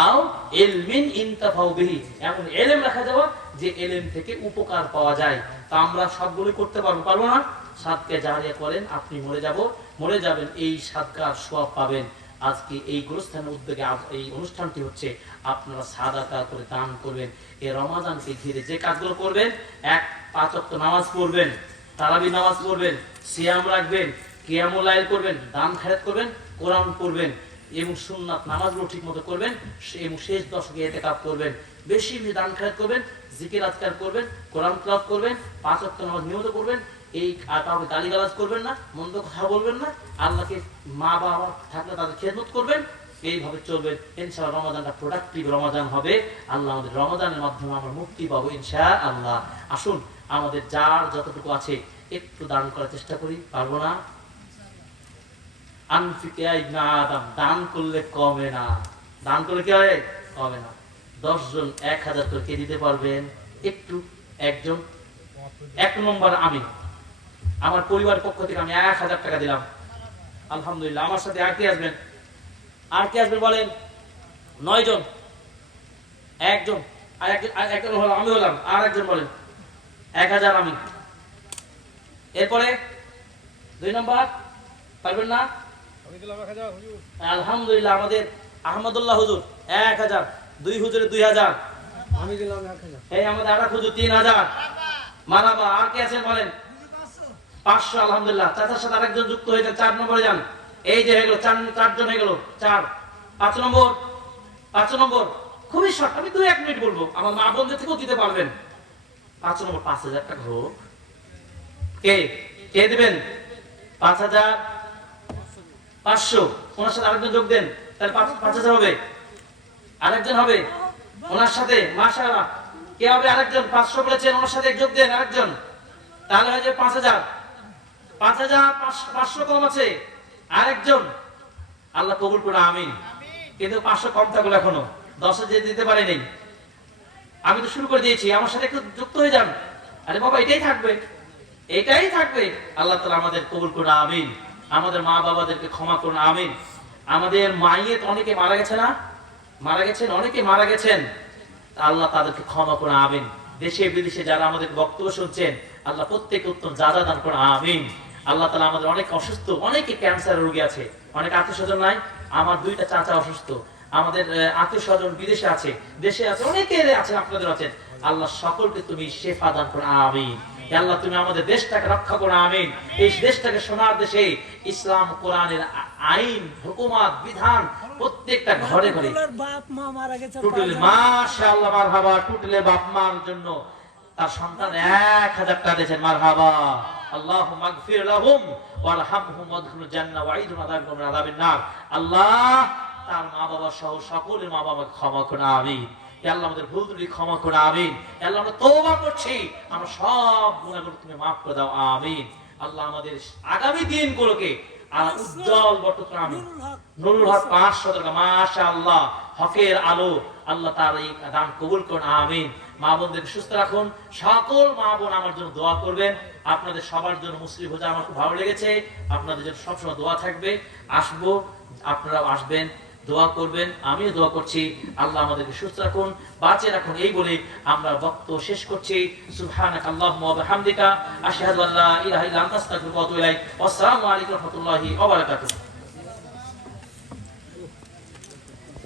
আও ইলমিন ইনতাফাউ বিহি, এমন ইলম রাখা যাবে যে ইলম থেকে উপকার পাওয়া যায়। তা আমরা সবগুলো করতে পারবো না? সাদকায়ে জারিয়া করেন, আপনি মরে যাবেন, এই সাদকার সওয়াব পাবেন। আজকে এই গোরস্থানের উদ্যোগে এই অনুষ্ঠানটি হচ্ছে, আপনারা সাদাকা করে দান করবেন। এই রমাদানকে ঘিরে যে কাজগুলো করবেন, 5 ওয়াক্ত নামাজ পড়বেন, তারাবি নামাজ পড়বেন, সিয়াম রাখবেন, কিয়ামুল লাইল করবেন, দান খেরাত করবেন, কোরআন পড়বেন এবং সুন্নাত নামাজগুলো ঠিক মতো করবেন এবং শেষ দশকে ইতিকাফ করবেন, বেশি বেশি দান খেরাত করবেন, জিকির আজকার করবেন, কোরআন তেলাওয়াত করবেন, 5 ওয়াক্ত নামাজ নিয়মিত করবেন। এই কাউকে গালিগালাজ করবেন না, মন্দ কথা বলবেন না, আল্লাহকে মা বাবা থাকলে তাদের খেদমত করবেন, এইভাবে চলবেন। ইনশাআল্লাহ রমাদানটা প্রোডাক্টিভ রমাদান হবে। আল্লাহ আমাদের রমাদানের মাধ্যমে আমরা মুক্তি পাবো ইনশাআল্লাহ। আসুন আমাদের যার যতটুকু আছে একটু দান করার চেষ্টা করি, পারবো না? আনফিকে ইবনে আদম, দান করলে কমে না, দান করলে কি হয়? কমে না। 10 জন 1000 করে কে দিতে পারবেন? একটু একজন। 1 নম্বর আমি, আমার পরিবার পক্ষ থেকে আমি 1000 টাকা দিলাম। আলহামদুলিল্লাহ। আমার সাথে আর কে আসবেন? আর কে আসবেন বলেন? 9 জন। একজন, আর একজন হলো আমি হলাম, আর একজন বলেন। 1000 আমি। এরপরে 2 নম্বর পারবেন না? আমি দিলাম 1000 হুজুর। আলহামদুলিল্লাহ। আমাদের আহমদুল্লাহ হুজুর 1000, 2 হুজুরে 2000। আমি দিলাম 1000। এই আমাদের আরেক হুজুর 3000। মারহাবা। আর কে আছেন বলেন? 500। আলহামদুলিল্লাহ। চাচার সাথে আরেকজন যুক্ত হয়েছে, 4 নম্বরে যান। এই যে হয়ে গেল 4 জন হয়ে গেল 4। 5 নম্বর, 5 নম্বর খুবই শর্ট, আমি 2-1 মিনিট বলবো, আমার মা বোনদের থেকেও দিতে পারবেন। 5 নম্বর 5000 টাকা হোক। কে কে দিবেন? 5500। ওনার সাথে আরেকজন যোগ দেন, তাহলে 5000 হবে। আরেকজন হবে ওনার সাথে, মাশাআল্লাহ। কে হবে আরেকজন? 500 বলেছেন, ওনার সাথে যোগ দেন আরেকজন, তাহলে হয়ে যাবে 5000। 500 কম আছে, আরেকজন। আল্লাহ কবুল করুন, আমিন। কিন্তু 500 কম থাকলো এখনো, 10 যে দিতে পারেনি। আমি তো শুরু করে দিয়েছি, আমার সাথে একটু যুক্ত হয়ে যান। আরে বাবা, এটাই থাকবে, এটাই থাকবে। আল্লাহ তাআলা আমাদের কবুল করুন, আমিন। আমাদের মা বাবাদেরকে ক্ষমা করুন, আমিন। আমাদের মাইয়েত অনেকে মারা গেছে না? মারা গেছেন, অনেকে মারা গেছেন, আল্লাহ তাদেরকে ক্ষমা করুন, আমিন। দেশে বিদেশে যারা আমাদের বক্তব্য শুনছেন, আল্লাহ প্রত্যেককে উত্তম যাজা দান করুন, আমিন। আল্লাহ তাআলা আমাদের অনেক অসুস্থ, অনেকে ক্যান্সার রোগী আছে, অনেক আত্মীয় স্বজন নাই। আমার 2টা চাচা অসুস্থ, আমাদের আত্মীয় স্বজন বিদেশে আছে, দেশে আছে, অনেকে আছে, আপনাদের আছেন। আল্লাহ সকলকে তুমি শেফা দান করুন, আমিন। আল্লাহ তুমি আমাদের দেশটাকে রক্ষা করো, আমিন। এই দেশটাকে সোনার দেশে ইসলাম কোরআনের আইন হুকুমত বিধান প্রত্যেকটা ঘরে ঘরে। বাপ মা মারা গেছে, টুটুল মাশাআল্লাহ, মারহাবা। টুটুলের বাপ মার জন্য তার সন্তান 1000 টাকা দিয়েছেন, মারহাবা। আল্লাহুম্মা মাগফির লাহুম ওয়ারহামহুম ওয়াদখুলুল জান্নাহ ওয়াইদুম আযাবিকুম মিন আযাবিন নার। আল্লাহ তার মা বাবা সহ সকলের মা বাবাকে ক্ষমা করুন, আমিন। হে আল্লাহ আমাদের ভুল ত্রুটি ক্ষমা করুন, আমিন। হে আল্লাহ আমরা তওবা করছি, আমরা সব গুনাহগুলো তুমি মাফ করে দাও, আমিন। আল্লাহ আমাদের আগামী দিনগুলোকে উজ্জ্বল বর্তমান, আমিন। নুরুল হক 500 টাকা, মাশাআল্লাহ। হকের আলো, আল্লাহ তার এই দান কবুল করুন, আমিন। মা বোনদেরকে সুস্থ রাখুন। সকল মা বোন আমার জন্য দোয়া করবেন। আপনাদের সবার জন্য মুসলিম ভোজা আমার খুব ভালো লেগেছে, আপনাদের জন্য সবসময় দোয়া থাকবে। আসবো, আপনারাও আসবেন, দোয়া করবেন, আমিও দোয়া করছি। আল্লাহ আমাদেরকে সুস্থ রাখুন, বাঁচিয়ে রাখুন, এই বলে আমরা বক্তব্য শেষ করছি। সুবহানাকা আল্লাহুম্মা ওয়া বিহামদিকা আশহাদু আল্লা ইলাহা ইল্লা আনতা আস্তাগফিরুকা ওয়া আতুবু ইলাইক। আসসালামু আলাইকুম ওয়া রাহমাতুল্লাহি ওয়া বারাকাতুহু।